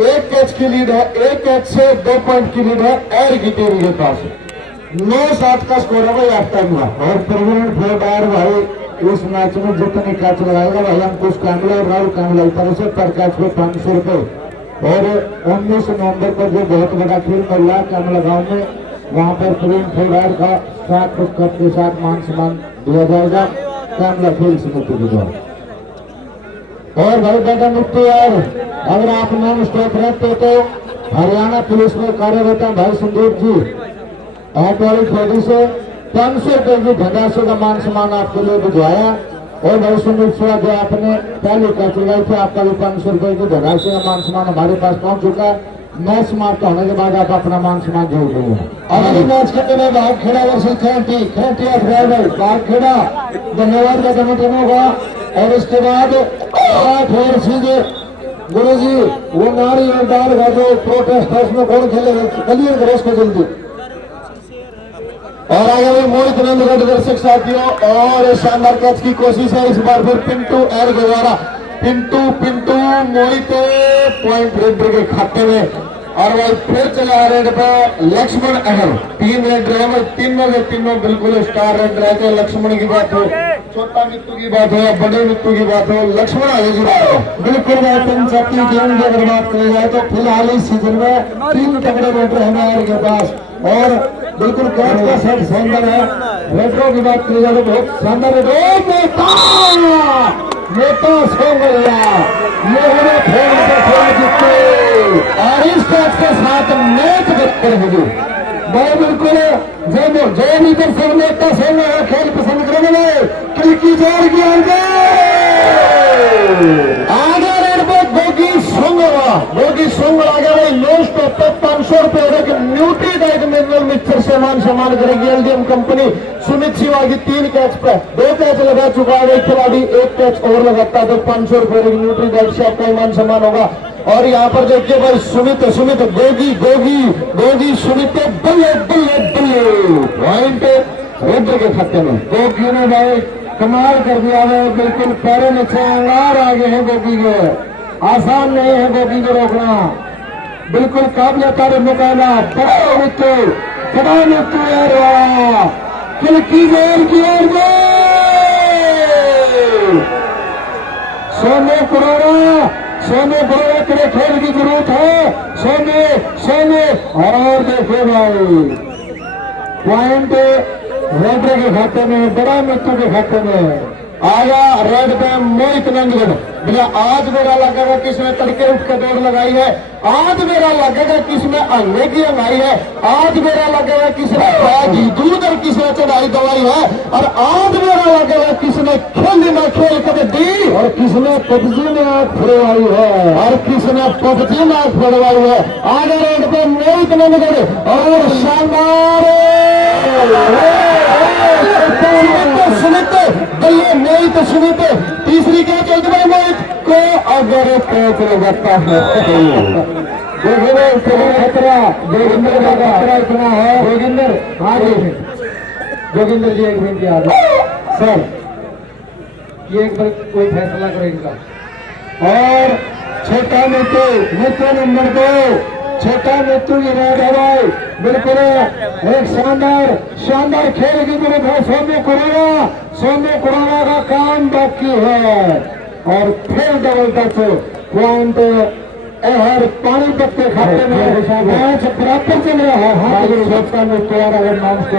1 कैच की लीड है 1 कैच से 2 पॉइंट की लीड है एर की टीम के पास 9-7 का स्कोर है भाई हाफ टाइम का। और प्रवीण फोर्डार भाई इस मैच में जितने कैच लगाएगा भाई अंकुश कांगला और राहुल कांगला तरह से पर कैच पे 500 रुपए। और 19 नवंबर को जो बहुत बड़ा खेल मिल रहा है कांगला गांव में वहां पर प्रवीण फोर्डार का 7 कप के साथ मान सम्मान दिया जाएगा कांगला खेल समिति के द्वारा। और भाई बेटा मुक्ति यार अगर आप नॉन स्टॉप रहते तो हरियाणा पुलिस में कार्यरत है भाई संदीप जी ऑटो वाली खेड़ी से 500 रुपए की धनराशि का मान सम्मान आपके लिए भिजवाया। और भाई सुमित सिंह जो आपने पहले कैच लगाई थी आपका भी 500 रुपए की धनराशि का मान सम्मान हमारे पास पहुंच चुका है। मैच समाप्त होने के बाद आप अपना मान सम्मान जोड़ देंगे। अगले मैच खेलने में भाग खेड़ा वर्सेस खेटिया ड्राइवर भाग खेड़ा धन्यवाद का कमेटी होगा। और इसके बाद और सीधे गुरु जी वो नारी और डाल का जो प्रोटेस्ट है उसमें कौन खेलेगा क्लियर करो उसको जल्दी। और आगे भी मोहित नंदगढ़ दर्शक साथियों और शानदार कैच की कोशिश है इस बार फिर पिंटू एर के द्वारा पिंटू मोहित पॉइंट रेड के खाते में। और भाई फिर चला रेड पे लक्ष्मण अहर 3 रेड रहे तीनों के तीनों बिल्कुल स्टार रेड रहे थे। लक्ष्मण की बात हो छोटा मित्तू की बात हो या बड़े मित्तू की बात हो, लक्ष्मण आगे की बात हो, बिल्कुल भाई पंचायती गेम की अगर बात करी जाए तो फिलहाल इस सीजन में 3 तगड़े बैटर हैं हमारे के पास और बिल्कुल कैच का सेट शानदार है। रेट्रो की बात करी जाए तो बहुत शानदार नेता सोमलिया ये हमें खेल जीतते और इस कैच के साथ मैच बेहतर होगी भाई। बिल्कुल जो भी दर्शक नेता सोम खेल पसंद करेंगे क्रिकी जोर की आगे रेड पे गोगी सोंग आ गया भाई। नो स्टॉप पे 500 रुपए के न्यूट्रीडाइट मिनरल मिक्सचर सामान करेगी एलडीएम कंपनी। सुमित शिवा की 3 कैच पे 2 कैच लगा चुका है एक खिलाड़ी, 1 कैच और लगाता है तो 500 रुपए की न्यूट्रीडाइट से आपका सामान होगा। और यहाँ पर देखिए भाई सुमित गोगी सुमित बल्ले पॉइंट रुद्र के खाते में। गोगी ने भाई कमाल कर दिया है, बिल्कुल पैरों नीचे अंगार आगे हैं गोगी के, आसान नहीं है गोगी को रोकना, बिल्कुल काबिल तारीफ मुकाबला। बड़ा मृत्यु यार खिलकी गोल की ओर सोने करोड़ा तेरे खेल की जरूरत है सोने। और देखिए भाई पॉइंट रेड के खाते में, बड़ा मृत्यु के खाते में आया। रेड पे मोहित नंदगढ़ भैया आज मेरा लगेगा किसने तड़के उठ के दौड़ लगाई है, आज मेरा लगेगा किसने अंगे की अंगाई है, आज मेरा लगेगा किसने घी दूध और किसने चढ़ाई दवाई है, और आज मेरा लगेगा किसने खेली ना खेल कबड्डी और किसने पबजी में आंख फड़वाई है और किसने पबजी में आंख फड़वाई है। आगे रेड पे मोहित नंदगढ़ और शानदार मोहित सुमित तीसरी क्या चलती भाई मोहित को अगर कैच लगाता है खतरा जोगिंदर का खतरा इतना है। जोगिंदर हाँ जी जोगिंदर जी एक मिनट याद सर ये एक बार कोई फैसला करें इनका। और छोटा मृत्यु नंबर 2 छोटा मृत्यु की रेड है भाई। बिल्कुल एक शानदार खेल की जरूरत है। सोम्य कुराना का काम बाकी है और फिर डबल टच पॉइंट हर पानीपत के खाते में मैच बराबर चल रहा है। छोटा मृत्यु अगर नाम को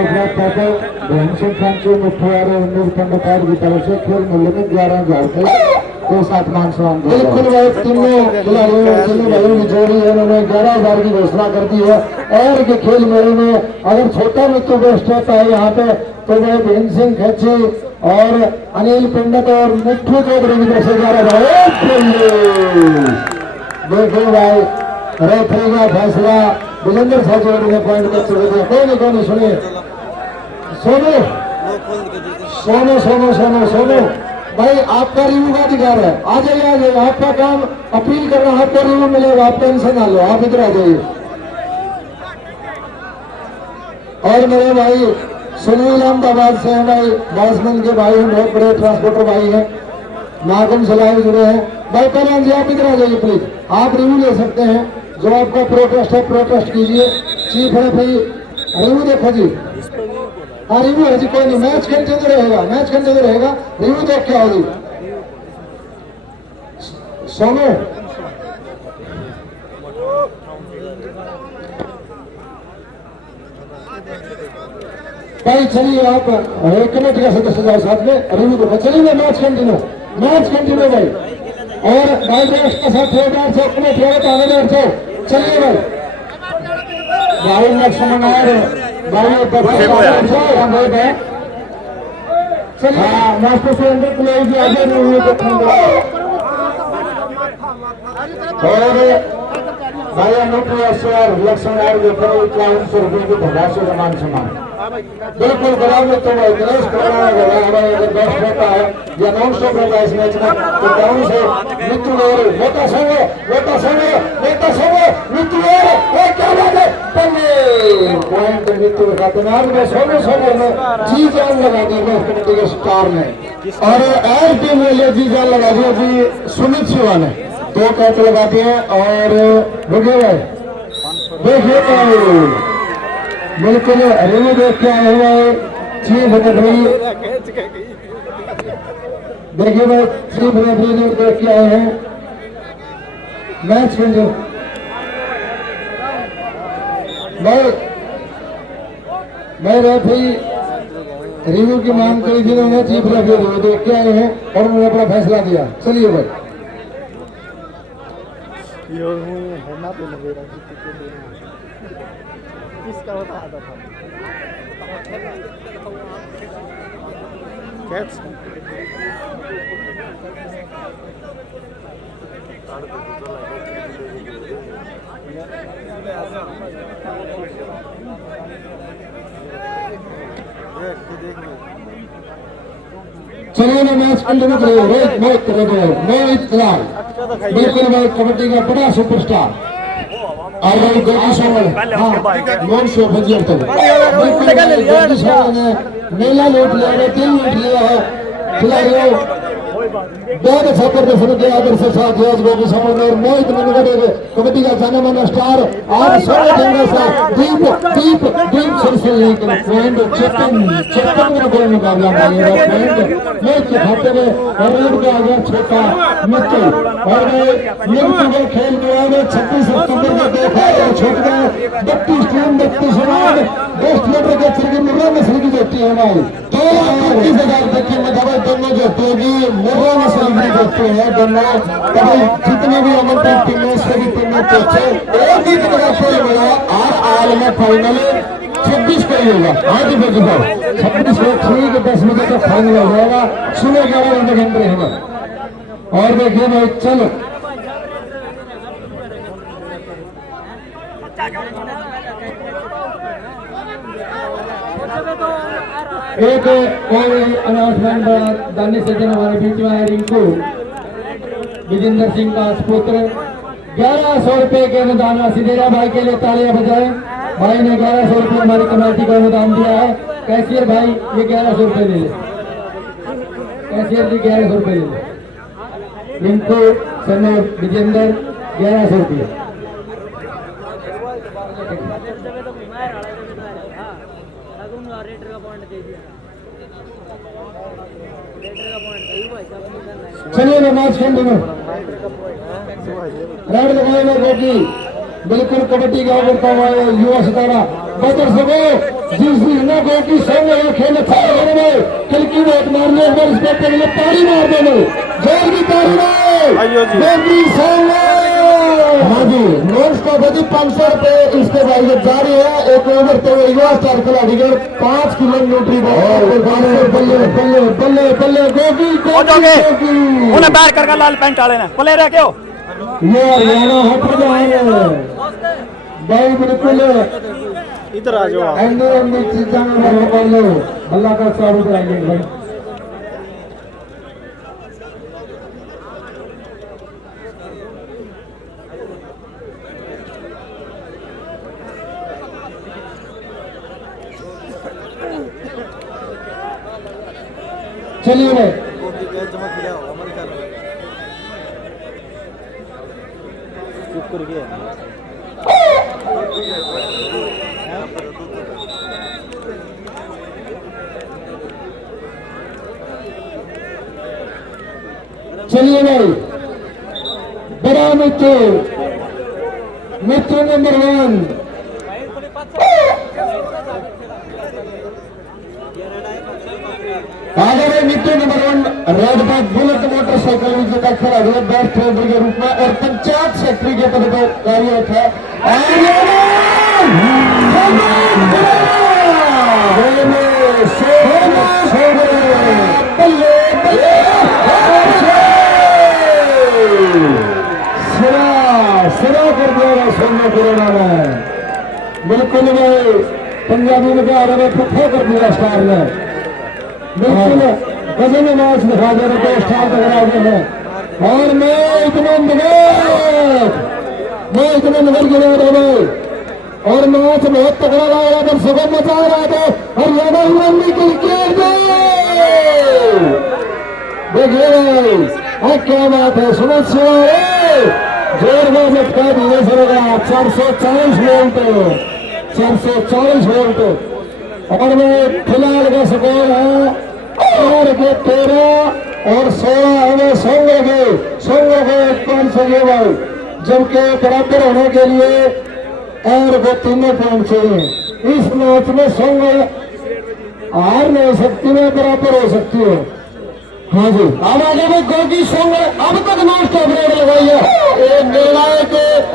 खंड की तरफ से खेल मूल्य में 11,000 को 7 मान सम्मान। बिल्कुल भाई तीनों भाइयों की जोड़ी है, उन्होंने 11,000 की घोषणा कर दी है। और के खेल मेले में अगर छोटा मृत्यु बेस्ट होता है यहाँ पे तो भाई भीम सिंह खच्ची और अनिल पंडित और मिट्ठू चौधरी की तरफ से 11,000। देखो भाई रेफरी का फैसला विजेंद्र साहब ने पॉइंट कर चुके थे। कोई नहीं सुनिए सोनू भाई आपका रिव्यू का अधिकार है। आ जाइए आपका काम अपील करना, आपको रिव्यू मिलेगा, आप टेंशन ना लो, आप इधर आ जाइए। और मेरे भाई सुनील अहमदाबाद से हैं भाई, बैट्समैन के भाई हैं, बहुत बड़े ट्रांसपोर्टर भाई हैं, नागम से लाइव जुड़े हैं भाई। पहले जी आप इधर आ जाइए प्लीज, आप रिव्यू ले सकते हैं। जो आपका प्रोटेस्ट है प्रोटेस्ट कीजिए। चीफ है भाई रिव्यू देखो जी। हाँ रिव्यू है जी, कोई नहीं, मैच कंटिन्यू रहेगा, रिव्यू देख के आओ जी। सोनू भाई चलिए आप कमेटी का सदस्य जाओ साथ में, रिव्यू देखो। चलिए मैच कंटिन्यू भाई। और भाई देश का साथ कमेटी आगे चलिए भाई लक्ष्मण आए मास्टर से अंदर प्लेयर आगे और भाई लक्ष्मण आए 5100 रुपये की धनराशि का मान सम्मान। बिल्कुल ग्राउंड में तो दिनेश अगर बेस्ट रहता है या नॉन स्टॉप रहता है इस मैच में तो ग्राउंड से मृत्यु मोटा संघ मृत्यु क्या बात है पॉइंट मृत्यु के खाते में। आज मैं सोने में जी जान लगा दी कमेटी के स्टार ने और एयर टीम में ले जी जान लगा दिया जी सुमित शिवा ने 2 कैच लगा दिए। और देखिए बिल्कुल रिव्यू देख के आए हुए चीफ रेफरी देखिए भाई चीफ रेफरी ने देख के आए हैं मैच के जो मैं रेफरी रिव्यू की मांग करी थी उन्होंने चीफ रेफरी देख के आए हैं और उन्होंने अपना फैसला दिया। चलिए भाई चलिए ना मैच कंटिन्यू करिए। बिल्कुल भाई कबड्डी का बड़ा सुपरस्टार और भाई मोहन शो भजिया तक ने मेला लूट लिया है, दिल लूट लिया है खिलाड़ियों। बहुत अच्छा प्रदर्शन किया आदर से साथ आज गोपी समूह और मोहित मनगढ़ कबड्डी का जाना माना स्टार आज सोने देंगे साथ दीप दीप दीप सरसल लेकर पॉइंट चेतन में कोई मुकाबला नहीं है। पॉइंट मैच के खाते में और रोड का अगर छोटा मित्तल और मित्तल के खेल में 26 अक्टूबर को देखा है छोटा 32 टीम 32 समाज 10 मीटर के चिरगी मुर्रा नस्ल की जोटी है भाई 2,30,000 तक की दवाई दोनों जोटी होगी मुर्रा नस्ल की जोटी है दोनों। जितने भी अमनप्रीत टीम है सभी टीमें पीछे एक ही तरह खेल बना आर में फाइनल 26 को ही होगा। आज ही बच जाओ 26 को ठीक 10 बजे तक फाइनल हो जाएगा। सुबह 11 घंटे होगा और देखिए भाई चलो एक कोई अनाउंसमेंट दानी सज्जन हमारे बीच में है रिंकू विजेंद्र सिंह का पुत्र 1100 रुपए के अनुदान राशि दे रहा भाई के लिए तालियां बजाएं। भाई ने 1100 रुपए हमारी कमेटी को अनुदान दिया है। कैशियर भाई ये 1100 रुपए ले ले कैशियर जी 1100 रुपए ले ले रिंकू सने विजेंद्र 1100 रुपये। चलिए ना मैच खेल दोनों रेड लगाए में रोकी बिल्कुल कबड्डी का करता हुआ युवा सितारा बदर सबो जिस ना गोकी सामने खेल अच्छा में कल की बात मारने पर इस पे पहले ताली मार देने जोर की ताली बेबी सामने। हाँ जी नॉन स्टॉप है 500 रुपए इसके भाई जारी है। एक ओवर तो युवा स्टार खिलाड़ी 5 किलो न्यूट्री बल्ले बल्ले बल्ले बल्ले बल्ले गोगी उन्हें बैठ करके लाल पैंट वाले ने प्लेयर है क्यों ये हट जाएंगे भाई बिल्कुल इधर आ जाओ अंदर चीजा में अल्लाह का स्वागत करेंगे भाई। चलिए भाई चलिए भाई बड़ा मित्र नंबर 1 आगे मित्र number 1 red bike Bullet motorcycle विजेता खिलाड़ी बैट ट्रेडर के रूप में और पंचायत सेक्रेटरी के पद पर कार्यरत है। सिरा कर दिया सोना पुराना में बिल्कुल भाई पंजाबी में क्या रहा है फुफा कर दिया स्टार ने बिल्कुल गजब मैच दिखा दे रहे स्टार टकरा हैं और मैं इतने नगर गिरा रहे और मैच बहुत तगड़ा लगा रहा था सुबह मचा रहा था और यादव देखिए भाई और क्या बात है सुनो जोर में झटका दिए सर 440 वोल्ट और में फिलहाल का स्कोर है और के 13 और 16 हमें सोंगे के 500 भाई, जबकि बराबर होने के लिए और वो तीनों पॉइंट चाहिए। इस मैच में सोंगे हार नहीं सकती है, बराबर हो सकती है। हाँ जी, अब आगे में गोगी सोंगे अब तक नॉन स्टॉप रेड लगाई है, निर्णायक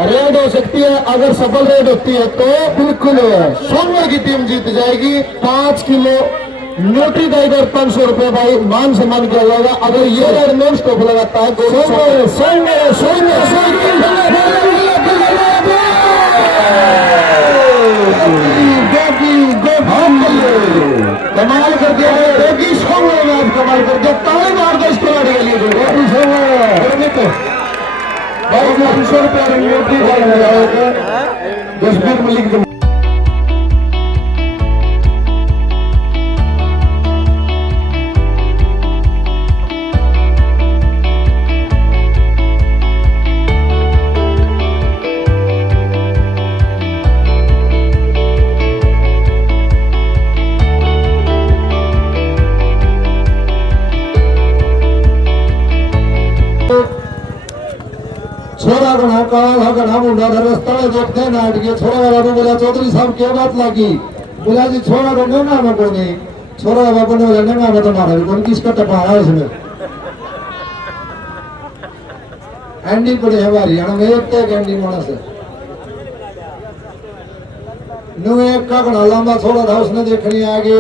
रेड हो सकती है। अगर सफल रेड होती है तो बिल्कुल सोंगे की टीम जीत जाएगी। 5 किलो नोटी देकर 500 रुपए भाई मान सम्मान किया जाएगा। अगर ये रेड नॉन स्टॉप लगाता है कमाल कर दिया है, कमाल कर दिया। ताली मार दो इसको लड़े के लिए 500 रुपये जसबीर मलिक। छोरा घना काला घना मुंडा रस्ता देखते हैं नाट के छोरा बाबू बोला चौधरी साहब क्या बात लगी, बोला जी छोरा तो नंगा में को नहीं, छोरा बाबू ने बोला नंगा में तो मारा भी कौन, किसका टपाया इसमें एंडी पड़े है हरियाणा में एक तक एंडी मानस है नु एक का घना लंबा छोरा था, उसने देखनी आगे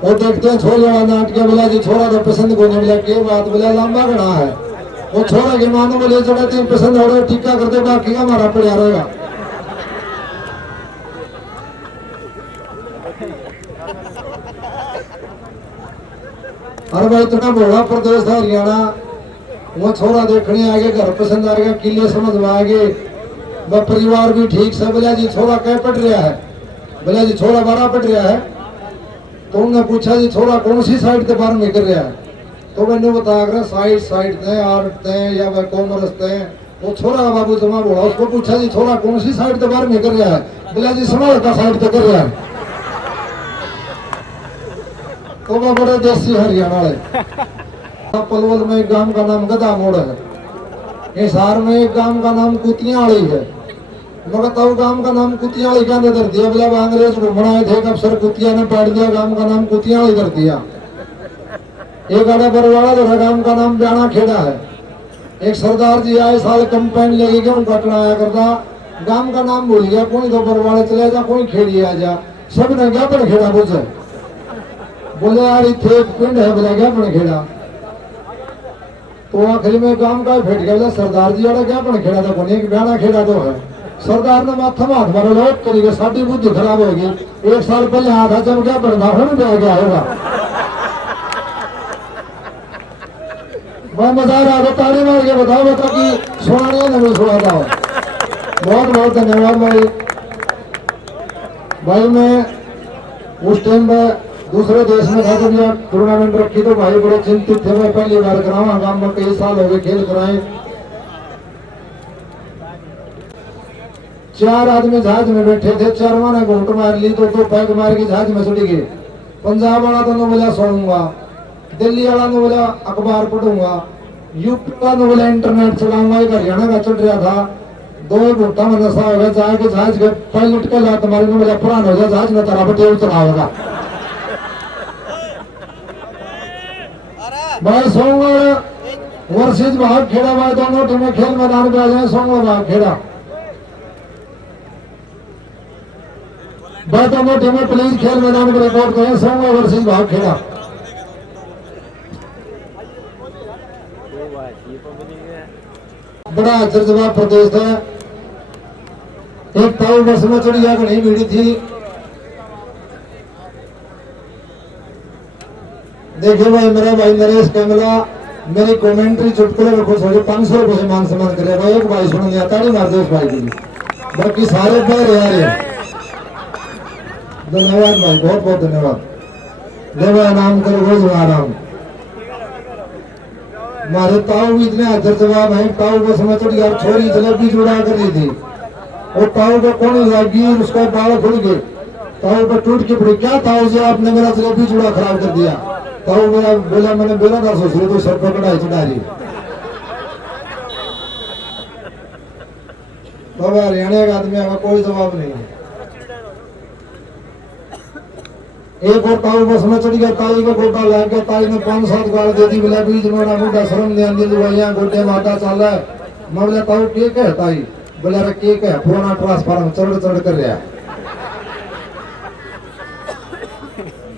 और देखते हैं छोरा नाट के बोला जी छोरा तो पसंद को नहीं, बोला क्या बात, बोला लंबा घना है वो छोरा के मानो बोले जोड़ा तीन पसंद हो रहे टीका करते बाकी का हमारा पड़ा रहेगा। अरे भाई इतना बड़ा प्रदेश है हरियाणा, वो छोरा देखने आगे घर पसंद आ गया, किले समझ में आ गए, वह परिवार भी ठीक से। बोला जी छोरा क्या पट रहा है, बोला जी छोरा 12 पट रहा है। तो उन्होंने पूछा जी छोरा कौन सी साइड से बाहर निकल रहा है, तो मैंने बता कर साइड थे आर्ट थे या वह कॉमर्स थे। वो छोरा बाबू जमा बोला, उसको पूछा जी छोरा कौन सी साइड से बाहर निकल रहा है, बोला जी समाज का साइड से कर रहा है। तो वह बड़े देसी हरियाणा वाले। पलवल में एक गांव का नाम गदा मोड़ है, हिसार में एक गांव का नाम कुतियाली है, मगर तब गांव का नाम कुतियाली क्या कर दिया, बोला अंग्रेज घूमना आए थे अफसर कुतिया ने पाट दिया, गांव का नाम कुतियाली कर दिया। एक आड़ा बरवाड़ा जो गांव का नाम ब्याणा खेड़ा है। एक सरदार जी आए साल कंपेन लेके गेहूं काटना आया करता, गांव का नाम भूल गया, कोई तो बरवाड़े चले जा कोई खेड़ी आ जा, सब ने ज्ञापन खेड़ा पूछे, बोले यार इतने एक पिंड है, बोला ज्ञापन खेड़ा। तो आखिरी में गांव का फेट गया, बोला सरदार जी वाला ज्ञापन खेड़ा था कोई, एक ब्याणा खेड़ा तो है। सरदार ने माथा में हाथ मारा, लोग करेंगे साड़ी बुद्धि खराब होगी, 1 साल पहले हाथ था जब ज्ञापन था हूं भी गया होगा। मैं मजा रहा था, ताली मार के बताओ बता कि सुनाने नहीं सुना था। बहुत बहुत धन्यवाद भाई। भाई मैं उस टाइम में दूसरे देश में था, जब यह टूर्नामेंट रखी तो भाई बड़े चिंतित थे, मैं पहली बार कराऊंगा गांव में, कई साल हो गए खेल कराए। 4 आदमी जहाज में बैठे थे, 4वां ने घूंट मार ली तो 2 पैक मार के जहाज में चढ़ गए। पंजाब वाला तो बोला सोऊंगा, दिल्ली वाला ने बोला अखबार पढ़ूंगा, यूपी वाला ने बोला इंटरनेट चलाऊंगा। एक हरियाणा का चल रहा था, 2 घंटा में नशा हो गया, जाके जहाज के पायलट के लात मारी ने बोला पुरान हो गया जहाज में तारा बटे चलाओगा। भाई सोमवार वर्षित भाग खेड़ा भाई दोनों टीमें खेल मैदान पे आ जाए। सोमवार भाग खेड़ा भाई दोनों टीमें प्लीज खेल मैदान पर रिपोर्ट करें। सोमवार वर्षित भाग खेड़ा बड़ा जवाब प्रदेश है। एक ताऊ बस में चढ़िया को नहीं भिड़ी थी, देखिए भाई नरेश कैमला मेरी कमेंट्री चुटकुले में खुश हो गए, 500 रुपये से मान सम्मान करे भाई। एक भाई सुन लिया ताड़ी मार दो उस भाई की, बाकी सारे पैर यार। धन्यवाद भाई, बहुत बहुत धन्यवाद। देवा नाम करो रोज आराम। हमारे ताऊ भी इतने हाजिर जवाब है। ताऊ को समझ यार छोरी जलेबी जुड़ा कर रही थी, और ताऊ को कौन लगी, उसका बाल खुल गए, ताऊ को टूट के पड़ी, क्या ताऊ जी आपने मेरा जलेबी चूड़ा खराब कर दिया। ताऊ मेरा बोला, मैंने मेरा ना सोच रही तो सर पर कढ़ाई चढ़ा रही। तो हरियाणा का आदमी का कोई जवाब नहीं है। एक और ताऊ बस में चढ़ गया, ताई का गोटा लग गया, ताई ने 5-7 गाल दे दी, बोला बीच में मुंडा शर्म दे दी दवाइयां गोटे में आटा चल रहा है। मैं बोला ताऊ केक है, ताई बोला अरे केक है, पुराना ट्रांसफार्मर चढ़ कर रहा।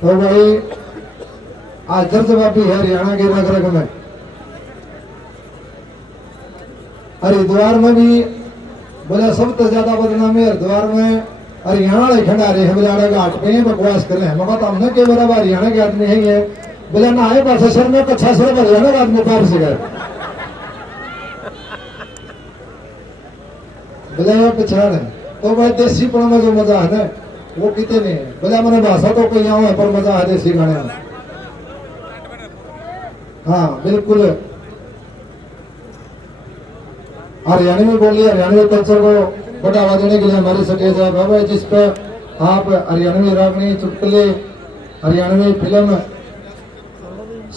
तो भाई आज जब जवाबी है हरियाणा के रग रग में। हरिद्वार में भी बोला सबसे ज्यादा बदनामी हरिद्वार में हरियाणा वाले खंडारे हैं, बोला घाट पे बकवास कर रहे हैं। मगर हमने के बोला हरियाणा के आदमी है ये, बोला ना है पास सर में कच्छा सर हरियाणा का आदमी पार से गए, बोला ये पिछड़ा है। तो भाई देसी पण में जो मजा है ना वो कितने नहीं है। बोला मैंने भाषा तो कहीं आऊँ है पर मजा है देसी गाने में। हाँ बिल्कुल हरियाणा में बोलिए, हरियाणवी कल्चर को बढ़ावा देने के लिए हमारी स्टेज है बाबा, जिस पे आप हरियाणवी रागनी, चुटकुले, हरियाणवी फिल्म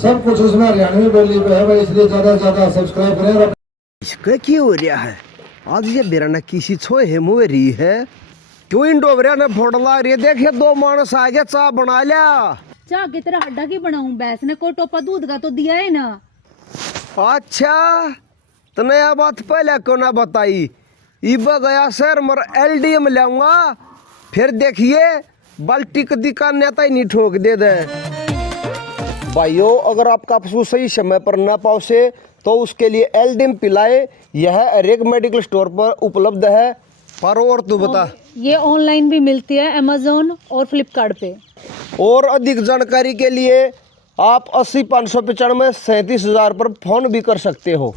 सब कुछ उसमें हरियाणवी बोली पे है भाई, इसलिए ज्यादा से ज्यादा सब्सक्राइब करें। इसका क्या हो रहा है आज? ये बेराना किसी छोए है मुँह रही है क्यों? इन डोबरिया ने फोड़ ला रही है। देखिए 2 मानस आ गया, चाय बना लिया। चाह की तरह हड्डा की बनाऊं? भैंस ने कोई टोपा दूध का तो दिया है ना। अच्छा तो नया बात पहले क्यों ना बताई? इबा गया सर मर एलडीएम लाऊंगा, फिर देखिए बाल्टी की दुकान नेता ही नहीं ठोक दे दे। भाइयों अगर आपका पशु सही समय पर ना पहुंचे तो उसके लिए एलडीएम पिलाए, यह हर एक मेडिकल स्टोर पर उपलब्ध है। पर और तू बता, ये ऑनलाइन भी मिलती है अमेजोन और फ्लिपकार्ट पे। और अधिक जानकारी के लिए आप 80 595 37,000 पर फोन भी कर सकते हो।